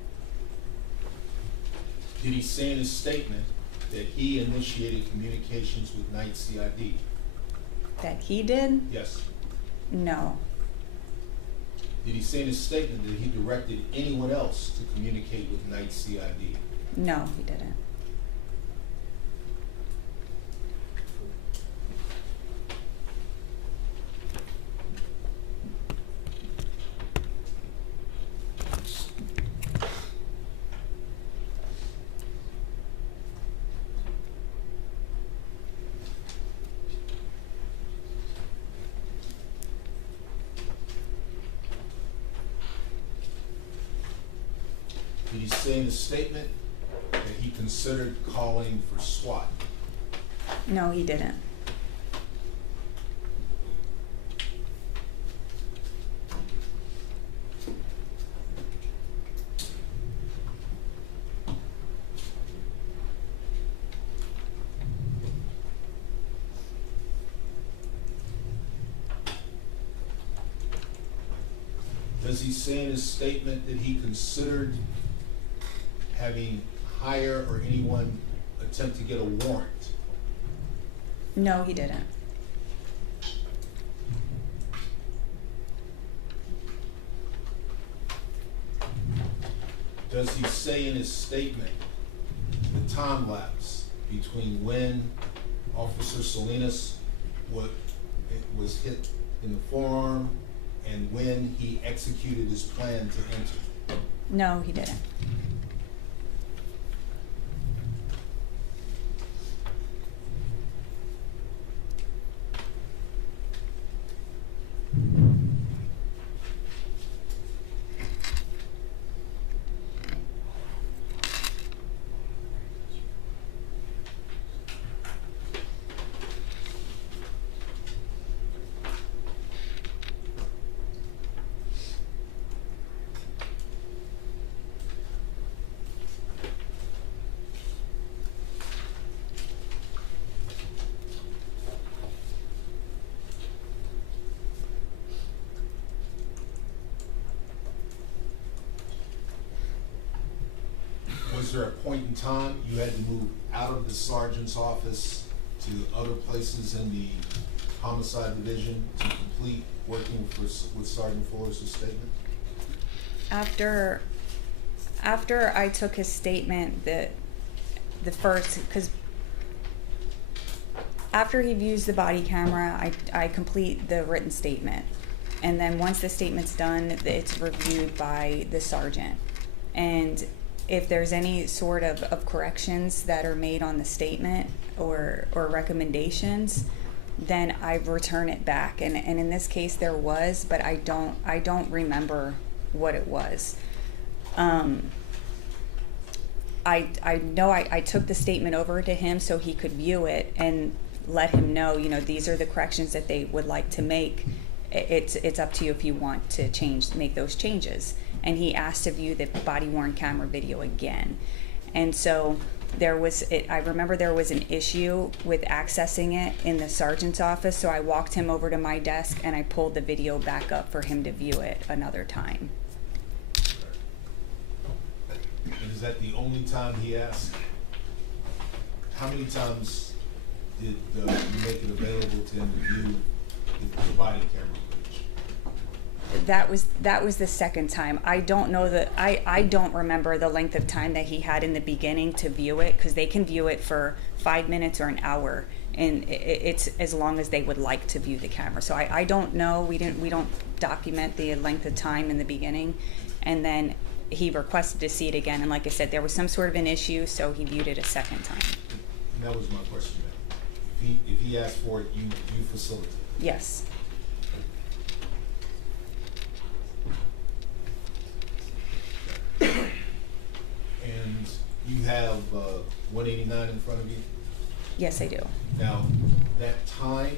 Did he say in his statement that he initiated communications with Night CID? That he did? Yes. No. Did he say in his statement that he directed anyone else to communicate with Night CID? No, he didn't. Did he say in his statement that he considered calling for SWAT? No, he didn't. Does he say in his statement that he considered having Hire or anyone attempt to get a warrant? No, he didn't. Does he say in his statement the time lapse between when Officer Salinas was hit in the forearm and when he executed his plan to enter? No, he didn't. Was there a point in time you had to move out of the sergeant's office to other places in the homicide division to complete working with Sergeant Flores' statement? After I took his statement, because after he views the body camera, I complete the written statement. And then once the statement's done, it's reviewed by the sergeant. And if there's any sort of corrections that are made on the statement or recommendations, then I return it back. And in this case there was, but I don't remember what it was. I know I took the statement over to him so he could view it and let him know, these are the corrections that they would like to make. it's up to you if you want to make those changes. And he asked to view the body worn camera video again. And so I remember there was an issue with accessing it in the sergeant's office, so I walked him over to my desk and I pulled the video back up for him to view it another time. And is that the only time he asked? How many times did you make it available to him to view the body camera footage? That was the second time. I don't know I don't remember the length of time that he had in the beginning to view it, because they can view it for 5 minutes or an hour, and it's as long as they would like to view the camera. So I don't know. We don't document the length of time in the beginning, and then he requested to see it again. And like I said, there was some sort of an issue, so he viewed it a second time. And that was my question. If he asked for it, you facilitate? Yes. And you have 189 in front of you? Yes, I do. Now, that time,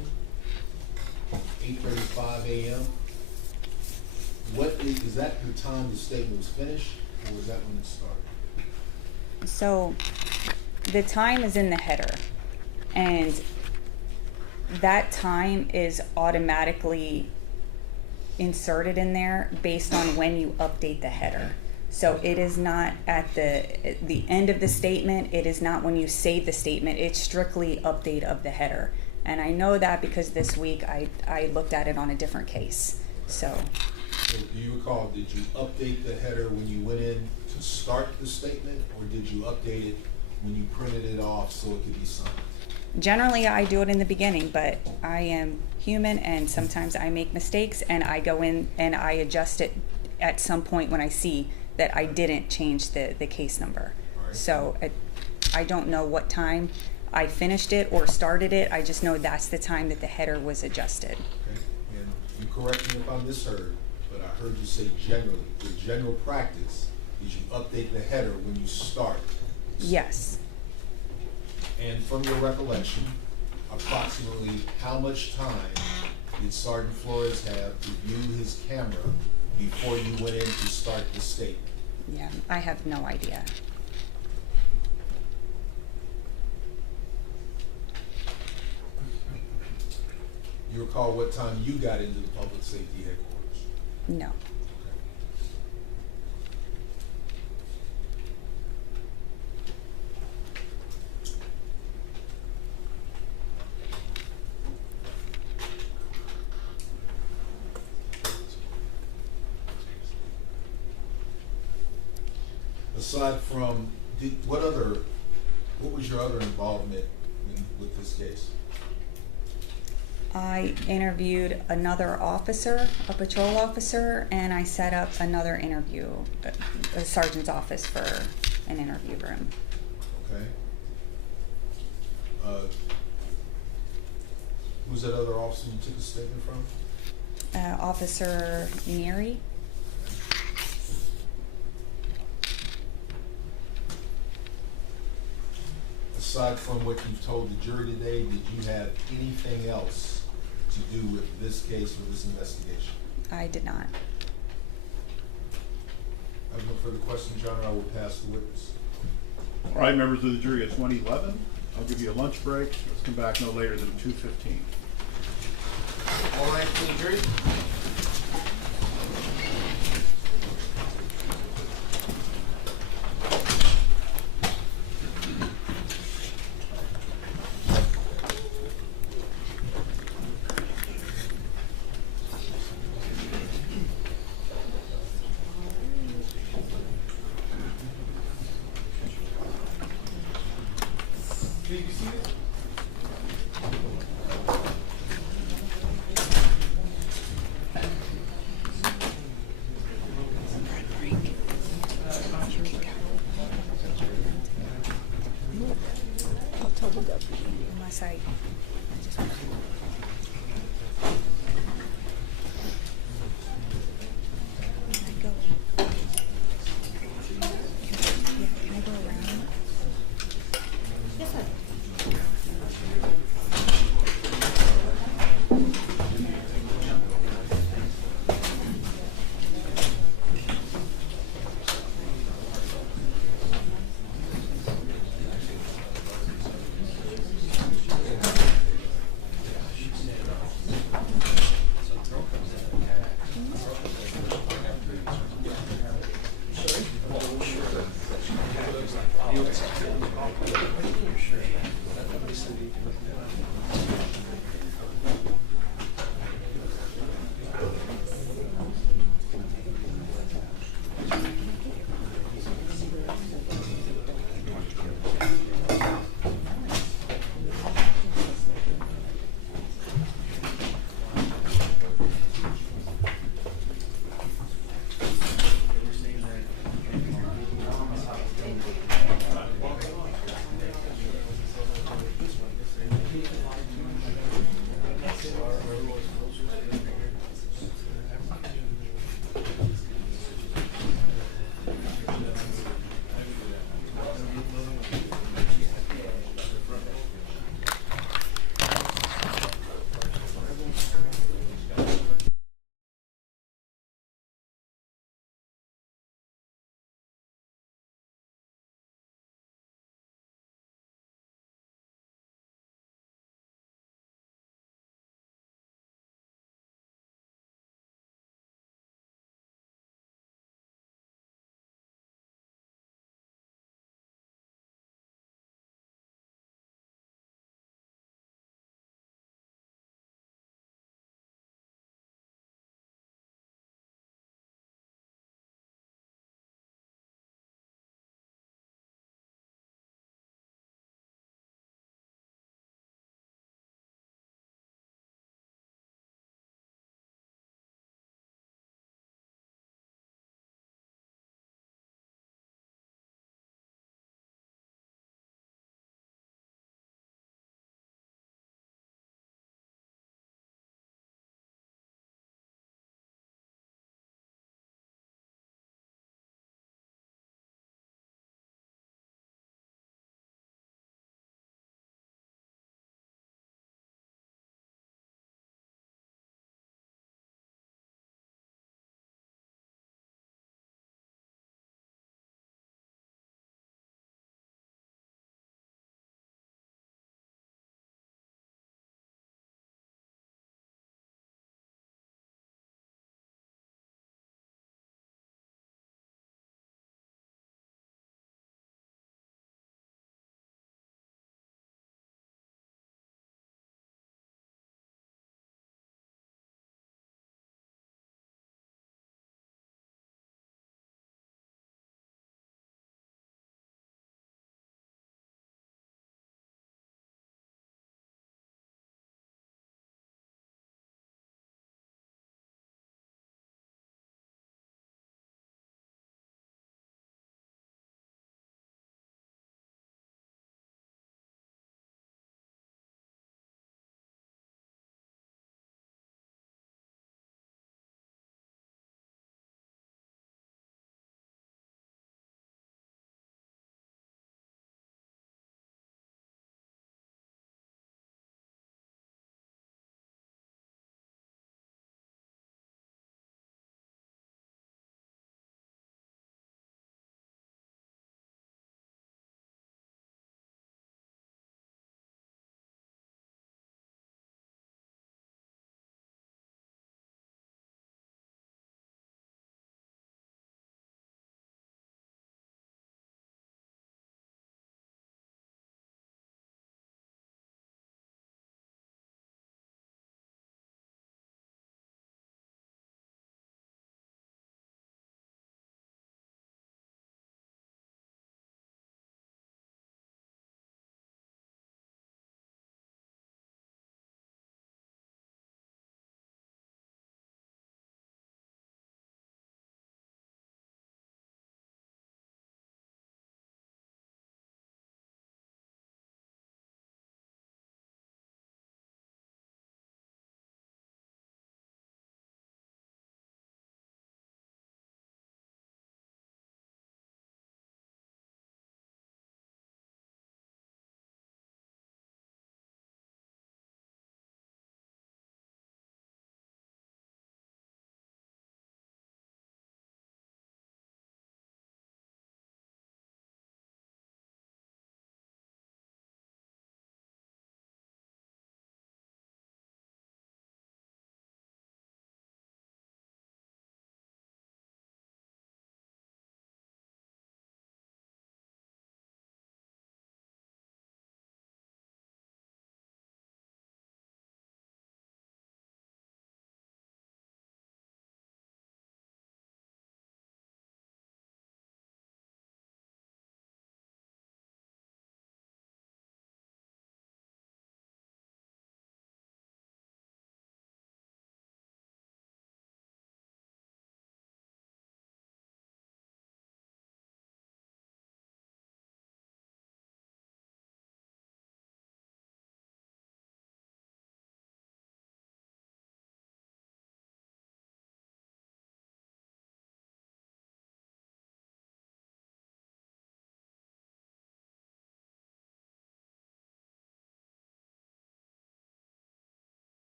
8:35 a.m., is that the time the statement was finished, or was that when it started? So the time is in the header, and that time is automatically inserted in there based on when you update the header. So it is not at the end of the statement. It is not when you save the statement. It's strictly update of the header. And I know that because this week I looked at it on a different case. So Do you recall, did you update the header when you went in to start the statement, or did you update it when you printed it off so it could be signed? generally I do it in the beginning, but I am human and sometimes I make mistakes, and I go in and I adjust it at some point when I see that I didn't change the case number. Right. So I don't know what time I finished it or started it. I just know that's the time that the header was adjusted. Okay, and you correct me if I misheard, but I heard you say generally, the general practice is you update the header when you start. Yes. And from your recollection, approximately how much time did Sergeant Flores have to view his camera before you went in to start the statement? Yeah, I have no idea. You recall what time you got into the public safety headquarters? No. Aside from, what was your other involvement with this case? I interviewed another officer, a patrol officer, and I set up another interview, a sergeant's office for an interview room. Okay. Who's that other officer you took a statement from? Officer Neary. Aside from what you've told the jury today, did you have anything else to do with this case or this investigation? I did not. I have no further questions, Your Honor. I will pass the witness. All right, members of the jury, it's 1:11. I'll give you a lunch break. Let's come back no later than 2:15. All right, to the jury. Attorney.